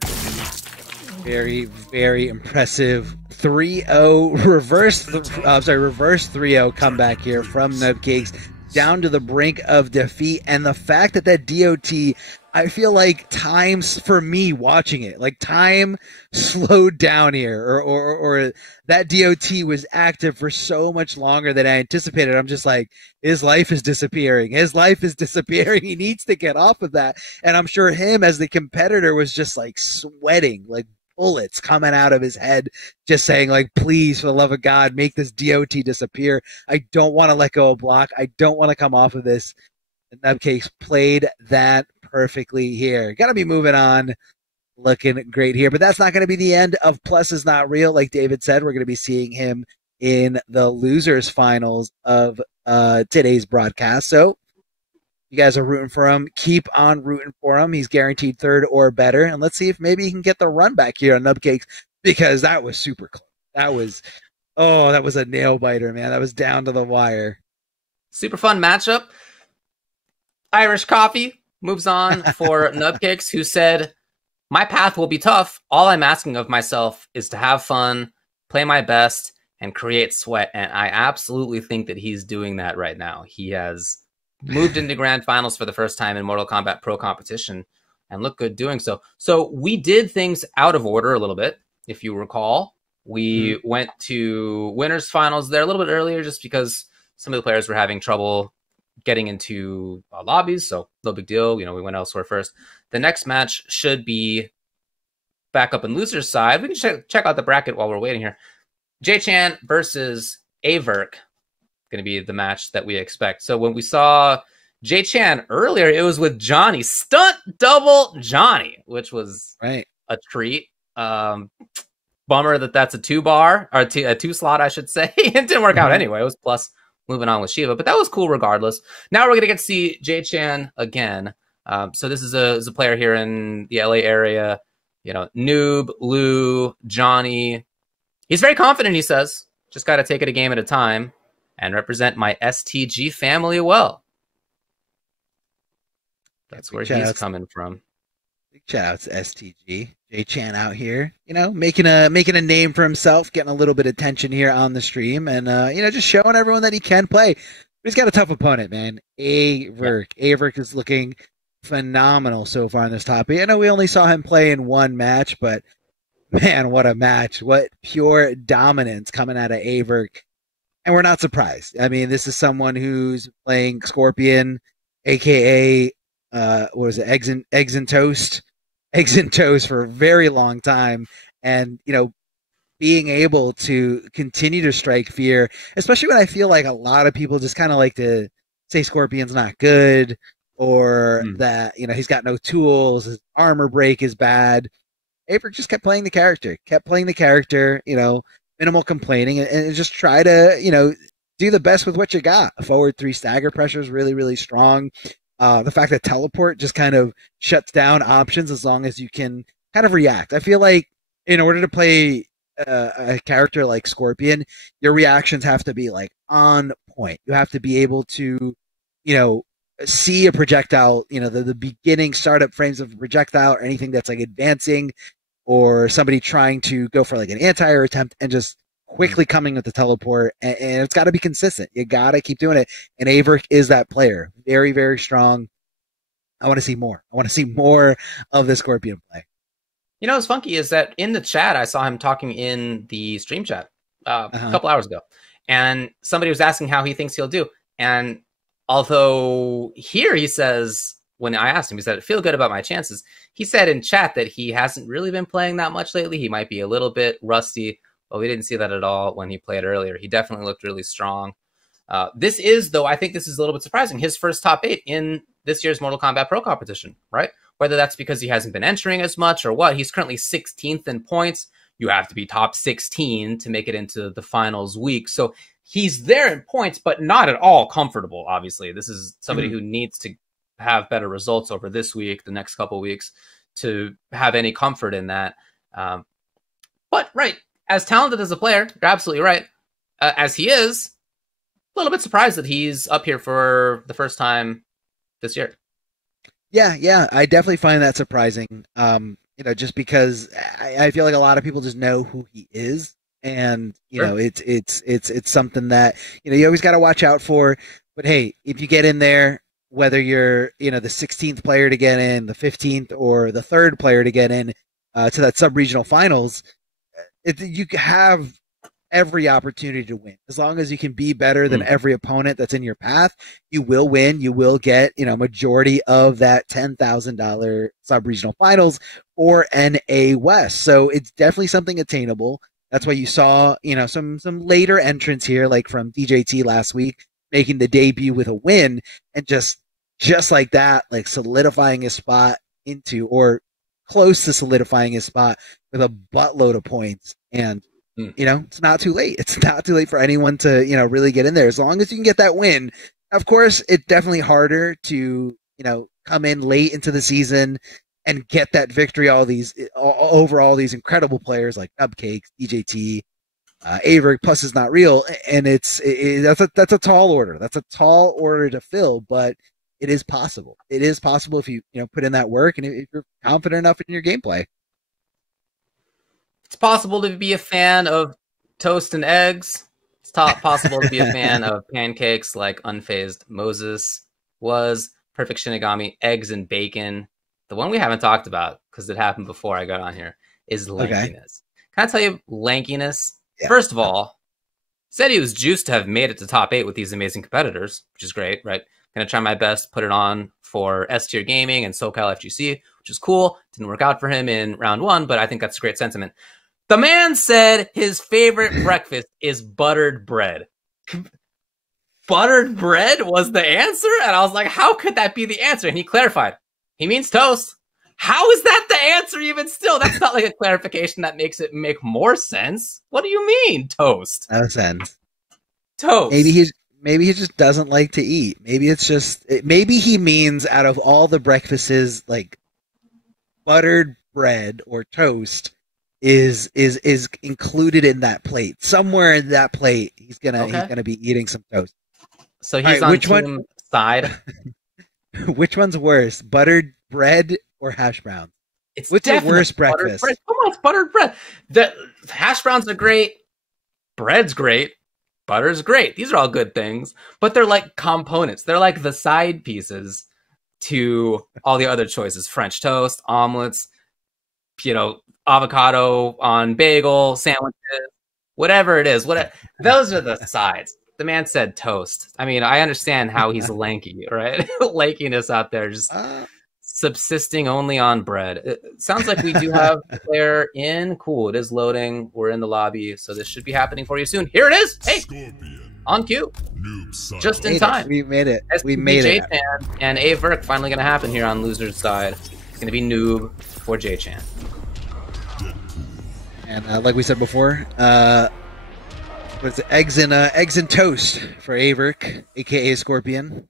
Very, very impressive 3-0 reverse 3-0 comeback here from Nubcakes down to the brink of defeat. And the fact that DOT, I feel like times for me watching it, like time slowed down here, or that DOT was active for so much longer than I anticipated. I'm just like, his life is disappearing. His life is disappearing. He needs to get off of that. And I'm sure him as the competitor was just like sweating, like bullets coming out of his head, just saying like, please, for the love of God, make this DOT disappear. I don't want to let go of block. I don't want to come off of this. And Nubcakes played that perfectly here. Got to be moving on. Looking great here, but that's not going to be the end of Plus Is Not Real. Like David said, we're going to be seeing him in the losers finals of today's broadcast. So you guys are rooting for him. Keep on rooting for him. He's guaranteed third or better. And let's see if maybe he can get the run back here on Nubcakes, because that was super close. That was a nail biter, man. That was down to the wire. Super fun matchup. Irish Coffee moves on for Nubcakes, who said, my path will be tough. All I'm asking of myself is to have fun, play my best, and create sweat. And I absolutely think that he's doing that right now. He has moved into grand finals for the first time in Mortal Kombat Pro competition and looked good doing so. So we did things out of order a little bit. If you recall, we went to winners finals there a little bit earlier just because some of the players were having trouble getting into lobbies. So no big deal. You know, we went elsewhere first. The next match should be back up in loser's side. We can check out the bracket while we're waiting here. J-Chan versus Averk. Going to be the match that we expect. So when we saw J-Chan earlier, it was with Johnny. Stunt double Johnny, which was a treat. Bummer that that's a 2-bar, or a 2-slot, I should say. It didn't work out anyway. It was Plus moving on with Shiva, but that was cool regardless. Now we're going to get to see J-Chan again. So this is a player here in the LA area. You know, Noob, Lou, Johnny. He's very confident, he says. Just got to take it a game at a time and represent my STG family well. That's where he's coming from. Big shout out to STG. J-Chan out here, you know, making a name for himself, getting a little bit of attention here on the stream, and you know, just showing everyone that he can play. But he's got a tough opponent, man. Averk. Averk is looking phenomenal so far in this top 8. I know we only saw him play in one match, but man, what a match. What pure dominance coming out of Averk. And we're not surprised. I mean, this is someone who's playing Scorpion, aka what was it, Eggs and Toast for a very long time, and you know, being able to continue to strike fear, especially when I feel like a lot of people just kind of like to say Scorpion's not good, or that, you know, he's got no tools, his armor break is bad. Averk just kept playing the character, you know, minimal complaining, and just try to, you know, do the best with what you got. A forward 3 stagger pressure is really, really strong. The fact that teleport just kind of shuts down options as long as you can kind of react. I feel like in order to play a character like Scorpion, your reactions have to be like on point. You have to be able to, you know, see a projectile, you know, the beginning startup frames of a projectile or anything that's like advancing, or somebody trying to go for like an anti-air attempt and just quickly coming with the teleport, and it's got to be consistent. You got to keep doing it, and Averk is that player. Very, very strong. I want to see more. I want to see more of the Scorpion play. You know what's funky is that in the chat, I saw him talking in the stream chat a couple hours ago, and somebody was asking how he thinks he'll do. And although here he says, when I asked him, he said, I feel good about my chances. He said in chat that he hasn't really been playing that much lately. He might be a little bit rusty. Well, we didn't see that at all when he played earlier. He definitely looked really strong. This is, though, I think this is a little bit surprising, his first top 8 in this year's Mortal Kombat Pro competition, right? Whether that's because he hasn't been entering as much or what. He's currently 16th in points. you have to be top 16 to make it into the finals week. So he's there in points, but not at all comfortable, obviously. This is somebody who needs to have better results over this week, the next couple weeks, to have any comfort in that. But, right, as talented as a player, you're absolutely right. As he is, a little bit surprised that he's up here for the first time this year. Yeah, I definitely find that surprising. Just because I feel like a lot of people just know who he is, and it's something that you always got to watch out for. But hey, if you get in there, whether you're the 16th player to get in, the 15th, or the 3rd player to get in to that sub-regional finals, you have every opportunity to win. As long as you can be better than every opponent that's in your path, you will win. You will get, majority of that $10,000 sub-regional finals or NA West. So it's definitely something attainable. That's why you saw, some later entrants here, like from DJT last week, making the debut with a win, and just like that, like solidifying his spot into, or close to solidifying his spot with a buttload of points. And it's not too late. It's not too late for anyone to, really get in there. As long as you can get that win. Of course, it's definitely harder to, come in late into the season and get that victory over all these incredible players like Cupcakes, DJT, Avery, plus is not real. And that's a tall order. That's a tall order to fill, but it is possible. It is possible if you, put in that work and if you're confident enough in your gameplay. It's possible to be a fan of toast and eggs. It's possible to be a fan of pancakes like Unfazed Moses was. Perfect Shinigami, eggs and bacon. The one we haven't talked about, because it happened before I got on here, is lankiness. Okay. Can I tell you lankiness? Yeah. First of all, said he was juiced to have made it to top 8 with these amazing competitors, which is great, right? Going to try my best, put it on for S-tier gaming and SoCal FGC, which is cool. Didn't work out for him in round 1, but I think that's a great sentiment. The man said his favorite breakfast is buttered bread. Buttered bread was the answer? And I was like, how could that be the answer? And he clarified, he means toast. How is that the answer even still? That's not like a clarification that makes it make more sense. What do you mean, toast? No sense. Toast. Maybe he just doesn't like to eat. Maybe he means out of all the breakfasts, like buttered bread or toast is included in that plate. Somewhere in that plate, he's gonna be eating some toast. So he's on team side. Which one's worse, buttered bread or hash browns? What's the worst breakfast? Bread. Come on, it's buttered bread. The hash browns are great. Bread's great. Butter's great. These are all good things, but they're like components. They're like the side pieces to all the other choices: French toast, omelets, avocado on bagel, sandwiches, whatever it is. Those are the sides. The man said toast. I mean, I understand how he's lanky, right? Lankiness out there, just subsisting only on bread. It sounds like we do have a player in. Cool, it is loading. We're in the lobby, so this should be happening for you soon. Here it is. Hey, Scorpion. On cue. Just in time. We made it. We made it. J-Chan and Averk finally going to happen here on loser's side. It's going to be Noob for J-Chan. And like we said before, what's it? Eggs and toast for Averk, aka Scorpion.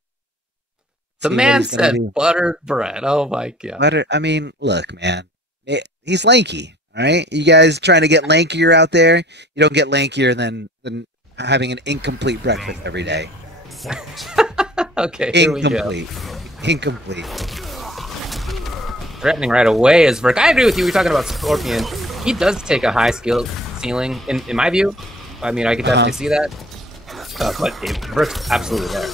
The man said buttered bread. Oh my god! I mean, look, man, he's lanky. All right, you guys trying to get lankier out there. You don't get lankier than having an incomplete breakfast every day. Okay, incomplete. Threatening right away is Verk. I agree with you. We're talking about Scorpion. He does take a high skill ceiling, in my view. I mean, I could definitely see that. But Verk's absolutely there.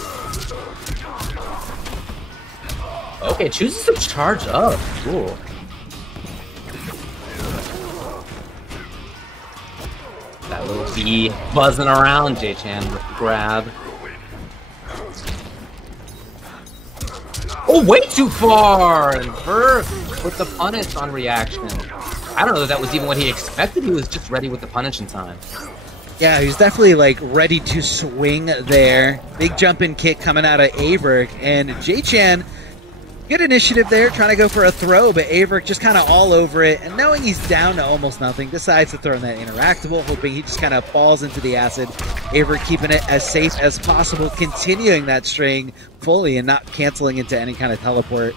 Okay, chooses to charge up. Cool. That little bee buzzing around J-Chan with the grab. Oh, way too far! And Verk with the punish on reaction. I don't know if that was even what he expected. He was just ready with the punish in time. Yeah, he's definitely like ready to swing there. Big jumping kick coming out of Averk, and J-Chan Good initiative there, trying to go for a throw, but Averick just kind of all over it, and knowing he's down to almost nothing, decides to throw in that interactable, hoping he just kind of falls into the acid. Averick keeping it as safe as possible, continuing that string fully and not canceling into any kind of teleport,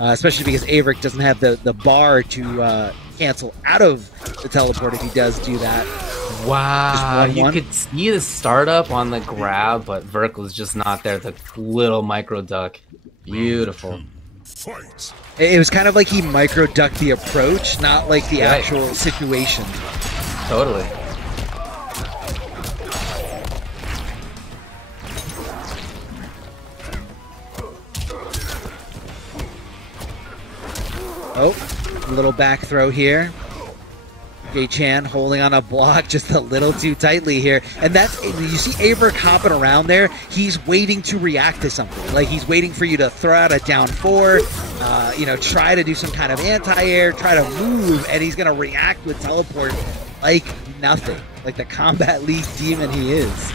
especially because Averick doesn't have the bar to cancel out of the teleport if he does do that. Wow, you could see the startup on the grab, but Verk was just not there. The little micro duck. Beautiful. Fight. It was kind of like he micro ducked the approach, not like the actual situation. Totally. Oh, a little back throw here. Jay-Chan holding on a block just a little too tightly here. And that's, you see Averick hopping around there, he's waiting to react to something. Like, he's waiting for you to throw out a down 4, you know, try to do some kind of anti-air, try to move, and he's going to react with teleport like nothing. Like the Combat League demon he is.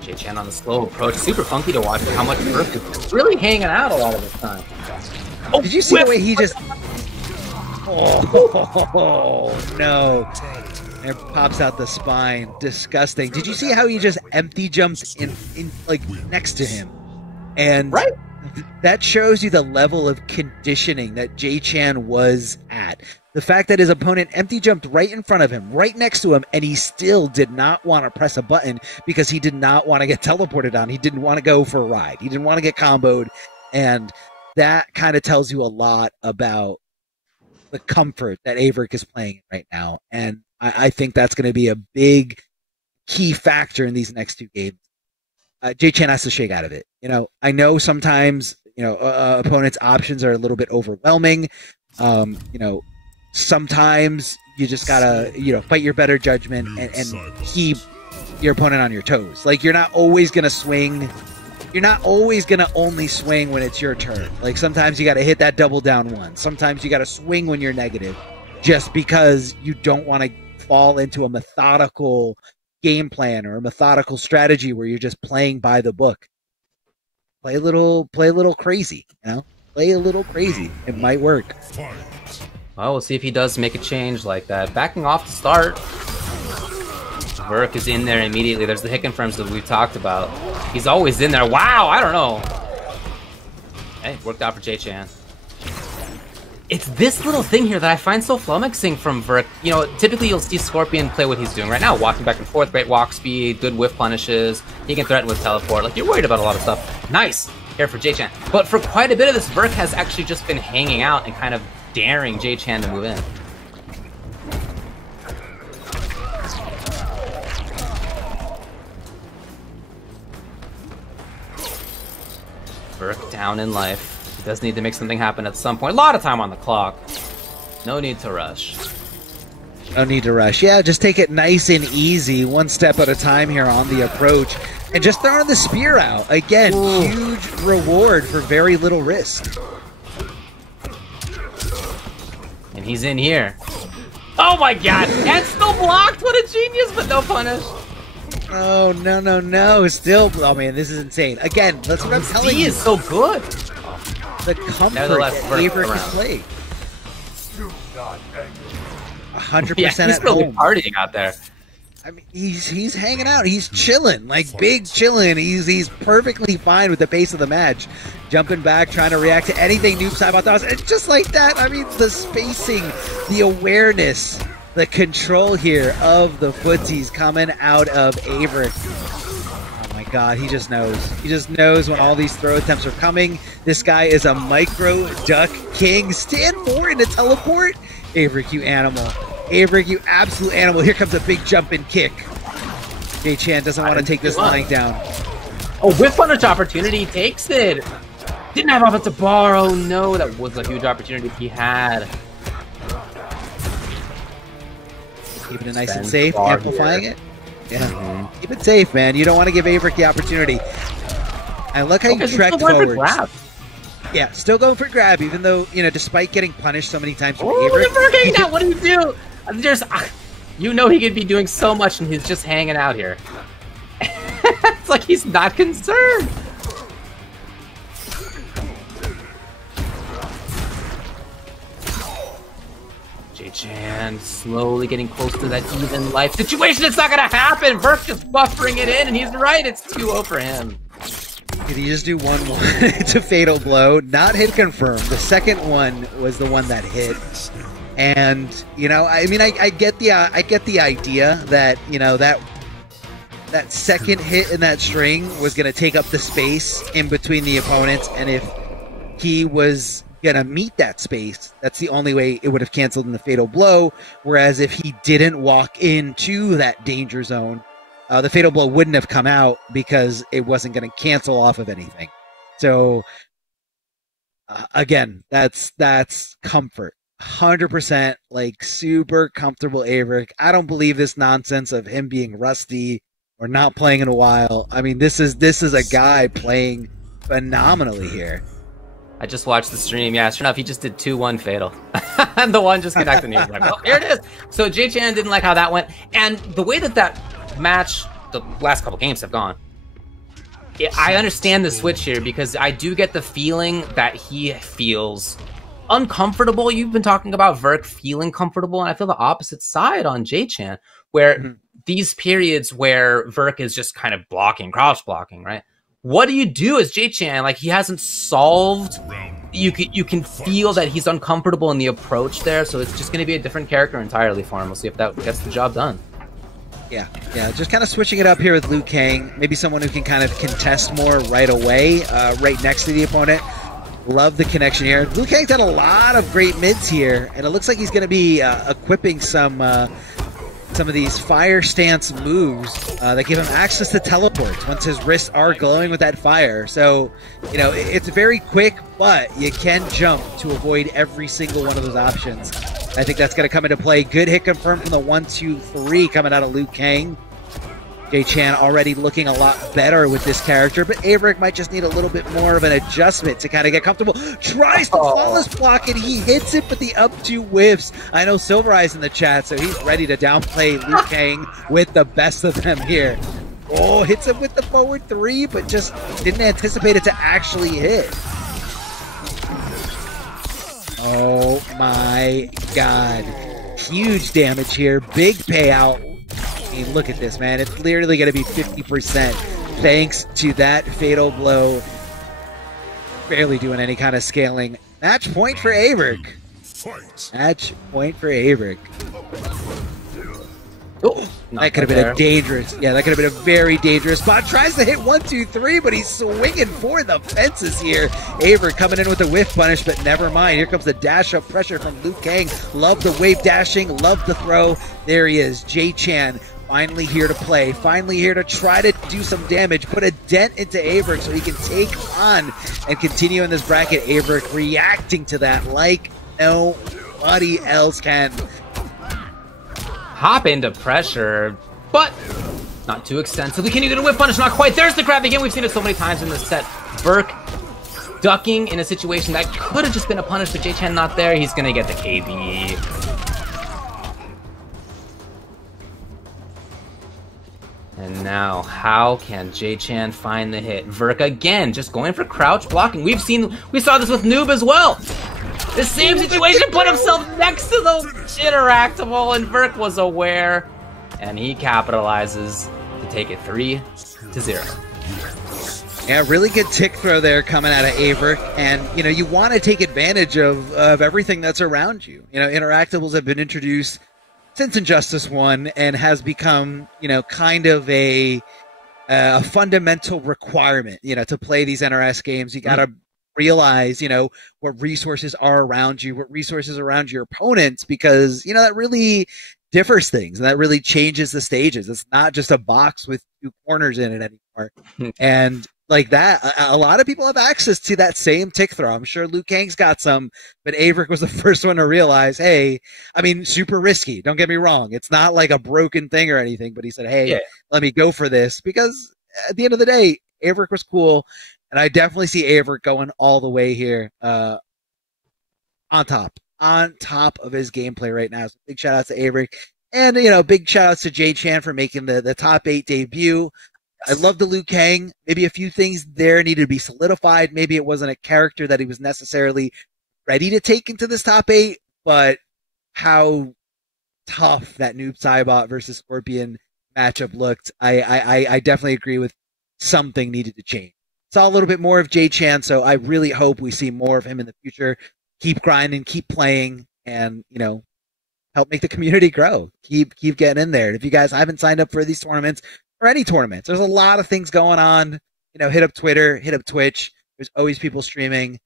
Jay-Chan on the slow approach. Super funky to watch how much Verk is really hanging out a lot of this time. Oh, did you see the way he just... Oh, no. And pops out the spine. Disgusting. Did you see how he just empty jumps in like, next to him? And that shows you the level of conditioning that Jay-Chan was at. The fact that his opponent empty jumped right in front of him, right next to him, and he still did not want to press a button because he did not want to get teleported on. He didn't want to go for a ride. He didn't want to get comboed. And that kind of tells you a lot about the comfort that Averick is playing right now. And I think that's going to be a big key factor in these next two games. Jay-Chan has to shake out of it. You know, I know sometimes, you know, opponents' options are a little bit overwhelming. You know, sometimes you just gotta, you know, fight your better judgment and keep your opponent on your toes. Like, you're not always going to swing. You're not always going to only swing when it's your turn. Like, sometimes you got to hit that double down one. Sometimes you got to swing when you're negative, just because you don't want to fall into a methodical game plan or a methodical strategy where you're just playing by the book. Play a little crazy, you know? Play a little crazy. It might work. Well, we'll see if he does make a change like that. Backing off to start. Verk is in there immediately. There's the hit confirms that we talked about. He's always in there. Wow, I don't know. Hey, worked out for Jay-Chan. It's this little thing here that I find so flummoxing from Verk. You know, typically you'll see Scorpion play what he's doing right now, walking back and forth, great walk speed, good whiff punishes. He can threaten with teleport. Like, you're worried about a lot of stuff. Nice here for Jay-Chan. But for quite a bit of this, Verk has actually just been hanging out and kind of daring Jay-Chan to move in. Verk down in life. He does need to make something happen at some point. A lot of time on the clock. No need to rush. No need to rush. Yeah, just take it nice and easy, one step at a time here on the approach. And just throwing the spear out. Again, huge reward for very little risk. And he's in here. Oh my god! And still blocked! What a genius, but no punish. Oh, no, no, no. Still, oh man, this is insane. Again, that's what I'm telling you. He is so good. The comfort that Averick can play. 100% yeah, he's at really home. Partying out there. I mean, he's hanging out. He's chilling, like big chilling. He's perfectly fine with the pace of the match. Jumping back, trying to react to anything Noob Saibot does. And just like that, I mean, the spacing, the awareness, the control here of the footsies coming out of Averick. Oh my god, he just knows. He just knows when all these throw attempts are coming. This guy is a micro duck king. Stand for in a teleport. Averick, you animal. Averick, you absolute animal. Here comes a big jump and kick. Jay-Chan doesn't want to take this lying down. Oh, whiff punish opportunity, takes it. Didn't have offensive bar. Oh no, that was a huge opportunity he had. Keeping it nice and safe, amplifying it. Yeah, keep it safe, man. You don't want to give Averick the opportunity. I look how you trek forward. Yeah, still going for grab, even though, you know, despite getting punished so many times from Averick. What do you do? There's, you know, he could be doing so much, and he's just hanging out here. It's like he's not concerned. Jay-Chan slowly getting close to that even life situation. It's not gonna happen. Verk just buffering it in, and he's right. It's 2-0 for him. Did he just do 1-1? It's a fatal blow, not hit confirmed. The second one was the one that hit, and you know, I mean, I get the idea that, you know, that second hit in that string was going to take up the space in between the opponents, and if he was going to meet that space, that's the only way it would have canceled in the fatal blow. Whereas if he didn't walk into that danger zone, the fatal blow wouldn't have come out because it wasn't going to cancel off of anything. So again, that's comfort. 100%, like, super comfortable Averick. I don't believe this nonsense of him being rusty or not playing in a while. I mean, this is a guy playing phenomenally here. I just watched the stream. Yeah, sure enough, he just did 2-1 fatal. And the one just connected, and he was like, oh, here it is. So Jay-Chan didn't like how that went. And the way that match, the last couple games have gone, I understand the switch here, because I do get the feeling that he feels uncomfortable. You've been talking about Verk feeling comfortable, and I feel the opposite side on Jay-Chan, where these periods where Verk is just kind of blocking, crouch blocking, right? What do you do as Jay-Chan? Like, he hasn't solved. You can feel that he's uncomfortable in the approach there, so it's just going to be a different character entirely for him. We'll see if that gets the job done. Yeah, just kind of switching it up here with Liu Kang. Maybe someone who can kind of contest more right away, right next to the opponent. Love the connection here. Liu Kang's had a lot of great mids here, and it looks like he's going to be equipping some of these fire stance moves that give him access to teleports once his wrists are glowing with that fire. So, you know, it's very quick, but you can jump to avoid every single one of those options. I think that's going to come into play. Good hit confirmed from the 1-2-3 coming out of Liu Kang. Jay-Chan already looking a lot better with this character, but Averick might just need a little bit more of an adjustment to kind of get comfortable. Tries the flawless block, and he hits it, but the up two whiffs. I know Silver Eye's in the chat, so he's ready to downplay Liu Kang with the best of them here. Oh, hits him with the forward 3, but just didn't anticipate it to actually hit. Oh my god. Huge damage here. Big payout. I mean, look at this, man. It's literally going to be 50% thanks to that fatal blow. Barely doing any kind of scaling. Match point for Averick. Match point for Averick. Oh, that could have been a dangerous. Yeah, that could have been a very dangerous spot. Tries to hit 1-2-3, but he's swinging for the fences here. Averick coming in with a whiff punish, but never mind. Here comes the dash up pressure from Liu Kang. Love the wave dashing, love the throw. There he is, Jay-Chan. Finally here to play, finally here to try to do some damage, put a dent into Averick so he can take on and continue in this bracket. Averick reacting to that like nobody else can. Hop into pressure, but not too extensively. Can you get a whip punish? Not quite. There's the grab again. We've seen it so many times in this set. Verk ducking in a situation that could have just been a punish, but Jay-Chan not there. He's going to get the KB. And now, how can Jay-Chan find the hit? Verk again, just going for crouch blocking. We saw this with Noob as well. The same situation, put himself next to the interactable, and Verk was aware, and he capitalizes to take it 3-0. Yeah, really good tick throw there coming out of Averick, and you know, you want to take advantage of everything that's around you. You know, interactables have been introduced since Injustice 1 and has become, you know, kind of a fundamental requirement, you know, to play these NRS games. You got to realize, you know, what resources are around you, what resources are around your opponents, because, you know, that really differs things and that really changes the stages. It's not just a box with 2 corners in it anymore. And like that, a lot of people have access to that same tick throw. I'm sure Liu Kang's got some, but Averick was the first one to realize, hey, I mean, super risky. Don't get me wrong. It's not like a broken thing or anything, but he said, hey, let me go for this, because at the end of the day, Averick was cool. And I definitely see Averick going all the way here on top of his gameplay right now. So big shout out to Averick. And, you know, big shout outs to Jay-Chan for making the top 8 debut. I love the Liu Kang. Maybe a few things there needed to be solidified. Maybe it wasn't a character that he was necessarily ready to take into this top 8, but how tough that Noob Saibot versus Scorpion matchup looked, I definitely agree with something needed to change. Saw a little bit more of Jay Chan, so I really hope we see more of him in the future. Keep grinding, keep playing, and help make the community grow. Keep getting in there. And if you guys haven't signed up for these tournaments or any tournaments, there's a lot of things going on. Hit up Twitter, hit up Twitch. There's always people streaming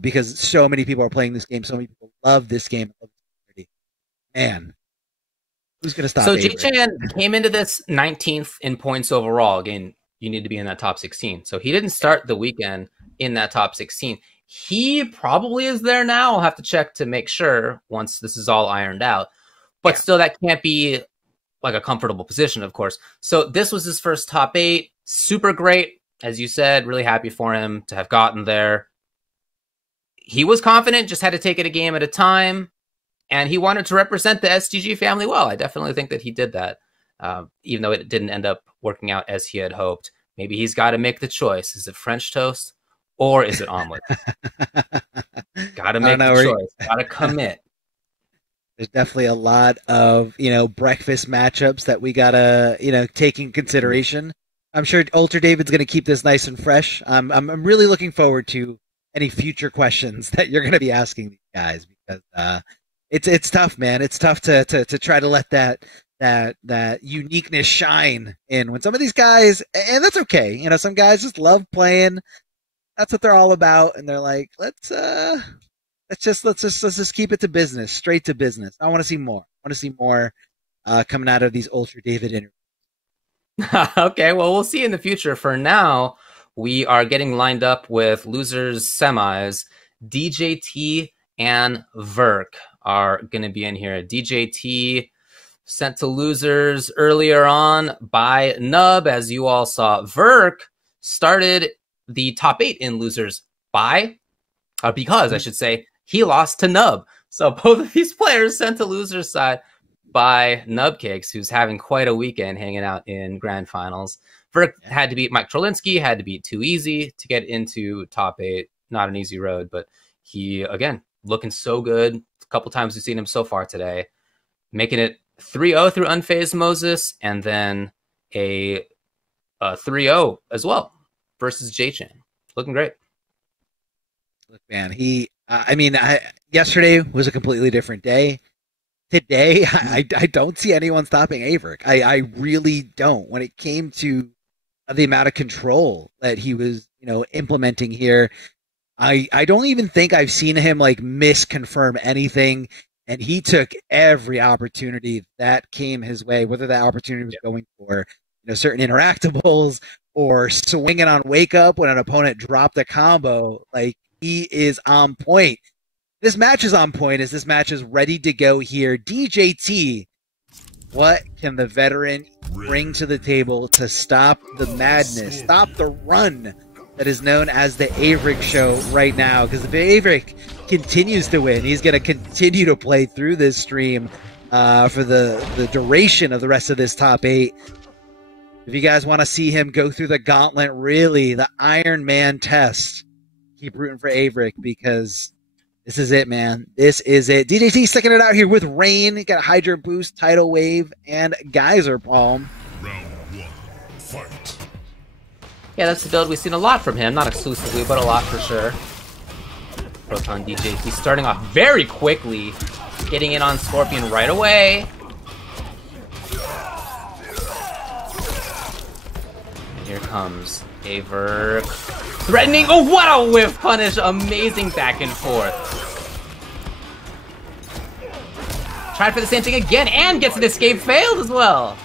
because so many people are playing this game. So many people love this game. Love this community. Man, who's going to stop? So Jay Chan came into this 19th in points overall. Again, you need to be in that top 16. So he didn't start the weekend in that top 16. He probably is there now. I'll have to check to make sure once this is all ironed out. But still, that can't be like a comfortable position, of course. So this was his first top 8. Super great. As you said, really happy for him to have gotten there. He was confident, just had to take it a game at a time. And he wanted to represent the STG family well. I definitely think that he did that, even though it didn't end up working out as he had hoped. Maybe he's got to make the choice. Is it French toast or is it omelet? Got to make the choice. Got to commit. There's definitely a lot of, breakfast matchups that we got to, take in consideration. I'm sure Ultra David's going to keep this nice and fresh. I'm really looking forward to any future questions that you're going to be asking these guys because it's tough, man. It's tough to try to let that uniqueness shine in when some of these guys, and that's okay. Some guys just love playing. That's what they're all about, and they're like, let's just keep it to business, straight to business. I want to see more. I want to see more coming out of these Ultra David interviews. Okay, well, we'll see in the future. For now, we are getting lined up with losers semis. DJT and Verk are going to be in here. DJT sent to losers earlier on by Nub, as you all saw. Verk started the top 8 in losers because I should say he lost to Nub. So both of these players sent to losers side by Nubcakes, who's having quite a weekend hanging out in grand finals. Verk had to beat Mike Trolinsky, had to beat Too Easy to get into top 8. Not an easy road, but he, again, looking so good. A couple times we've seen him so far today. Making it 3-0 through Unfazed Moses, and then a 3-0 as well versus J-Chan. Looking great. Look, man, yesterday was a completely different day. Today, I don't see anyone stopping Averk. I really don't. When it came to the amount of control that he was, implementing here, I don't even think I've seen him misconfirm anything. And he took every opportunity that came his way, whether that opportunity was going for certain interactables or swinging on wake up when an opponent dropped a combo. He is on point. This match is on point as this match is ready to go here. DJT, what can the veteran bring to the table to stop the madness, stop the run that is known as the Averk show right now? Because if Averk continues to win, he's going to continue to play through this stream for the duration of the rest of this top 8. If you guys want to see him go through the gauntlet, really, the Iron Man test, keep rooting for Averk because this is it, man. This is it. DJT sticking it out here with Rain. You got Hydra Boost, Tidal Wave, and Geyser Palm. Round 1, fight. Yeah, that's the build we've seen a lot from him. Not exclusively, but a lot for sure. Proton DJT starting off very quickly, getting in on Scorpion right away. And here comes Averk. Threatening. Oh, what a whiff punish. Amazing back and forth. Tried for the same thing again and gets an escape. Failed as well.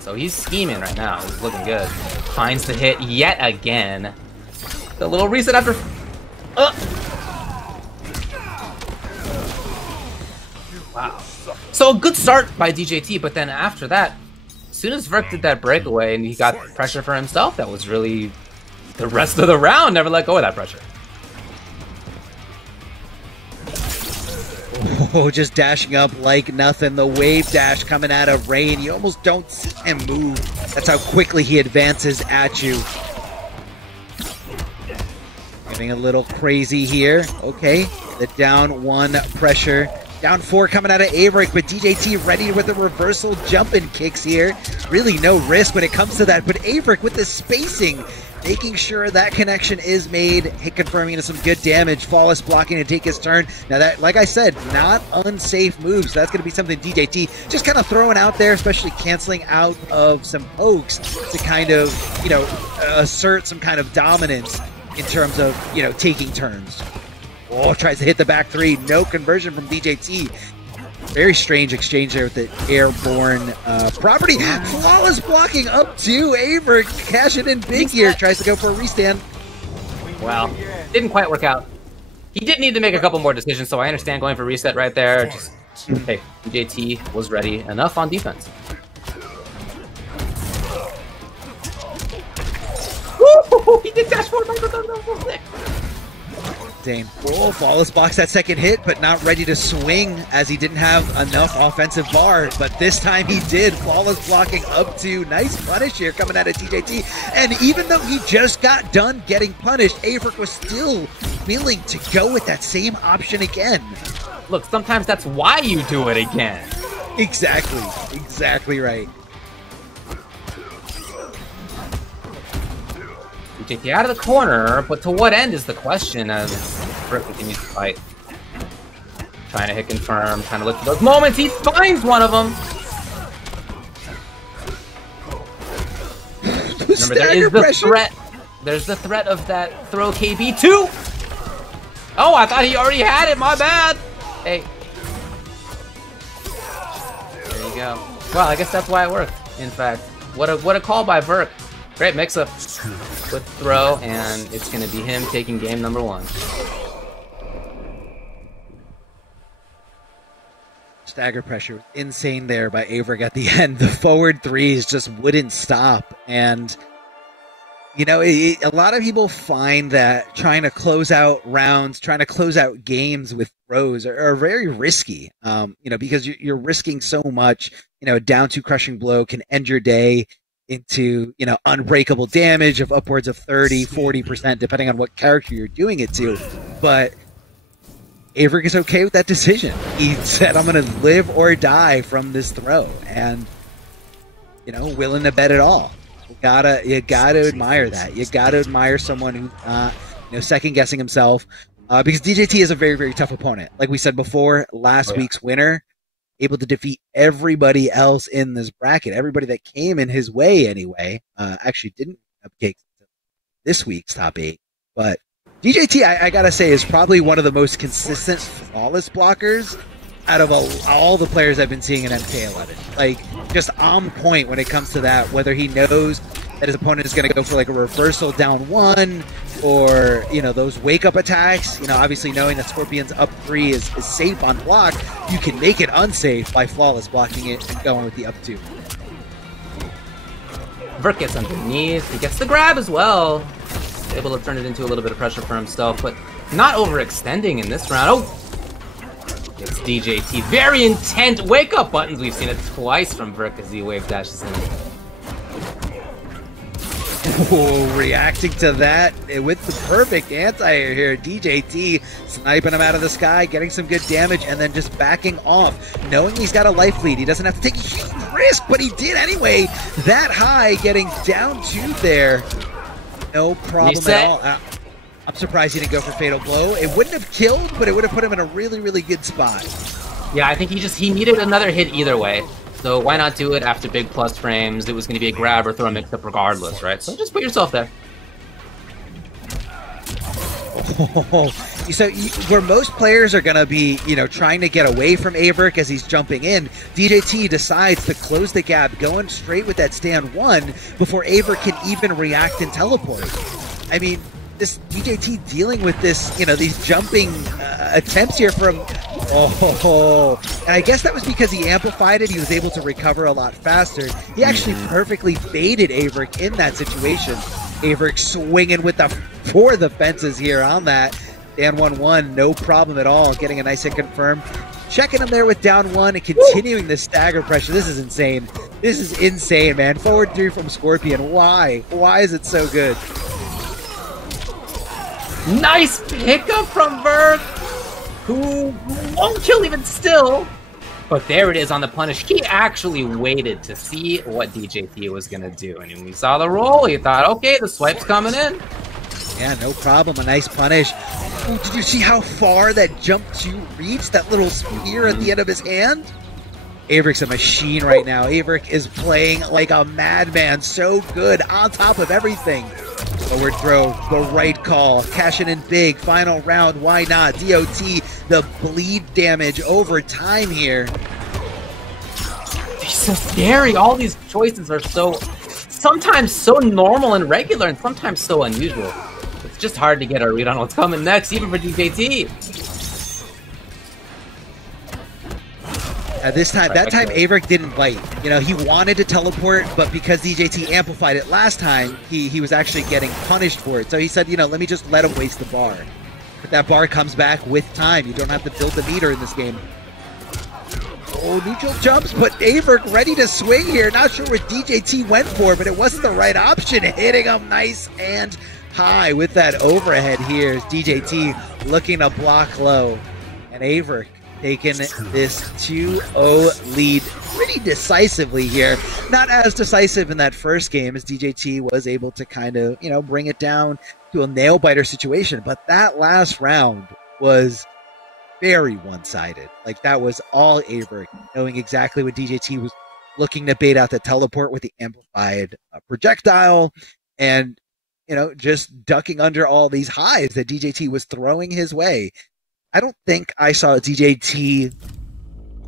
So he's scheming right now. He's looking good. Finds the hit yet again. The little reset after... Wow. So a good start by DJT, but then after that, as soon as Verk did that breakaway and he got pressure for himself, that was really the rest of the round. Never let go of that pressure. Oh, just dashing up like nothing. The wave dash coming out of Rain. You almost don't see him move. That's how quickly he advances at you. Getting a little crazy here. Okay, the down 1 pressure. Down 4 coming out of Averick, but DJT ready with the reversal jumping kicks here. Really no risk when it comes to that, but Averick with the spacing, making sure that connection is made, hit confirming into some good damage, flawless blocking to take his turn. Now that, like I said, not unsafe moves. That's going to be something DJT just kind of throwing out there, especially canceling out of some pokes to kind of, you know, assert some kind of dominance in terms of, you know, taking turns. Oh, tries to hit the back 3. No conversion from DJT. Very strange exchange there with the airborne property. Flawless blocking up to Averick. Cashing in big here. Tries to go for a restand. Well, didn't quite work out. He did need to make a couple more decisions, so I understand going for reset right there. Just, hey, DJT was ready enough on defense. Woo! He did dash forward. Dane. Oh, flawless blocks that second hit, but not ready to swing as he didn't have enough offensive bar. But this time he did. Flawless blocking up to. Nice punish here coming out of DJT. And even though he just got done getting punished, Averick was still willing to go with that same option again. Look, sometimes that's why you do it again. Exactly. Exactly right. DJT out of the corner, but to what end is the question as Brick continues to fight. Trying to hit confirm, trying to look for those moments. He finds one of them. Remember, there is the threat. There's the threat of that throw KB too. Oh, I thought he already had it. My bad. Hey. There you go. Well, I guess that's why it worked. In fact, what a call by Verk. Great mix-up with throw, and it's going to be him taking game number 1. Stagger pressure, insane there by Averick at the end. The forward 3s just wouldn't stop, and you know, a lot of people find that trying to close out rounds, trying to close out games with throws are very risky. You know, because you're risking so much. You know, down 2 crushing blow can end your day into, you know, unbreakable damage of upwards of 30-40% depending on what character you're doing it to. But Averick is okay with that decision. He said, I'm going to live or die from this throw, and you know, willing to bet it all. You gotta admire that. You gotta admire someone who you know, second guessing himself, because DJT is a very, very tough opponent. Like we said before, last week's winner, able to defeat everybody else in this bracket, everybody that came in his way anyway. Actually didn't upcake this week's top 8, but DJT, I gotta say, is probably one of the most consistent flawless blockers out of all the players I've been seeing in MK11. Like, just on point when it comes to that, whether he knows that his opponent is going to go for like a reversal down 1, or, you know, those wake-up attacks. You know, obviously knowing that Scorpion's up 3 is safe on block, you can make it unsafe by flawless blocking it and going with the up 2. Vert gets underneath, he gets the grab as well. Able to turn it into a little bit of pressure for himself, but not overextending in this round. Oh! It's DJT. Very intent wake-up buttons. We've seen it twice from Vert as he wave dashes in. Oh, reacting to that with the perfect anti-air here. DJT sniping him out of the sky, getting some good damage, and then just backing off. Knowing he's got a life lead, he doesn't have to take a huge risk, but he did anyway. That high, getting down 2 there. No problem at all. I'm surprised he didn't go for Fatal Blow. It wouldn't have killed, but it would have put him in a really, really good spot. Yeah, I think he needed another hit either way. So why not do it after big plus frames? It was going to be a grab or throw a mix-up regardless, right? So just put yourself there. Oh, so where most players are going to be, you know, trying to get away from Averick as he's jumping in, DJT decides to close the gap, going straight with that stand 1 before Averick can even react and teleport. I mean, this DJT dealing with this, you know, these jumping attempts here from, and I guess that was because he amplified it. He was able to recover a lot faster. He actually perfectly baited Averick in that situation. Averick swinging with for the fences here on that. Dan 1-1, no problem at all. Getting a nice hit confirmed. Checking him there with down 1 and continuing the stagger pressure. This is insane. This is insane, man. Forward 3 from Scorpion. Why? Why is it so good? Nice pickup from Berg, who won't kill even still. But there it is on the punish. He actually waited to see what DJT was going to do. And when we saw the roll, he thought, okay, the swipe's coming in. Yeah, no problem. A nice punish. Ooh, did you see how far that jump to reach? That little spear at the end of his hand? Avric's a machine right now. Avric is playing like a madman. So good on top of everything. Forward throw, the right call. Cashing in big. Final round. Why not? DOT, the bleed damage over time here. He's so scary. All these choices are sometimes so normal and regular, and sometimes so unusual. It's just hard to get a read on what's coming next, even for DJT. That time Avric didn't bite. You know, he wanted to teleport, but because DJT amplified it last time, he was actually getting punished for it. So he said, you know, let me just let him waste the bar. But that bar comes back with time. You don't have to build the meter in this game. Oh, neutral jumps, but Avric ready to swing here. Not sure what DJT went for, but it wasn't the right option. Hitting him nice and high with that overhead here. DJT looking to block low. And Avric taking this 2-0 lead pretty decisively here. Not as decisive in that first game as DJT was able to kind of, you know, bring it down to a nail-biter situation. But that last round was very one-sided. Like, that was all Avric, knowing exactly what DJT was looking to bait out the teleport with the amplified projectile and, you know, just ducking under all these highs that DJT was throwing his way. I don't think I saw DJT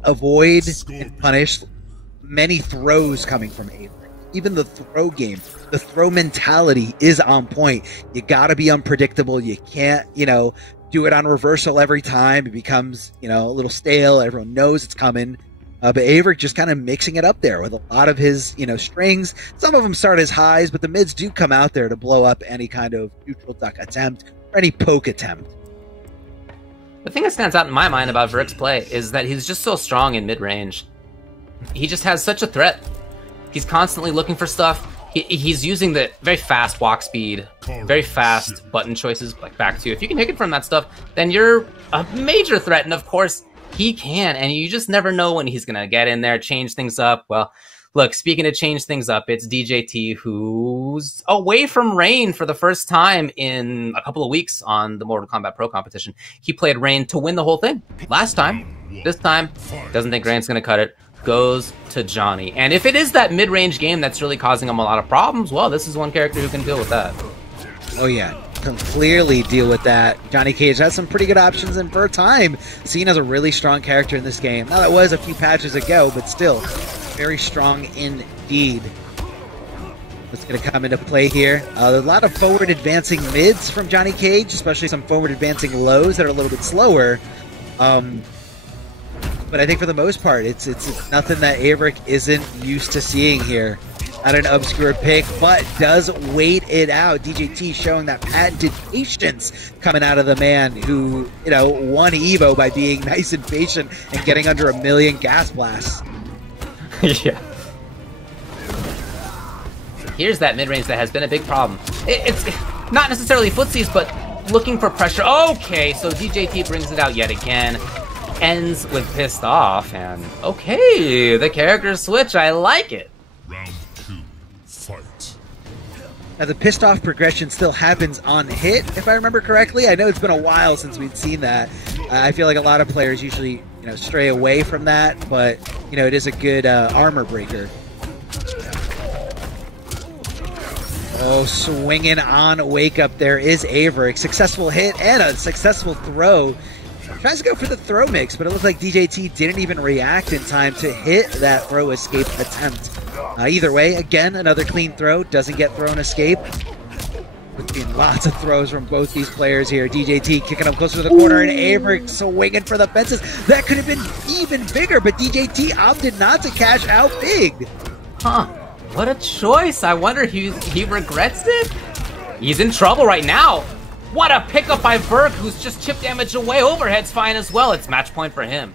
avoid and punish many throws coming from Avric. Even the throw game, the throw mentality is on point. You gotta be unpredictable. You can't, you know, do it on reversal every time. It becomes, you know, a little stale. Everyone knows it's coming. But Avric just kind of mixing it up there with a lot of his, you know, strings. Some of them start as highs, but the mids do come out there to blow up any kind of neutral duck attempt or any poke attempt. The thing that stands out in my mind about Verk's play is that he's just so strong in mid-range. He just has such a threat. He's constantly looking for stuff. He's using the very fast walk speed, very fast button choices, like back to. If you can hit it from that stuff, then you're a major threat. And of course, he can. And you just never know when he's going to get in there, change things up. Well, look, speaking of change things up, it's DJT who's away from Rain for the first time in a couple of weeks on the Mortal Kombat Pro competition. He played Rain to win the whole thing last time. This time, doesn't think Rain's going to cut it. Goes to Johnny. And if it is that mid-range game that's really causing him a lot of problems, well, this is one character who can deal with that. Oh yeah, can clearly deal with that. Johnny Cage has some pretty good options, and for a time, seen as a really strong character in this game. Now, that was a few patches ago, but still, very strong indeed. What's going to come into play here? A lot of forward advancing mids from Johnny Cage, especially some forward advancing lows that are a little bit slower. But I think for the most part, it's nothing that Avric isn't used to seeing here. Not an obscure pick, but does wait it out. DJT showing that patented patience coming out of the man who, you know, won Evo by being nice and patient and getting under 1,000,000 gas blasts. Yeah. Here's that mid-range that has been a big problem. It's not necessarily footsies, but looking for pressure. Okay, so DJT brings it out yet again. Ends with pissed off, and okay, the characters switch. I like it. Round 2, fight. Now the pissed off progression still happens on hit, if I remember correctly. I know it's been a while since we've seen that. I feel like a lot of players usually, you know, stray away from that, but you know, it is a good armor breaker. Oh, swinging on wake up. There is Avric. Successful hit and a successful throw. Tries to go for the throw mix, but it looks like DJT didn't even react in time to hit that throw escape attempt. Either way, again, another clean throw. Doesn't get thrown escape. Between lots of throws from both these players here. DJT kicking up closer to the corner, and Avric swinging for the fences. That could have been even bigger, but DJT opted not to cash out big. Huh. What a choice. I wonder he regrets it? He's in trouble right now. What a pickup by Berg, who's just chip damage away. Overhead's fine as well. It's match point for him.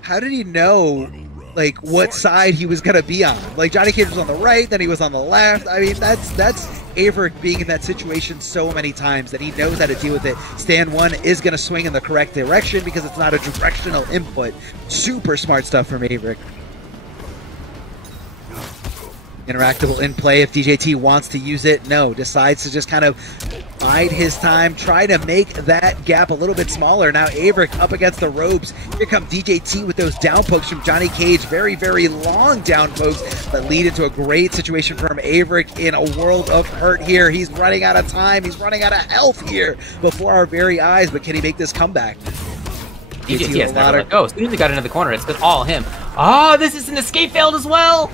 How did he know like what side he was going to be on. Like Johnny Cage was on the right, then he was on the left. I mean, that's Averick being in that situation so many times that he knows how to deal with it. Stand 1 is going to swing in the correct direction because it's not a directional input. Super smart stuff from Averick. Interactable in play if DJT wants to use it. No, decides to just kind of bide his time, try to make that gap a little bit smaller. Now Averick up against the ropes. Here come DJT with those down pokes from Johnny Cage. Very, very long down pokes that lead into a great situation from Averick in a world of hurt here. He's running out of time. He's running out of health here before our very eyes, but can he make this comeback? DJT has never let go. As soon as he got into the corner, it's been all him. Oh, this is an escape failed as well.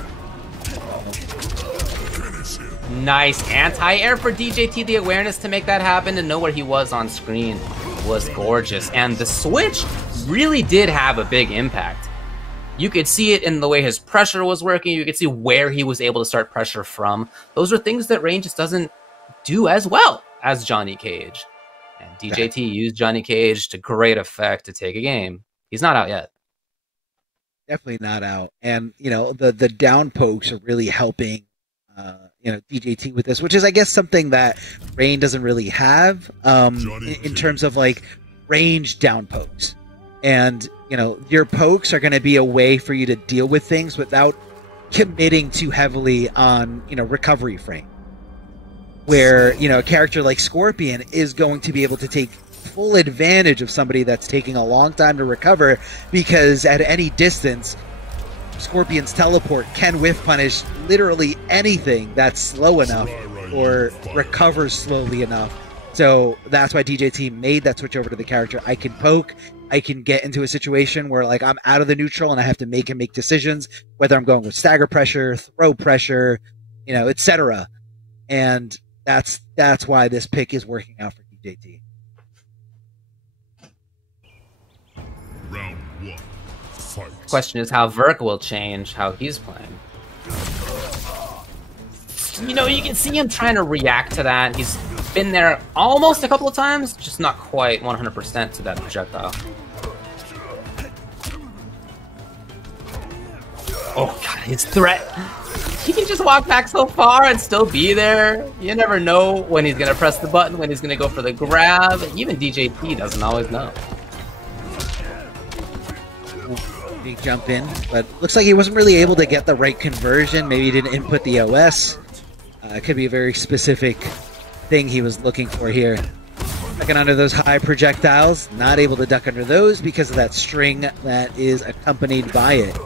Nice anti-air for DJT. The awareness to make that happen and know where he was on screen was gorgeous. And the switch really did have a big impact. You could see it in the way his pressure was working. You could see where he was able to start pressure from. Those are things that Rain just doesn't do as well as Johnny Cage. And DJT used Johnny Cage to great effect to take a game. He's not out yet. Definitely not out. And, you know, the down pokes are really helping you know, DJT with this, which is, I guess, something that Rain doesn't really have in terms of, like, range down pokes. And, you know, your pokes are going to be a way for you to deal with things without committing too heavily on, you know, recovery frame. Where, you know, a character like Scorpion is going to be able to take full advantage of somebody that's taking a long time to recover, because at any distance, Scorpion's teleport can whiff punish literally anything that's slow enough or recovers slowly enough. So that's why DJT made that switch over to the character. I can poke, I can get into a situation where, like, I'm out of the neutral and I have to make decisions, whether I'm going with stagger pressure, throw pressure, you know, etc. And that's why this pick is working out for DJT. Round 1. Fight. Question is how Verk will change how he's playing. You know, you can see him trying to react to that. He's been there almost a couple of times, just not quite 100% to that projectile. Oh god, his threat. He can just walk back so far and still be there. You never know when he's gonna press the button, when he's gonna go for the grab. Even DJT doesn't always know. Big jump in, but looks like he wasn't really able to get the right conversion. Maybe he didn't input the OS. It could be a very specific thing he was looking for here. Ducking under those high projectiles, not able to duck under those because of that string that is accompanied by it.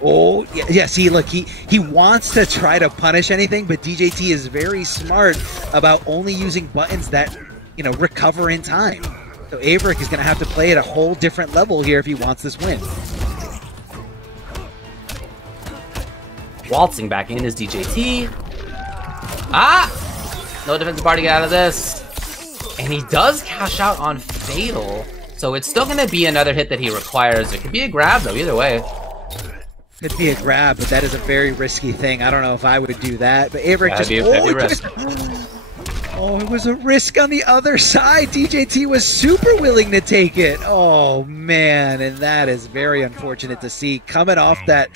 Oh, yeah, see, look, he wants to try to punish anything, but DJT is very smart about only using buttons that, you know, recover in time. So Averick is going to have to play at a whole different level here if he wants this win. Waltzing back in is DJT. Ah! No defensive bar to get out of this. And he does cash out on Fatal. So it's still going to be another hit that he requires. It could be a grab, though, either way. Could be a grab, but that is a very risky thing. I don't know if I would do that. But Averick just... Oh, it was a risk on the other side. DJT was super willing to take it. Oh, man. And that is very unfortunate to see. Coming off that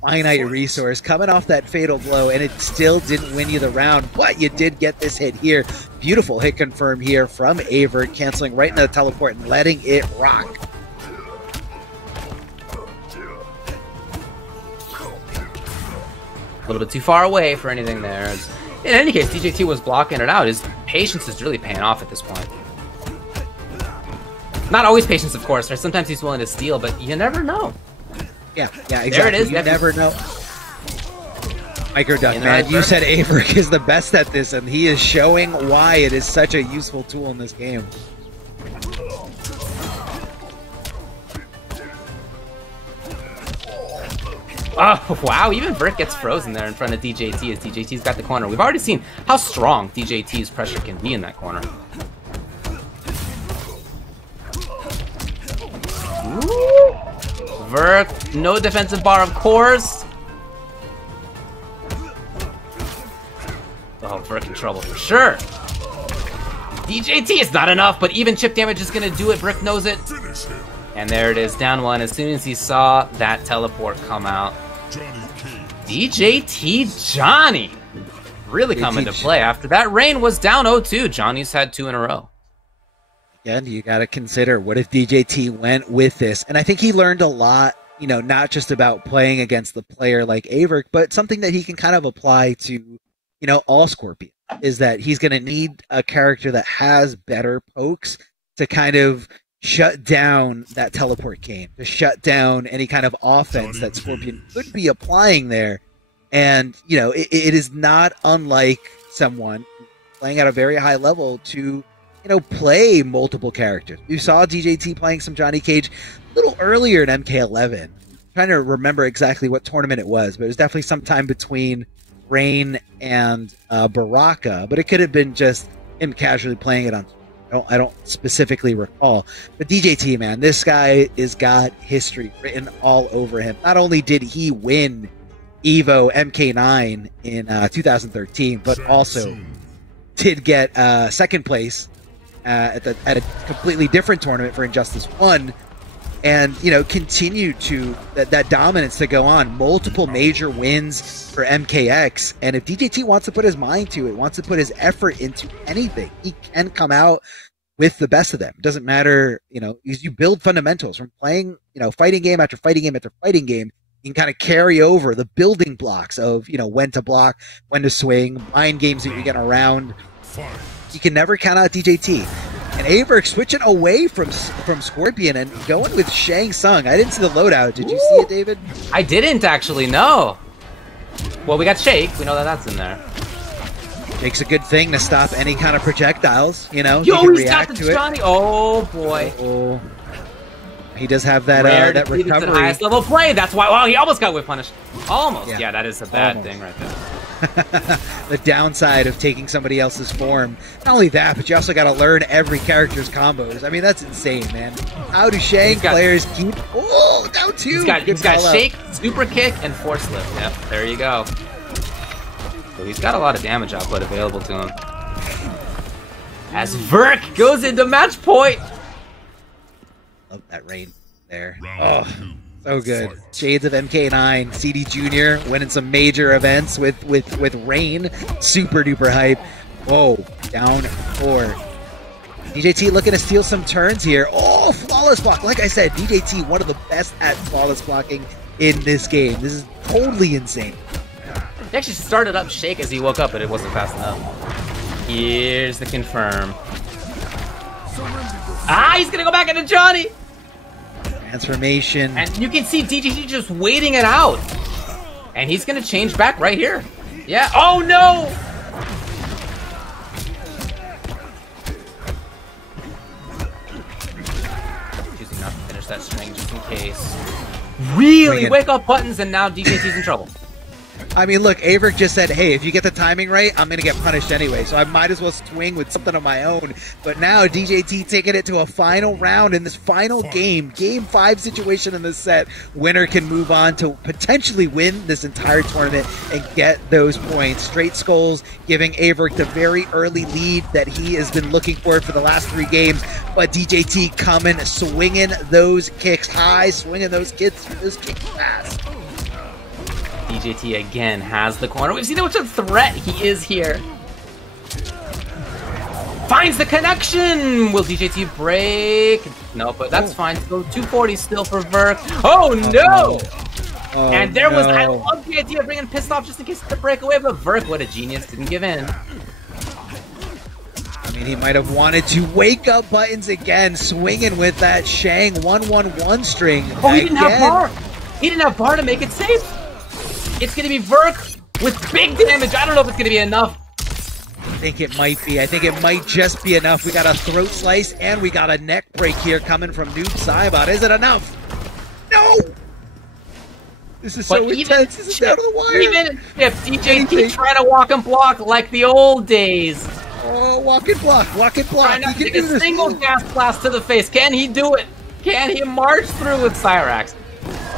finite resource, coming off that fatal blow, and it still didn't win you the round, but you did get this hit here. Beautiful hit confirm here from Averick, canceling right into the teleport and letting it rock. A little bit too far away for anything there. In any case, DJT was blocking it out. His patience is really paying off at this point. Not always patience, of course. Sometimes he's willing to steal, but you never know. Yeah, exactly. There it is. You never know. Micro Duck, man, you said Averick is the best at this, and he is showing why it is such a useful tool in this game. Oh, wow, even Verk gets frozen there in front of DJT as DJT's got the corner. We've already seen how strong DJT's pressure can be in that corner. Ooh. Verk, no defensive bar, of course. Oh, Verk in trouble for sure. DJT is not enough, but even chip damage is going to do it. Verk knows it. And there it is, down 1. As soon as he saw that teleport come out, DJT Johnny really come into play. After that, Rain was down 0-2. Johnny's had 2 in a row. Again, you got to consider, what if DJT went with this? And I think he learned a lot, you know, not just about playing against the player like Averick, but something that he can kind of apply to, you know, all Scorpion, is that he's going to need a character that has better pokes to kind of shut down that teleport game, to shut down any kind of offense that Scorpion could be applying there. And, you know, it is not unlike someone playing at a very high level to, you know, play multiple characters. You saw DJT playing some Johnny Cage a little earlier in MK11. I'm trying to remember exactly what tournament it was, but it was definitely sometime between Rain and Baraka, but it could have been just him casually playing it on. I don't specifically recall. But DJT, man, this guy has got history written all over him. Not only did he win Evo MK9 in 2013, but also did get second place at a completely different tournament for Injustice 1, and, you know, continue to that dominance to go on. Multiple major wins for MKX, and if DJT wants to put his mind to it, wants to put his effort into anything, he can come out with the best of them. It doesn't matter, you know, you build fundamentals from playing, you know, fighting game after fighting game after fighting game. You can kind of carry over the building blocks of, you know, when to block, when to swing, mind games that you're getting around. You can never count out DJT. And Averick switching away from Scorpion and going with Shang Tsung. I didn't see the loadout. Did you see it, David? I didn't actually, no. Well, we got Shake. We know that that's in there. Shake's a good thing to stop any kind of projectiles, you know? Yo, he can he's got react the to Johnny. it. Oh, boy. Oh. He does have that, that recovery. recovery. The highest level play. That's why. Wow, he almost got whip punished. Almost. Yeah, that is a bad thing right there. The downside of taking somebody else's form. Not only that, but you also got to learn every character's combos. I mean, that's insane, man. How do Shang players keep... Oh, down 2. He's got Shake, Super Kick, and Force Lift. Yep, there you go. So he's got a lot of damage output available to him. As Verk goes into match point. Love that Rain there. Oh, so good. Shades of MK9, CD Jr. winning some major events with Rain. Super duper hype. Whoa, down 4. DJT looking to steal some turns here. Oh, flawless block. Like I said, DJT, one of the best at flawless blocking in this game. This is totally insane. He actually started up Shake as he woke up, but it wasn't fast enough. Here's the confirm. Ah, he's gonna go back into Johnny! Transformation. And you can see DJT just waiting it out. And he's gonna change back right here. Yeah. Oh no! Choosing not to finish that string just in case. Really wake up buttons, and now DJT's in trouble. I mean, look, Averick just said, hey, if you get the timing right, I'm going to get punished anyway, so I might as well swing with something of my own. But now DJT taking it to a final round in this final game 5 situation in this set. Winner can move on to potentially win this entire tournament and get those points. Straight Skulls giving Averick the very early lead that he has been looking for the last 3 games. But DJT coming, swinging those kicks high, swinging those kicks fast. DJT again has the corner. We've seen how much of a threat he is here. Finds the connection. Will DJT break? No, but that's fine. So 240 still for Verk. Oh no! Oh, and there was. no. I love the idea of bringing Pissed Off just in case of the breakaway, but Verk, what a genius, didn't give in. I mean, he might have wanted to wake up buttons again, swinging with that Shang 1-1-1 string. Oh, he didn't have bar. He didn't have bar to make it safe. It's going to be Verk with big damage. I don't know if it's going to be enough. I think it might be. I think it might just be enough. We got a throat slice and we got a neck break here coming from Noob Saibot. Is it enough? No! This is so intense. This is down to the wire. Even if DJT trying to walk and block like the old days. Oh, walk and block. Walk and block. Trying not to take a single gas blast to the face. Can he do it? Can he march through with Cyrax?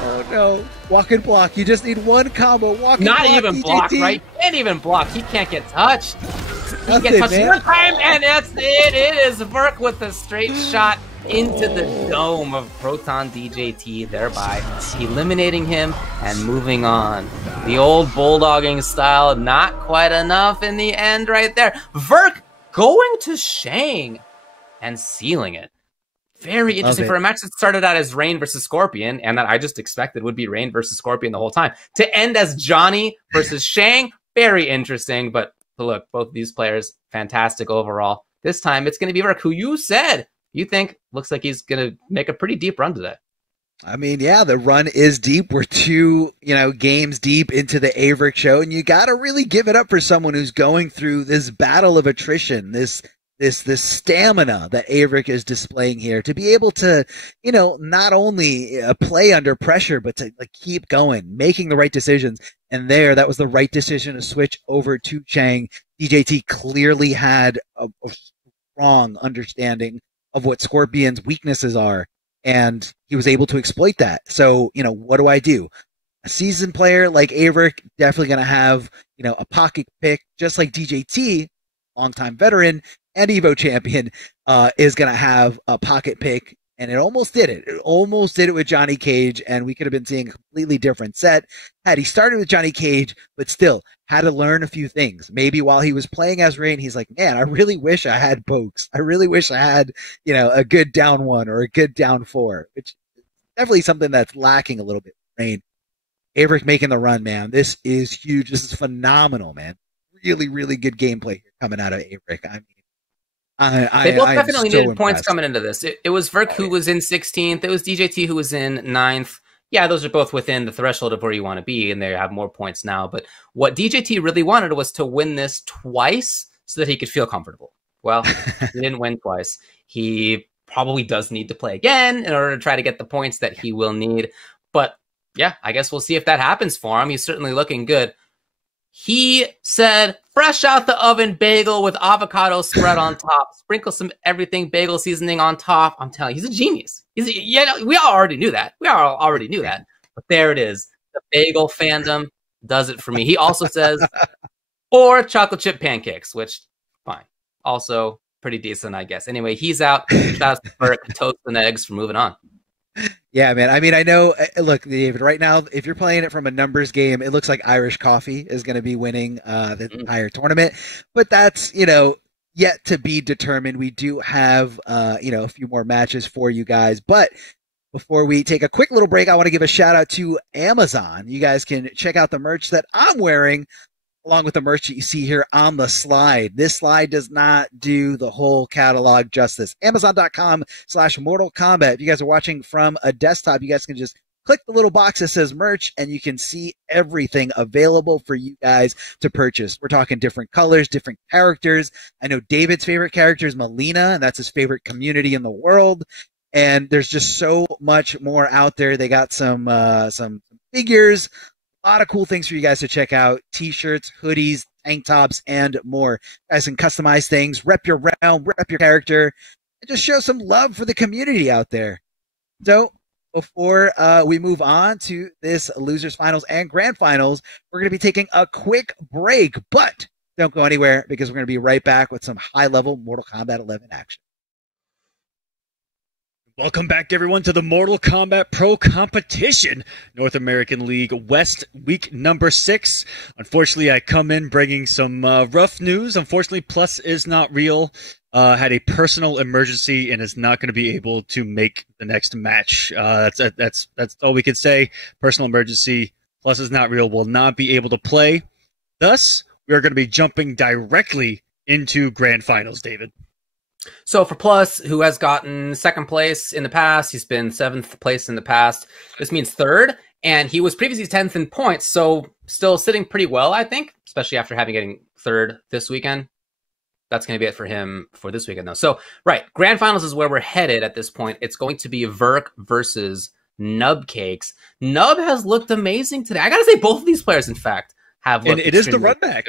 Oh no. Walk and block. You just need one combo. Walk and block. Not even block, right? Can't even block. He can't get touched. He gets touched one time, and that's it. It is Verk with a straight shot into the dome of Proton DJT, thereby eliminating him and moving on. The old bulldogging style, not quite enough in the end right there. Verk going to Shang and sealing it. Very interesting for a match that started out as Rain versus Scorpion, and that I just expected would be Rain versus Scorpion the whole time. To end as Johnny versus Shang, very interesting, but look, both of these players, fantastic overall. This time, it's going to be Verk, who you said you think looks like he's going to make a pretty deep run today. I mean, yeah, the run is deep. We're 2, games deep into the Averick show, and you got to really give it up for someone who's going through this battle of attrition, this stamina that Averick is displaying here to be able to, not only play under pressure, but to keep going, making the right decisions. And that was the right decision to switch over to Chang. DJT clearly had a strong understanding of what Scorpion's weaknesses are, and he was able to exploit that. So, what do I do? A seasoned player like Averick, definitely going to have, a pocket pick, just like DJT, longtime veteran and Evo champion, is going to have a pocket pick. And it almost did it. It almost did it with Johnny Cage, and we could have been seeing a completely different set had he started with Johnny Cage, but still had to learn a few things. Maybe while he was playing as Rain, he's like, man, I really wish I had pokes. I really wish I had, a good down 1 or a good down 4, which is definitely something that's lacking a little bit. Rain, Averick making the run, man. This is huge. This is phenomenal, man. Really, really good gameplay coming out of Averick. I mean, they both definitely needed points coming into this. It was Verk who was in 16th. It was DJT who was in 9th. Yeah, those are both within the threshold of where you want to be, and they have more points now. But what DJT really wanted was to win this twice so that he could feel comfortable. Well, he didn't win twice. He probably does need to play again in order to try to get the points that he will need. But yeah, I guess we'll see if that happens for him. He's certainly looking good. He said, fresh out the oven bagel with avocado spread on top. Sprinkle some everything bagel seasoning on top. I'm telling you, he's a genius. We all already knew that. But there it is. The bagel fandom does it for me. He also says, or chocolate chip pancakes, which, fine. Also pretty decent, I guess. Anyway, he's out. Shout out to Verk, toast and eggs for moving on. Yeah, man. I mean, I know, look, David, right now, if you're playing it from a numbers game, it looks like Irish Coffee is going to be winning the entire tournament. But that's, yet to be determined. We do have, a few more matches for you guys. But before we take a quick little break, I want to give a shout out to Amazon. You guys can check out the merch that I'm wearing, along with the merch that you see here on the slide. This slide does not do the whole catalog justice. Amazon.com/Mortal Kombat. If you guys are watching from a desktop, you guys can just click the little box that says merch, and you can see everything available for you guys to purchase. We're talking different colors, different characters. I know David's favorite character is Melina, and that's his favorite community in the world. And there's just so much more out there. They got some figures, a lot of cool things for you guys to check out. T-shirts, hoodies, tank tops, and more. You guys can customize things, rep your realm, rep your character, and just show some love for the community out there. So before we move on to this Losers Finals and Grand Finals, we're going to be taking a quick break. But don't go anywhere, because we're going to be right back with some high-level Mortal Kombat 11 action. Welcome back, everyone, to the Mortal Kombat Pro Competition North American League West week number 6. Unfortunately, I come in bringing some rough news. Unfortunately, Plus is not real. Had a personal emergency and is not going to be able to make the next match. That's all we can say. Personal emergency. Plus is not real. Will not be able to play. Thus, we are going to be jumping directly into Grand Finals, David. So for Plus, who has gotten 2nd place in the past, he's been 7th place in the past. This means 3rd, and he was previously 10th in points, so still sitting pretty well, I think, especially after getting 3rd this weekend. That's going to be it for him for this weekend, though. So, right, Grand Finals is where we're headed at this point. It's going to be Verk versus Nubcakes. Nub has looked amazing today. I got to say, both of these players, in fact, have looked. And it is the run back.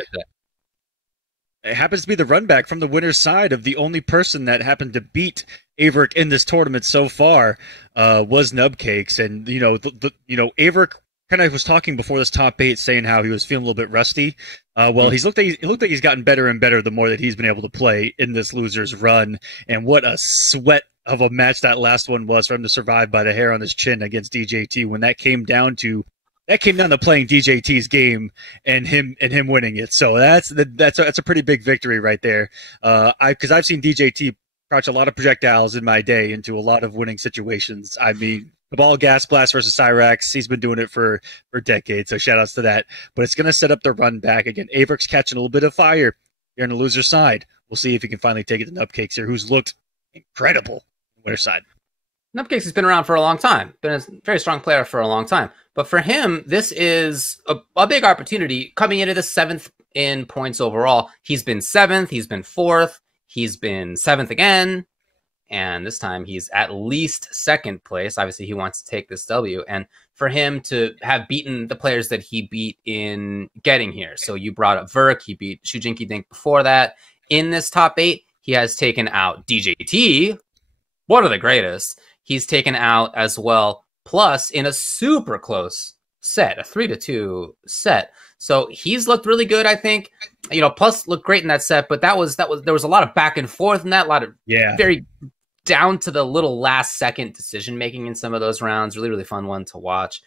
It happens to be the run back from the winner's side of the only person that happened to beat Averick in this tournament so far was Nubcakes. And, Averick kind of was talking before this top 8 saying how he was feeling a little bit rusty. Well, it looked like he's gotten better and better the more that he's been able to play in this loser's run. And what a sweat of a match that last one was for him to survive by the hair on his chin against DJT when that came down to playing DJT's game and him winning it. So that's a pretty big victory right there. Because I've seen DJT crouch a lot of projectiles in my day into a lot of winning situations. I mean, the ball gas blast versus Cyrax, he's been doing it for decades. So shout outs to that. But it's going to set up the run back again. Averic's catching a little bit of fire here on the loser side. We'll see if he can finally take it to Nupcakes here, who's looked incredible on the winner side. Nupcakes has been around for a long time, been a very strong player for a long time. But for him, this is a big opportunity coming into the 7th in points overall. He's been 7th, he's been 4th, he's been 7th again, and this time he's at least 2nd place. Obviously, he wants to take this W. And for him to have beaten the players that he beat in getting here. So you brought up Verk, he beat Shujinki Dink before that. In this top 8, he has taken out DJT, one of the greatest. He's taken out as well, plus in a super close set, a 3-2 set. So he's looked really good, I think. You know, Plus looked great in that set, but there was a lot of back and forth in that, a lot of very down to the little last second decision making in some of those rounds. Really, really fun one to watch.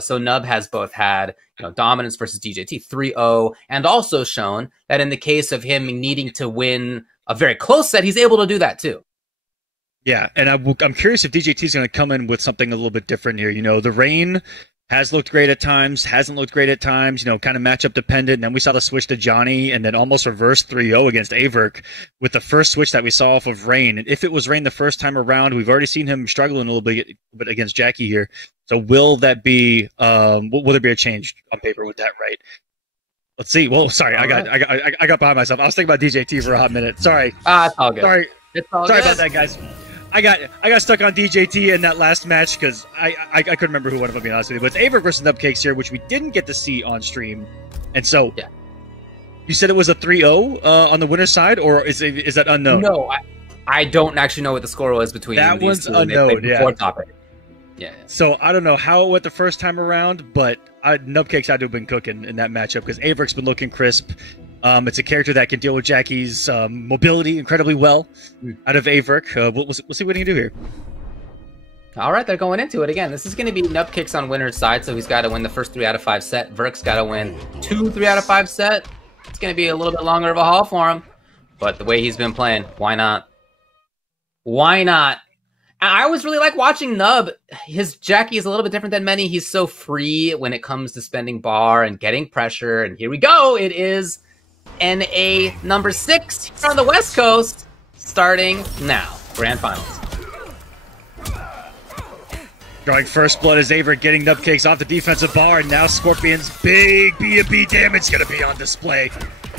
So Nub has both had dominance versus DJT 3-0, and also shown that in the case of him needing to win a very close set, he's able to do that too. Yeah, and I'm curious if DJT is going to come in with something a little bit different here. The rain has looked great at times, hasn't looked great at times, kind of matchup dependent. And then we saw the switch to Johnny and then almost reversed 3-0 against Averk with the first switch that we saw off of Rain. And if it was Rain the first time around, we've already seen him struggling a little bit against Jackie here. So will that be, will there be a change on paper with that, right? Let's see. Well, sorry, I got behind myself. I was thinking about DJT for a hot minute. Sorry. It's all good. Sorry. It's all sorry good. About that, guys. I got stuck on DJT in that last match because I couldn't remember who won, if I'm being honest with you. But it's Averk versus Nupcakes here, which we didn't get to see on stream. And so, you said it was a 3-0 on the winner's side, or is that unknown? No, I don't actually know what the score was between that these one's two. unknown. Before top 8. Yeah. So I don't know how it went the first time around, but Nupcakes had to have been cooking in that matchup because Averik's been looking crisp. It's a character that can deal with Jackie's mobility incredibly well out of Averk. We'll see what he can do here. All right, they're going into it again. This is going to be Nupcakes on winner's side, so he's got to win the first 3 out of 5 set. Verk's got to win 2 3 out of 5 set. It's going to be a little bit longer of a haul for him. But the way he's been playing, why not? Why not? I always really like watching Nub. His Jackie is a little bit different than many. He's so free when it comes to spending bar and getting pressure. And here we go. It is NA number 6 here on the West Coast, starting now. Grand Finals. Drawing first blood as Averk getting Nupcakes off the defensive bar, and now Scorpion's big B&B damage is going to be on display.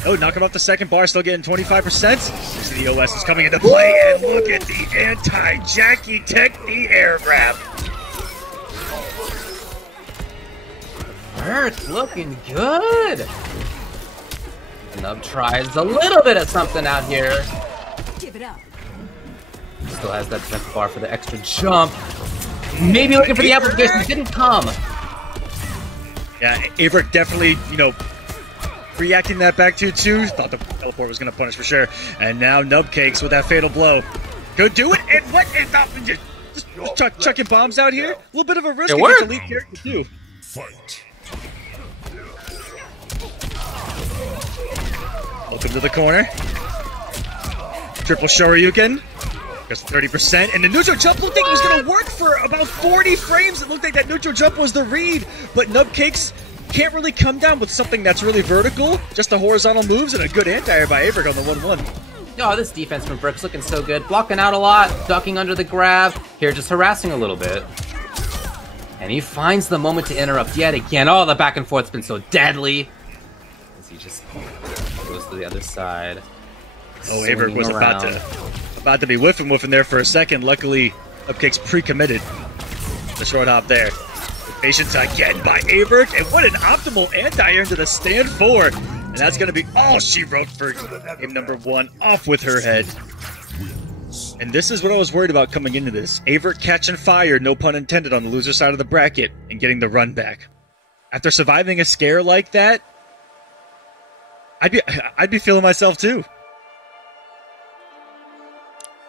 Oh, knocking off the second bar, still getting 25%. So the OS is coming into play, and look at the anti-Jackie tech, the air grab. Verk looking good. Nub tries a little bit of something out here. Give it up. Still has that defensive bar for the extra jump. Maybe looking for the application. It didn't come. Yeah, Averk definitely, reacting that back to 2. Thought the teleport was going to punish for sure. And now Nupcakes with that fatal blow. Could do it. And what is that? Just chucking bombs out here? A little bit of a risk against elite character too. Fight. Welcome to the corner. Triple Shoryuken. Just 30%. And the neutral jump looked like it was going to work for about 40 frames. It looked like that neutral jump was the read. But Nupcakes can't really come down with something that's really vertical. Just the horizontal moves and a good anti-air by Averk on the 1-1. Oh, this defense from Verk's looking so good. Blocking out a lot, ducking under the grab. Here, just harassing a little bit. And he finds the moment to interrupt yet again. Oh, the back and forth's been so deadly. As he just goes to the other side. Oh, Averk was about to be whiffing there for a second. Luckily, Nupcakes pre-committed the short hop there. Patience again by Averk, and what an optimal anti-air into the stand 4. And that's going to be all she wrote for game number 1, off with her head. And this is what I was worried about coming into this. Averk catching fire, no pun intended, on the loser side of the bracket, and getting the run back. After surviving a scare like that, I'd be feeling myself too.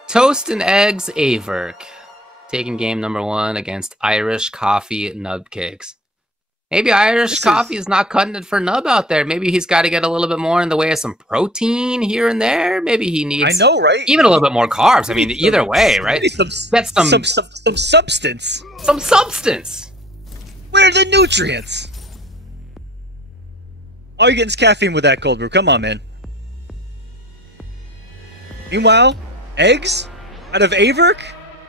Toast and Eggs Averk. Taking game number 1 against Irish Coffee Nub Cakes. Maybe Irish Coffee is not cutting it for Nub out there. Maybe he's got to get a little bit more in the way of some protein here and there. Maybe he needs, I know, right? Even a little bit more carbs. I mean, either way, right? Some substance. Some substance. Where are the nutrients? All you're getting is caffeine with that cold brew. Come on, man. Meanwhile, eggs out of Averk?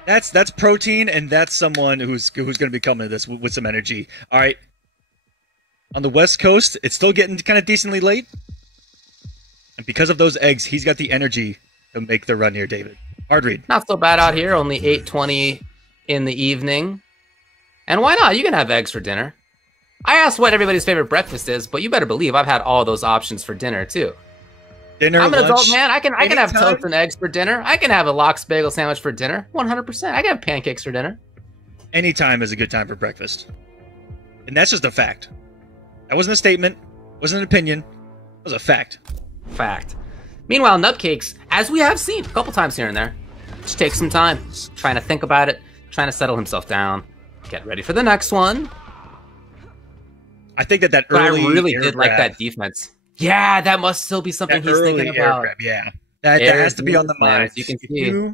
That's protein, and that's someone who's going to be coming to this with some energy. All right. On the West Coast, it's still getting kind of decently late. And because of those eggs, he's got the energy to make the run here, David. Hard read. Not so bad out here. Only 8:20 in the evening. And why not? You can have eggs for dinner. I asked what everybody's favorite breakfast is, but you better believe I've had all those options for dinner, too. Dinner, I'm an lunch, adult man. I can have anytime. toast and eggs for dinner. I can have a lox bagel sandwich for dinner. 100%. I can have pancakes for dinner. Any time is a good time for breakfast. And that's just a fact. That wasn't a statement. Wasn't an opinion. It was a fact. Fact. Meanwhile, Nubcakes, as we have seen a couple times here and there, just takes some time. Trying to think about it. Trying to settle himself down. Get ready for the next one. I think that But I early really air did grab, like that defense. Yeah, that must still be something that he's early thinking air about. grab, yeah. That has to be on the Man, mind. as you can see.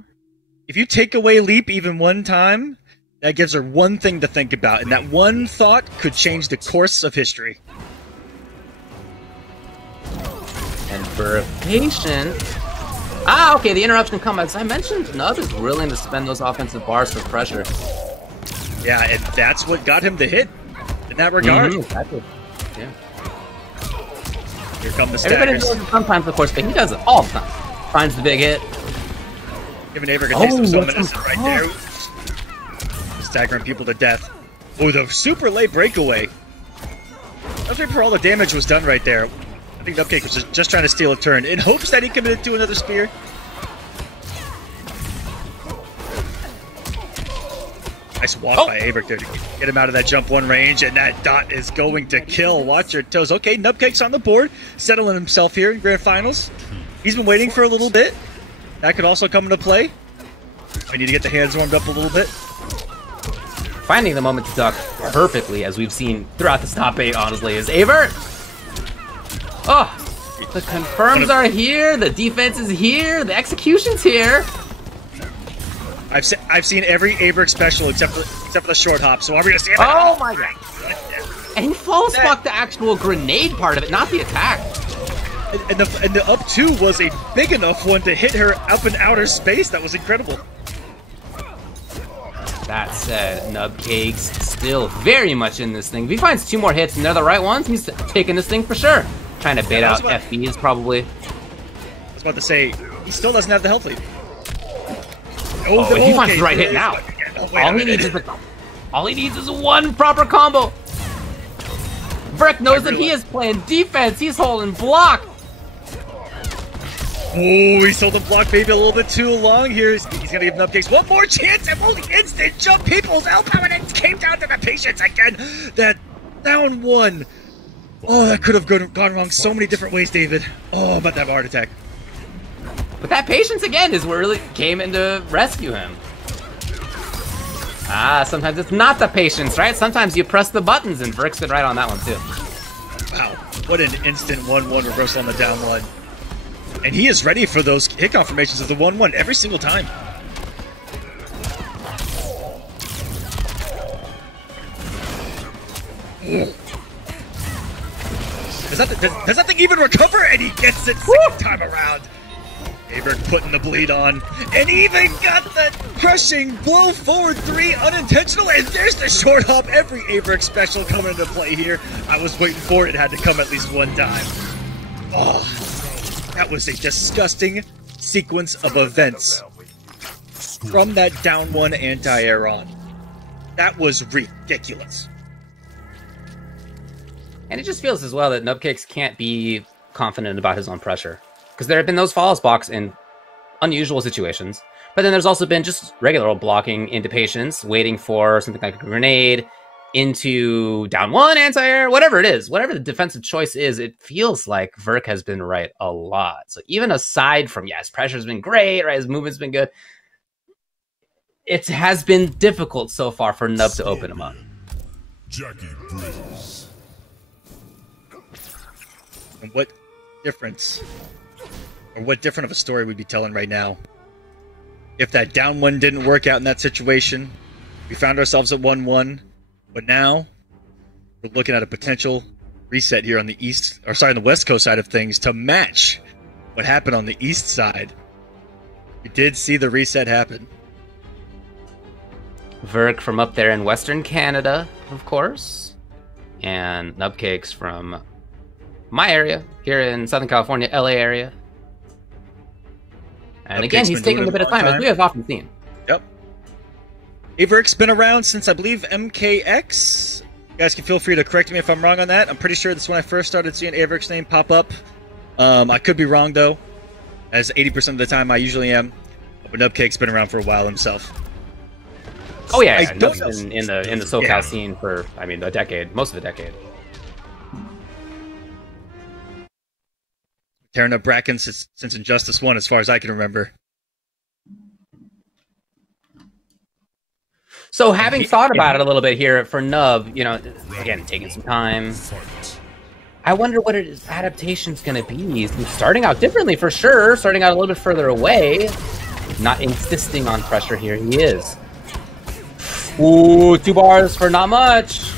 If you take away Leap even one time, that gives her one thing to think about, and that one thought could change the course of history. And for patient. Okay, the interruption comes. As I mentioned, Nub is willing to spend those offensive bars for pressure. Yeah, and that's what got him the hit in that regard. Exactly. Yeah. Here come the Everybody staggers. does it sometimes, of course, but he does it all the time. Finds the big hit. Giving Averk a taste of some what's medicine right there. Staggering people to death. Oh, the super late breakaway. That's right before all the damage was done right there. I think Nubcake was just trying to steal a turn in hopes that he committed to another spear. Nice walk by Averk there to get him out of that jump one range, and that dot is going to kill. Watch your toes. Okay, Nubcake's on the board, settling himself here in Grand Finals. He's been waiting for a little bit. That could also come into play. We need to get the hands warmed up a little bit. Finding the moment to duck perfectly, as we've seen throughout this top 8, honestly, is Averk. Oh, the confirms are here, the defense is here, the execution's here. I've seen every Averk special except for the short hop, so are we going to see it? Oh my god. And he false blocked the actual grenade part of it, not the attack. And the up 2 was a big enough one to hit her up in outer space. That was incredible. That said, Nubcakes still very much in this thing. If he finds 2 more hits and they're the right ones, he's taking this thing for sure. Trying to bait out FBs, probably. I was about to say, he still doesn't have the health lead. Oh, if he finds the right hit now, all he needs is one proper combo. Verk knows that he is playing defense. He's holding block. Oh, he's holding block maybe a little bit too long here. He's going to give Nubcakes one more chance. And will the instant jump people's elbow, and it came down to the patience again. That down one. Oh, that could have gone wrong so many different ways, David. Oh, about that heart attack. But that patience, again, is what really came in to rescue him. Sometimes it's not the patience, right? Sometimes you press the buttons, and Verk's been right on that one, too. Wow, what an instant 1-1 reversal on the down one. And he is ready for those hit confirmations of the 1-1 every single time. Does that thing even recover? And he gets it second time around. Averk putting the bleed on, and even got the crushing blow forward 3 unintentional, and there's the short hop. Every Averk special coming into play here. I was waiting for it. It had to come at least one time. Oh, that was a disgusting sequence of events from that down 1 anti-air on. That was ridiculous. And it just feels as well that Nubcakes can't be confident about his own pressure. Because there have been those follows blocks in unusual situations. But then there's also been just regular old blocking into patience, waiting for something like a grenade. into down one anti-air, whatever it is, whatever the defensive choice is, it feels like Verk has been right a lot. So even aside from, his pressure's been great, right? His movement's been good. It has been difficult so far for Nub to open him up. Jackie Briggs. And what difference, or what different of a story we'd be telling right now if that down one didn't work out in that situation? We found ourselves at 1-1, but now we're looking at a potential reset here on the the West Coast side of things to match what happened on the East side. We did see the reset happen. Verk from up there in Western Canada, of course, and Nubcakes from my area here in Southern California, LA area. And again, he's taking a bit of time, as we have often seen. Yep. Averk's been around since, I believe, MKX. You guys can feel free to correct me if I'm wrong on that. I'm pretty sure that's when I first started seeing Averk's name pop up. I could be wrong, though, as 80% of the time I usually am. But Nubcake's been around for a while himself. Oh yeah, Nub's been in the SoCal scene for, a decade, most of a decade. Tearing up bracken since Injustice 1, as far as I can remember. So having thought about it a little bit here for Nub, again, taking some time. I wonder what his adaptation's going to be. He's starting out differently for sure, starting out a little bit further away. Not insisting on pressure here, he is. Ooh, 2 bars for not much.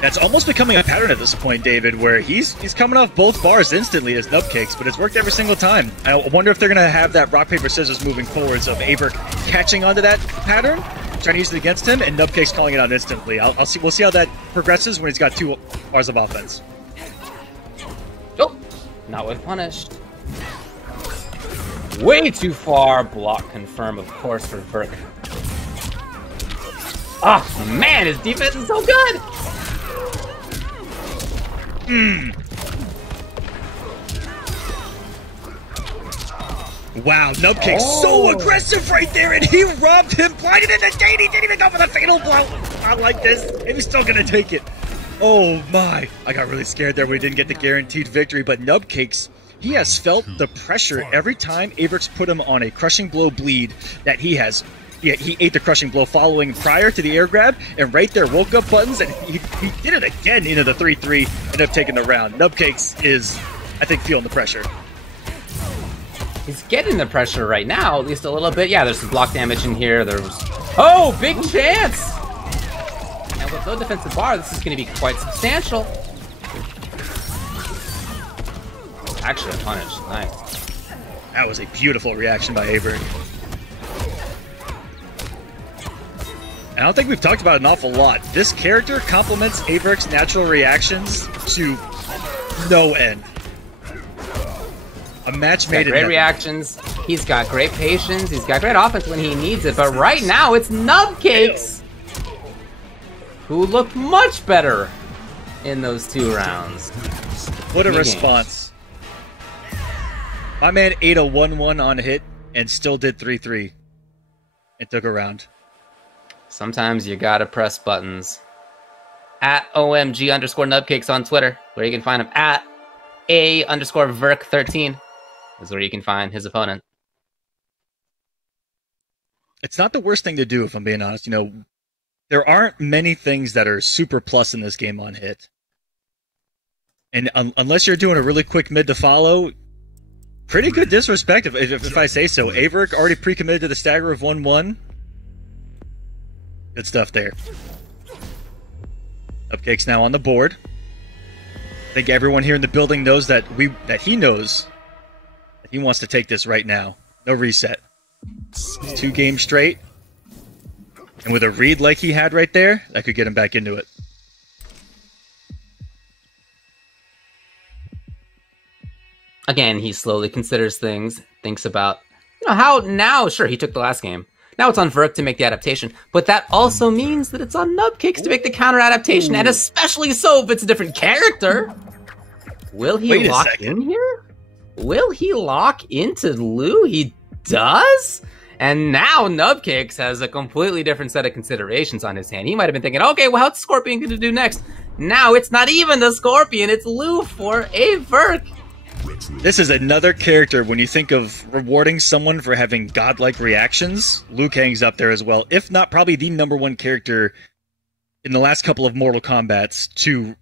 That's almost becoming a pattern at this point, David, where he's coming off both bars instantly as Nubcakes, but it's worked every single time. I wonder if they're going to have that rock, paper, scissors moving forwards of Averk catching onto that pattern, trying to use it against him, and Nubcakes calling it out instantly. We'll see how that progresses when he's got 2 bars of offense. Nope, not with punished. Way too far. Block confirm, of course, for Verk. Oh man, his defense is so good. Wow, Nubcake's so aggressive right there, and he robbed him, blinded into Dane. He didn't even go for the fatal blow. I like this. And he's still gonna take it. Oh my! I got really scared there when he didn't get the guaranteed victory, but Nubcakes, he has felt the pressure every time Averk's put him on a crushing blow bleed that he has. Yeah, he ate the crushing blow following prior to the air grab, and right there woke up buttons, and he did it again into the 3-3, ended up taking the round. Nubcakes is, I think, feeling the pressure. He's getting the pressure right now, at least a little bit. Yeah, there's some block damage in here. Oh, big chance! And with no defensive bar, this is going to be quite substantial. Actually, a punish. Nice. That was a beautiful reaction by Averk. I don't think we've talked about it an awful lot. This character complements Averk's natural reactions to no end. A match made in great reactions. He's got great patience. He's got great offense when he needs it. But right now, it's Nubcakes who looked much better in those 2 rounds. What a response. My man ate a 1-1 on hit and still did 3-3. It took a round. Sometimes you gotta press buttons. At OMG_Nubcakes on Twitter, where you can find him. At A_Verk13 is where you can find his opponent. It's not the worst thing to do, if I'm being honest. There aren't many things that are super plus in this game on hit. And unless you're doing a really quick mid to follow, pretty good disrespect, if I say so. Averk already pre-committed to the stagger of 1-1. Good stuff there. Nubcake's now on the board. I think everyone here in the building knows that he knows that he wants to take this right now. No reset. It's 2 games straight. And with a read like he had right there, that could get him back into it. Again, he slowly considers things, thinks about, how now, sure, he took the last game. Now it's on Verk to make the adaptation, but that also means that it's on Nubcakes to make the counter adaptation, and especially so if it's a different character. Will he lock in here? Will he lock into Lou? He does? And now Nubcakes has a completely different set of considerations on his hand. He might have been thinking, okay, well, what's Scorpion going to do next? Now it's not even the Scorpion, it's Lou for a Verk. This is another character, when you think of rewarding someone for having godlike reactions, Liu Kang's up there as well, if not probably the #1 character in the last couple of Mortal Kombats to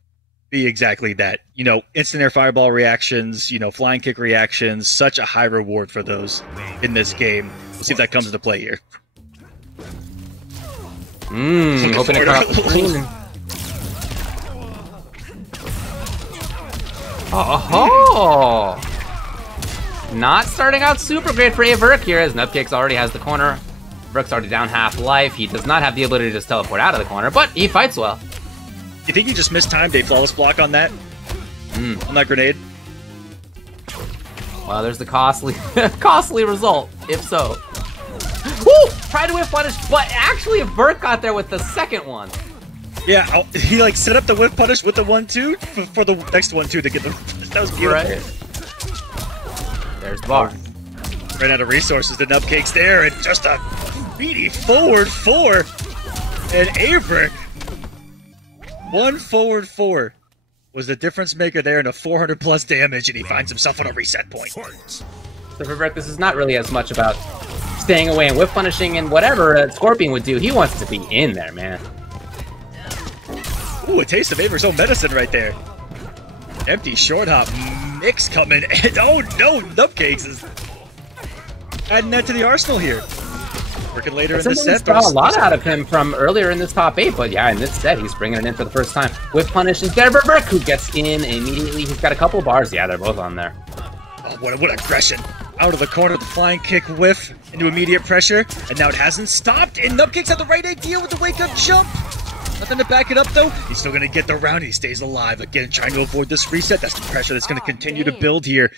be exactly that. You know, instant air fireball reactions, you know, flying kick reactions, such a high reward for those in this game. We'll see if that comes into play here. Open it up. Oh, not starting out super great for Verk here, as Nubcakes already has the corner. Verk's already down half life. He does not have the ability to just teleport out of the corner, but he fights well. You think he just mistimed a flawless block on that? On that grenade? Well, there's the costly result, if so. Woo! Tried to whip punish, but actually Verk got there with the second one. Yeah, he like set up the whip punish with the 1-2 for the next 1-2 to get the. That was beautiful. Right. There's the bar. Ran out of resources. The Nubcakes there, and just a beady forward 4, and Averick. 1 forward 4 was the difference maker there, and a 400+ damage, and he finds himself on a reset point. So for Verk, this is not really as much about staying away and whip punishing and whatever a Scorpion would do. He wants to be in there, man. Ooh, a taste of Averick's own medicine right there. Empty short hop mix coming, and oh no, Nubcakes is adding that to the arsenal here. Working later in the set. Saw a lot out of him from earlier in this top 8, but yeah, in this set, he's bringing it in for the first time. Whip punish is there for Verk, who gets in immediately. He's got a couple bars. Yeah, they're both on there. Oh, what aggression. Out of the corner, the flying kick whiff into immediate pressure, and now it hasn't stopped, and Nubcakes had the right idea with the wake-up jump. Nothing to back it up, though. He's still going to get the round. He stays alive. Again, trying to avoid this reset. That's the pressure that's going to continue to build here.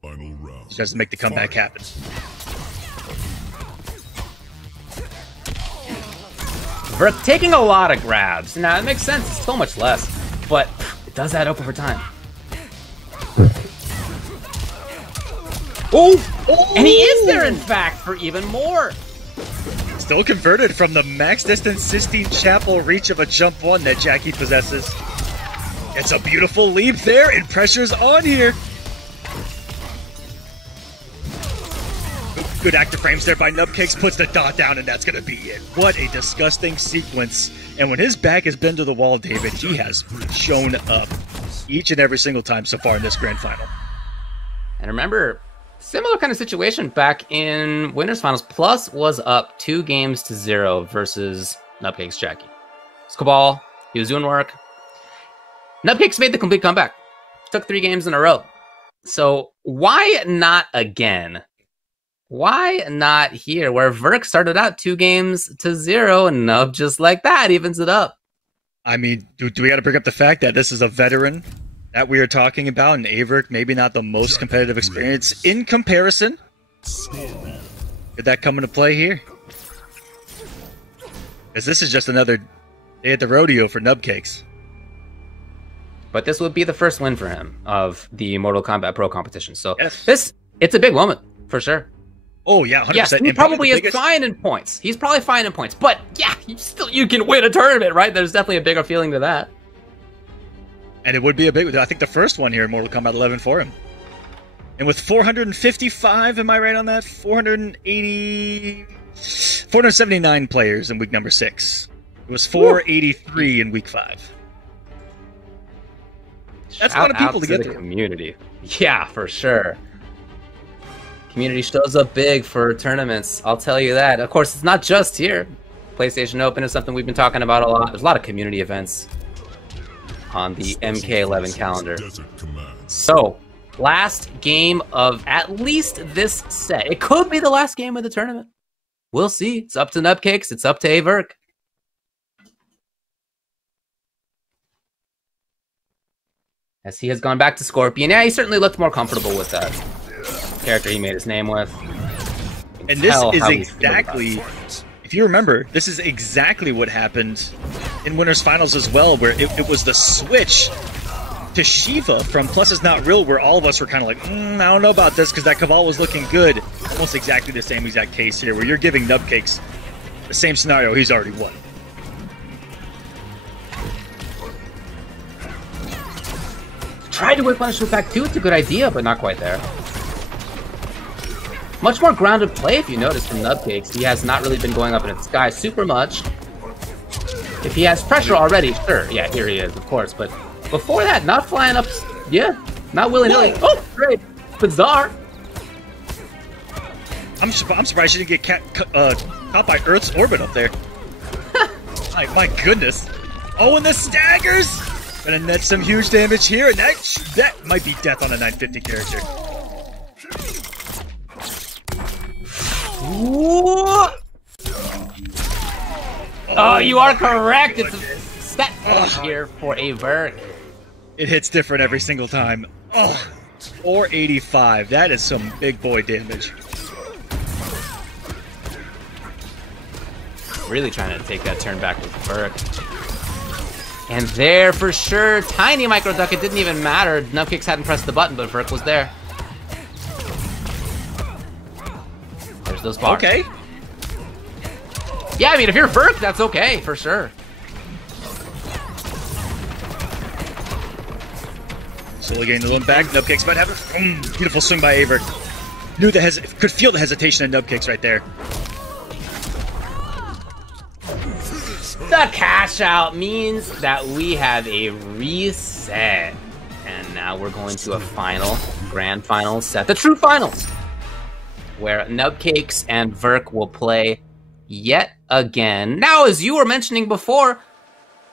Final round. Just has to make the comeback happen. Verk taking a lot of grabs. Now, it makes sense. It's so much less, but it does add up over time. Oh! And he is there, in fact, for even more. Still converted from the max distance Sistine Chapel reach of a jump 1 that Jackie possesses. It's a beautiful leap there, and pressure's on here. Good active frames there by Nubcakes, puts the dot down, and that's going to be it. What a disgusting sequence. And when his back has been to the wall, David, he has shown up each and every single time so far in this grand final. And remember, similar kind of situation back in Winners Finals. Plus was up 2-0 versus Nubcakes Jackie. Cabal, he was doing work. Nubcakes made the complete comeback. Took 3 games in a row. So why not again? Why not here, where Verk started out 2-0 and Nub just like that evens it up? I mean, do we got to bring up the fact that this is a veteran that we are talking about, and Averick maybe not the most competitive experience in comparison? Did that come into play here? Because this is just another day at the rodeo for Nubcakes. But this would be the first win for him of the Mortal Kombat Pro competition. So yes. It's a big moment, for sure. Oh, yeah, 100%. Yes, he probably is fine in points. He's probably fine in points. But, yeah, you can win a tournament, right? There's definitely a bigger feeling to that. And it would be a big, I think the first one here in Mortal Kombat 11 for him. And with 455, am I right on that? 479 players in week number 6. It was 483 in week 5. That's a lot of people to get through. Community. Yeah, for sure. Community shows up big for tournaments, I'll tell you that. Of course, it's not just here. PlayStation Open is something we've been talking about a lot. There's a lot of community events on the MK11 calendar. So, last game of at least this set. It could be the last game of the tournament. We'll see. It's up to Nubcakes. It's up to Averick. As he has gone back to Scorpion. Yeah, he certainly looked more comfortable with that character he made his name with. And this is exactly, if you remember, this is exactly what happened in Winners Finals as well, where it was the switch to Shiva from Plus Is Not Real, where all of us were kind of like, I don't know about this, because that Caval was looking good. Almost exactly the same exact case here, where you're giving Nubcakes the same scenario he's already won. Tried to whip punishment back too. It's a good idea, but not quite there. Much more grounded play, if you notice, from Nubcakes. He has not really been going up in the sky super much. If he has pressure already, sure. Yeah, here he is, of course. But before that, not flying up. Yeah, not willy-nilly. Oh, great. Bizarre. I'm surprised she didn't get caught by Earth's orbit up there. My goodness. Oh, and the staggers! Gonna net some huge damage here, and that might be death on a 950 character. Oh, you are correct. It's a set finish here for a Verk. It hits different every single time. Oh, 485. That is some big boy damage. Really trying to take that turn back with Verk. And there for sure, tiny micro duck. It didn't even matter. Nubcakes hadn't pressed the button, but Verk was there. There's those bars. Okay. Yeah, I mean, if you're Verk, that's okay, for sure. Slowly getting the one back. Nubcakes might have a beautiful swing by Aver. Could feel the hesitation in Nubcakes right there. The cash out means that we have a reset. And now we're going to a grand final set. The true finals. Where Nubcakes and Verk will play yet again. Now, as you were mentioning before,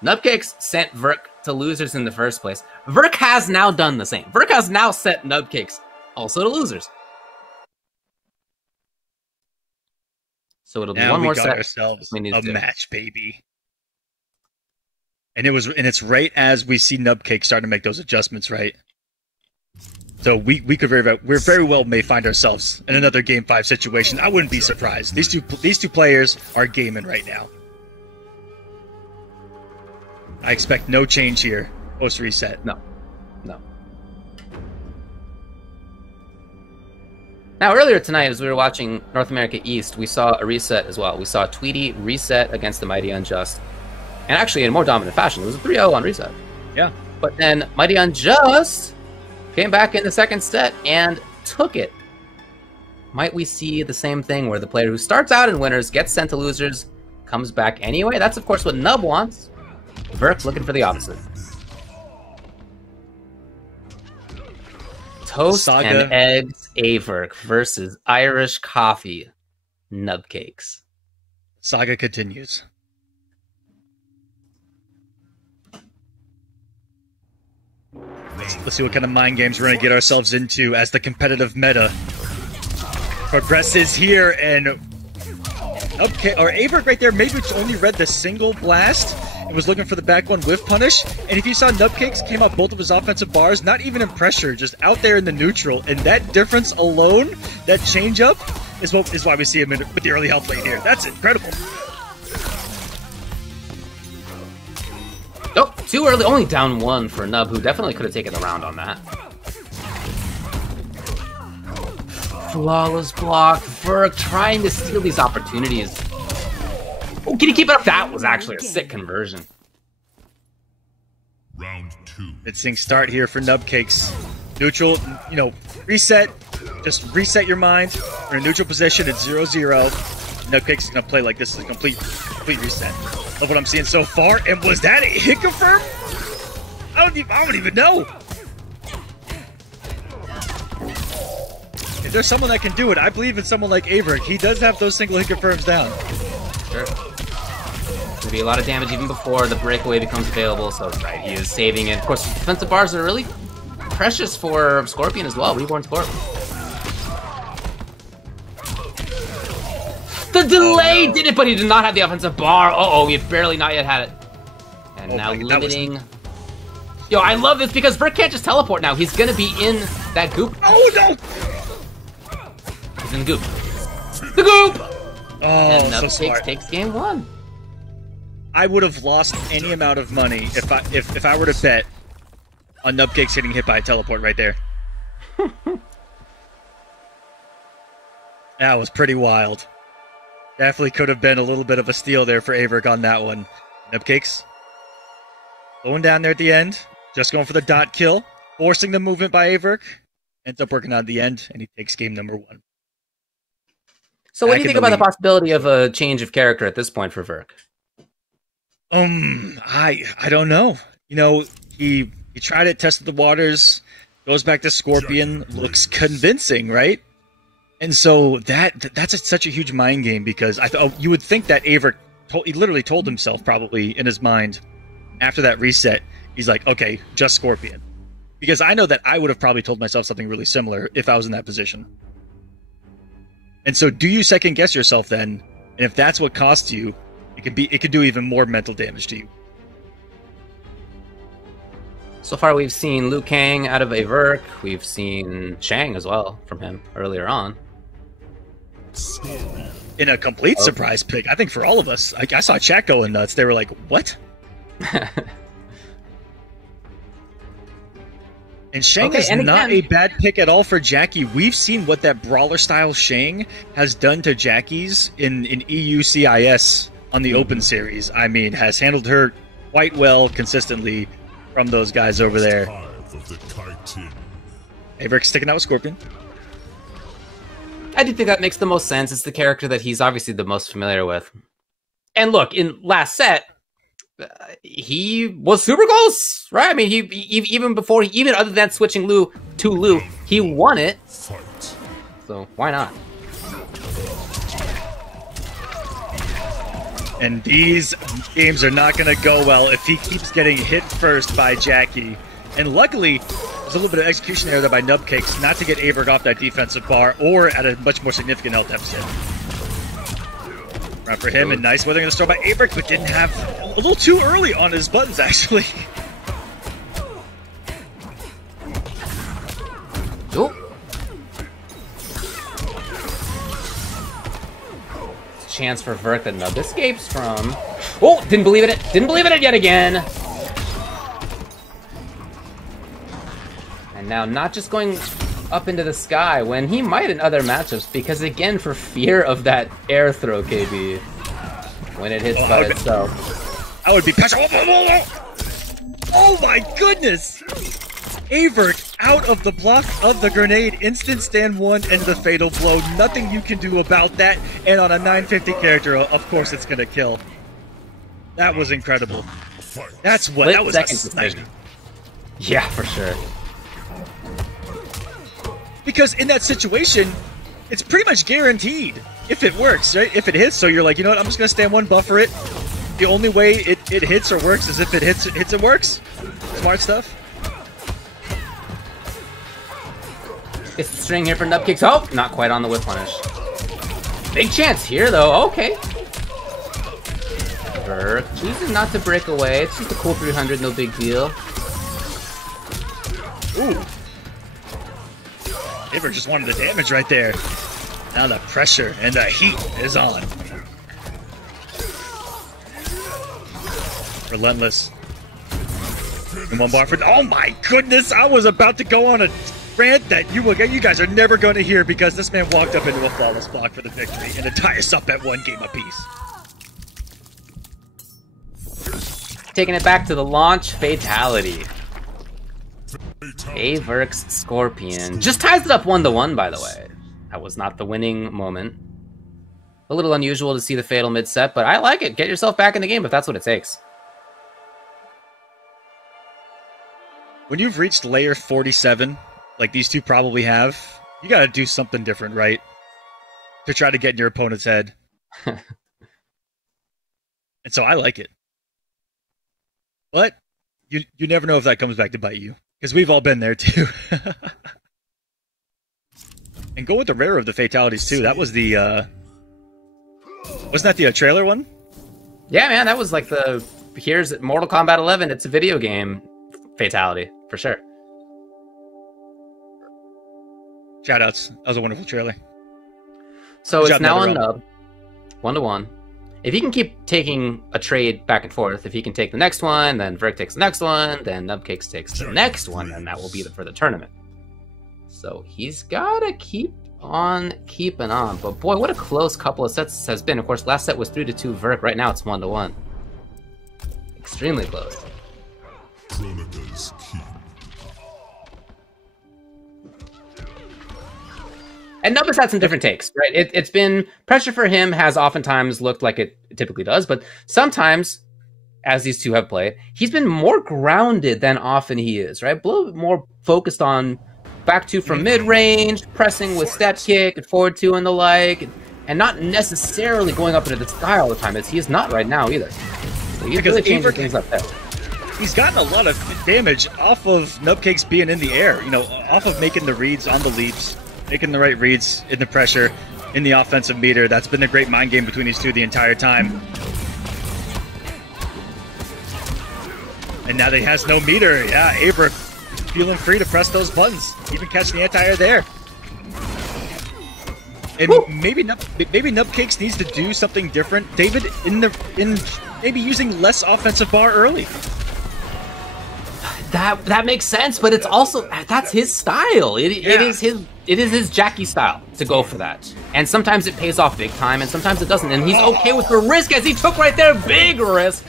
Nubcakes sent Verk to losers in the first place. Verk has now done the same. Verk has now sent Nubcakes also to losers. So it'll be now one more got set. Ourselves we need a to do. match, baby. And it's right as we see Nubcake starting to make those adjustments, right? So we could very well may find ourselves in another Game 5 situation. I wouldn't be surprised. These two players are gaming right now. I expect no change here post reset. No. Now, earlier tonight, as we were watching North America East, we saw a reset as well. We saw Tweedy reset against the Mighty Unjust. And actually, in more dominant fashion, it was a 3-0 on reset. Yeah. But then Mighty Unjust came back in the second set and took it. Might we see the same thing where the player who starts out in winners gets sent to losers, comes back anyway? That's, of course, what Nub wants. Verk's looking for the opposite. Toast Saga. and eggs Averk versus Irish coffee Nubcakes. Saga continues. Let's see what kind of mind games we're going to get ourselves into as the competitive meta progresses here. And Averk right there maybe only read the single blast and was looking for the back one whiff punish. And if you saw Nubcakes came out both of his offensive bars, not even in pressure, just out there in the neutral. And that difference alone, that change up, is why we see him with the early health lane here. That's incredible. Oh, too early. Only down one for Nub, who definitely could have taken the round on that. Flawless block. Verk trying to steal these opportunities. Oh, can he keep it up? That was actually a sick conversion. Round 2. Mid-sync start here for Nubcakes. Neutral, reset. Just reset your mind. We're in a neutral position. It's 0-0. Nubcakes is going to play like this is a complete reset. Love what I'm seeing so far. And was that a hit confirm? I don't even know. If there's someone that can do it, I believe in someone like Averk. He does have those single hit confirms down. Sure. There'll be a lot of damage even before the breakaway becomes available, so right, he is saving it. Of course, defensive bars are really precious for Scorpion as well, Reborn Scorpion. The delay did it, but he did not have the offensive bar. Uh-oh, he barely not yet had it. And now limiting... Yo, I love this because Verk can't just teleport now. He's gonna be in that goop. Oh, no! He's in the goop. The goop! Oh, And so Nubcakes smart. takes game 1. I would have lost any amount of money if I were to bet on Nubcakes getting hit by a teleport right there. That was pretty wild. Definitely could have been a little bit of a steal there for Averick on that one. Nubcakes going down there at the end, just going for the dot kill, forcing the movement by Averick. Ends up working out at the end, and he takes game number 1. So what do you think about the possibility of a change of character at this point for Verk? I don't know. You know, he tried it, tested the waters, goes back to Scorpion, looks convincing, right? And so that's such a huge mind game, because you would think that Averick he literally told himself probably in his mind after that reset, he's like, okay, just Scorpion. Because I know that I would have probably told myself something really similar if I was in that position. And so do you second guess yourself then? And if that's what costs you, it could do even more mental damage to you. So far we've seen Liu Kang out of Averick. We've seen Shang as well from him earlier on. In a complete surprise pick, I think for all of us. I saw chat going nuts. They were like, what? And Shang is not a bad pick at all for Jackie. We've seen what that brawler-style Shang has done to Jackie's in EU CIS on the Open Series. I mean, has handled her quite well consistently from those guys over there. Averick sticking out with Scorpion. I do think that makes the most sense. It's the character that he's obviously the most familiar with. And look, in last set, he was super close, right? I mean, he even other than switching Liu to Liu, he won it. So why not? And these games are not going to go well if he keeps getting hit first by Jackie. And luckily, there's a little bit of execution error there by Nubcakes not to get Averick off that defensive bar or at a much more significant health deficit. Round for him, and nice weathering the storm by Averick, but didn't have a little too early on his buttons, actually. Oh. Chance for Verk that Nub escapes from. Oh, didn't believe in it. Didn't believe in it yet again. And now not just going up into the sky when he might in other matchups, because again, for fear of that air throw, KB, when it hits by itself. I would be oh my goodness! Averick out of the block of the grenade, instant stand 1 and the fatal blow. Nothing you can do about that, and on a 950 character, of course it's gonna kill. That was incredible. That was a snipe. Yeah, for sure. Because in that situation, it's pretty much guaranteed if it works, right? If it hits, so you're like, you know what, I'm just gonna stand 1, buffer it. The only way it hits or works is if it hits and works. Smart stuff. It's the string here for Nubcakes. Oh, not quite on the whip punish. Big chance here, though. Okay. Verk choosing not to break away. It's just a cool 300, no big deal. Ooh. Averick just wanted the damage right there. Now the pressure and the heat is on. Relentless. And 1 bar for. Oh my goodness! I was about to go on a rant that you guys are never going to hear, because this man walked up into a flawless block for the victory, and it ties us up at 1 game apiece. Taking it back to the launch fatality. Averick's Scorpion just ties it up 1-1, by the way. That was not the winning moment. A little unusual to see the fatal mid-set, but I like it. Get yourself back in the game if that's what it takes. When you've reached layer 47, like these two probably have, you gotta do something different, right? To try to get in your opponent's head. And so I like it. But you never know if that comes back to bite you. Because we've all been there too. And go with the rare of the fatalities too. That was the wasn't that the trailer one? Yeah, man, that was like the here's Mortal Kombat 11, it's a video game fatality, for sure. Shoutouts. That was a wonderful trailer. So it's now on Nub. 1-1. if he can keep taking a trade back and forth, if he can take the next one, then Verk takes the next one, then Nubcakes takes the next one, and that will be for the tournament. So he's got to keep on keeping on. But boy, what a close couple of sets this has been. Of course, last set was 3-2 Verk. Right now it's 1-1. Extremely close. Kronika's keep. And Nub has had some different takes, right? It's been, pressure for him has oftentimes looked like it typically does, but sometimes, as these two have played, he's been more grounded than often he is, right? A little bit more focused on back two from mid-range, pressing with step kick and forward two and the like, and not necessarily going up into the sky all the time, as he is not right now either. So he's really changing things up there. He's gotten a lot of damage off of Nubcakes being in the air, you know, off of making the reads on the leaps, making the right reads in the pressure, in the offensive meter. That's been a great mind game between these two the entire time. And now that he has no meter, yeah, Averick feeling free to press those buttons, even catch the anti-air there. And maybe Nubcakes needs to do something different, David, in maybe using less offensive bar early. That makes sense, but it's also, that's his style. It is his Jackie style to go for that. And sometimes it pays off big time, and sometimes it doesn't. And he's okay with the risk, as he took right there, big risk.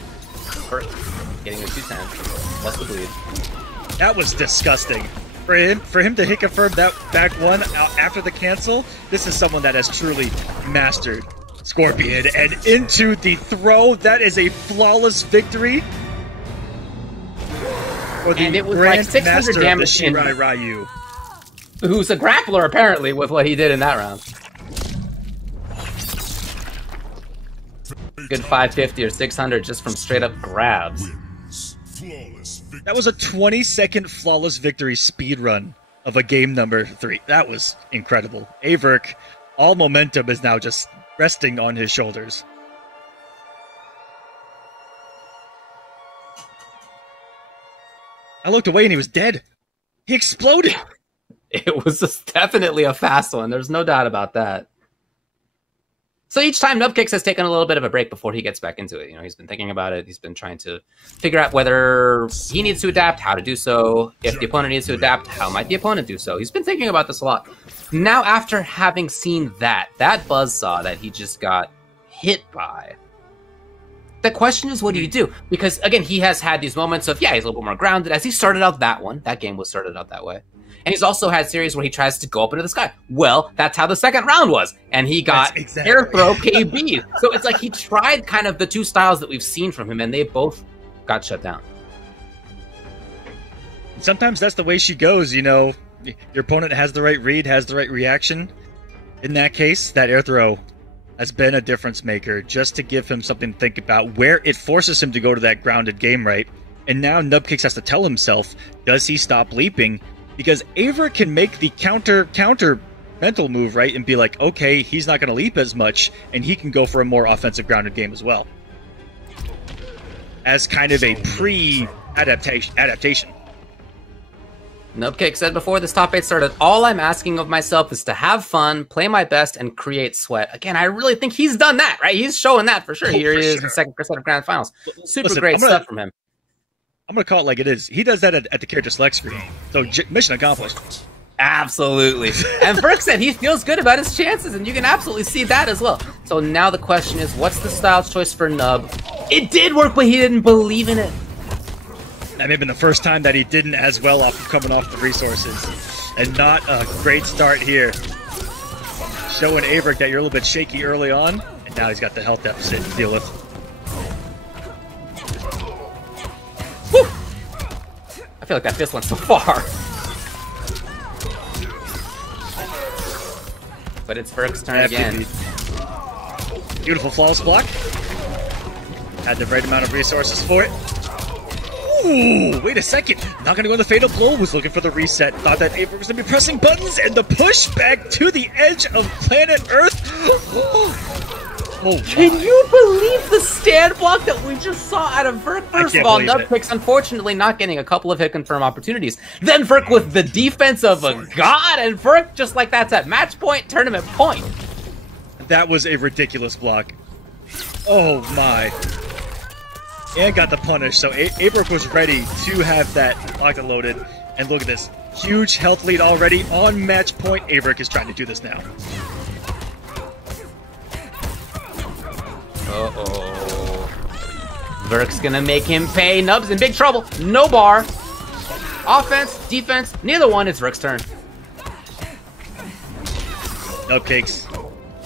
Getting a 210, plus the bleed. That was disgusting. For him to hit confirm that back one after the cancel, this is someone that has truly mastered Scorpion. And into the throw, that is a flawless victory. And it was like 600 damage in Ryu, who's a grappler apparently with what he did in that round. Good 550 or 600 just from straight up grabs. That was a 20-second flawless victory speed run of a game number 3. That was incredible. Averick, all momentum is now just resting on his shoulders. I looked away and he was dead. He exploded. It was definitely a fast one. There's no doubt about that. So each time Nubcakes has taken a little bit of a break before he gets back into it. You know, he's been thinking about it. He's been trying to figure out whether he needs to adapt, how to do so. If the opponent needs to adapt, how might the opponent do so? He's been thinking about this a lot. Now, after having seen that buzzsaw that he just got hit by, the question is, what do you do? Because, again, he has had these moments of, yeah, he's a little bit more grounded as he started out that one. That game was started out that way. And he's also had series where he tries to go up into the sky. Well, that's how the second round was. And he got air throw KB. So it's like he tried kind of the two styles that we've seen from him, and they both got shut down. Sometimes that's the way she goes, you know. Your opponent has the right read, has the right reaction. In that case, that air throw has been a difference maker, just to give him something to think about, where it forces him to go to that grounded game right. And now Nubcakes has to tell himself, does he stop leaping? Because Averick can make the counter mental move, right, and be like, okay, he's not going to leap as much, and he can go for a more offensive grounded game as well. As kind of a pre-adaptation. Nubcake said before this top 8 started, all I'm asking of myself is to have fun, play my best, and create sweat. Again, I really think he's done that, right? He's showing that for sure. Here he is in the second set of Grand Finals. Super great stuff from him. I'm going to call it like it is. He does that at the character select screen. So mission accomplished. Absolutely. And Verk said he feels good about his chances, and you can absolutely see that as well. So now the question is, what's the style choice for Nub? It did work, but he didn't believe in it. That may have been the first time that he didn't as well coming off the resources. And not a great start here. Showing Averick that you're a little bit shaky early on, and now he's got the health deficit to deal with. Woo! I feel like that fist went so far. But it's Verk's turn again. Beautiful flawless block. Had the right amount of resources for it. Ooh, wait a second. Not going to go in the fatal blow. Was looking for the reset. Thought that Averick was going to be pressing buttons, and the push back to the edge of planet Earth. Oh, can you believe the stand block that we just saw out of Verk? First of all, Nubcakes unfortunately not getting a couple of hit confirm opportunities. Then Verk with the defense of a god, and Verk just like that's at match point, tournament point. That was a ridiculous block. Oh my. And got the punish, so Abrok was ready to have that octa loaded. And look at this. Huge health lead already on match point. Abrok is trying to do this now. Uh-oh. Verk's gonna make him pay. Nub's in big trouble. No bar. Offense, defense, neither one. It's Verk's turn. Nubcakes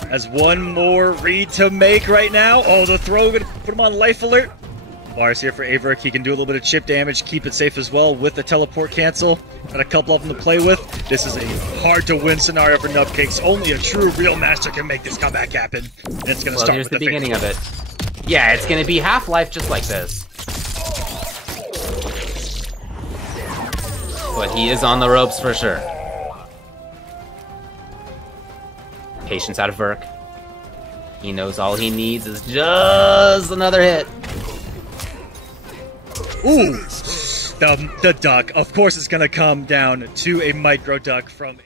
has one more read to make right now. Oh, the throw gonna put him on life alert. Bars here for Averk. He can do a little bit of chip damage, keep it safe as well with the teleport cancel. Got a couple of them to play with. This is a hard to win scenario for Nubcakes. Only a true real master can make this comeback happen. And it's gonna start Here's with the beginning of it. Yeah, it's gonna be Half-Life just like this. But he is on the ropes for sure. Patience out of Verk. He knows all he needs is just another hit. Ooh! The duck. Of course it's going to come down to a micro duck from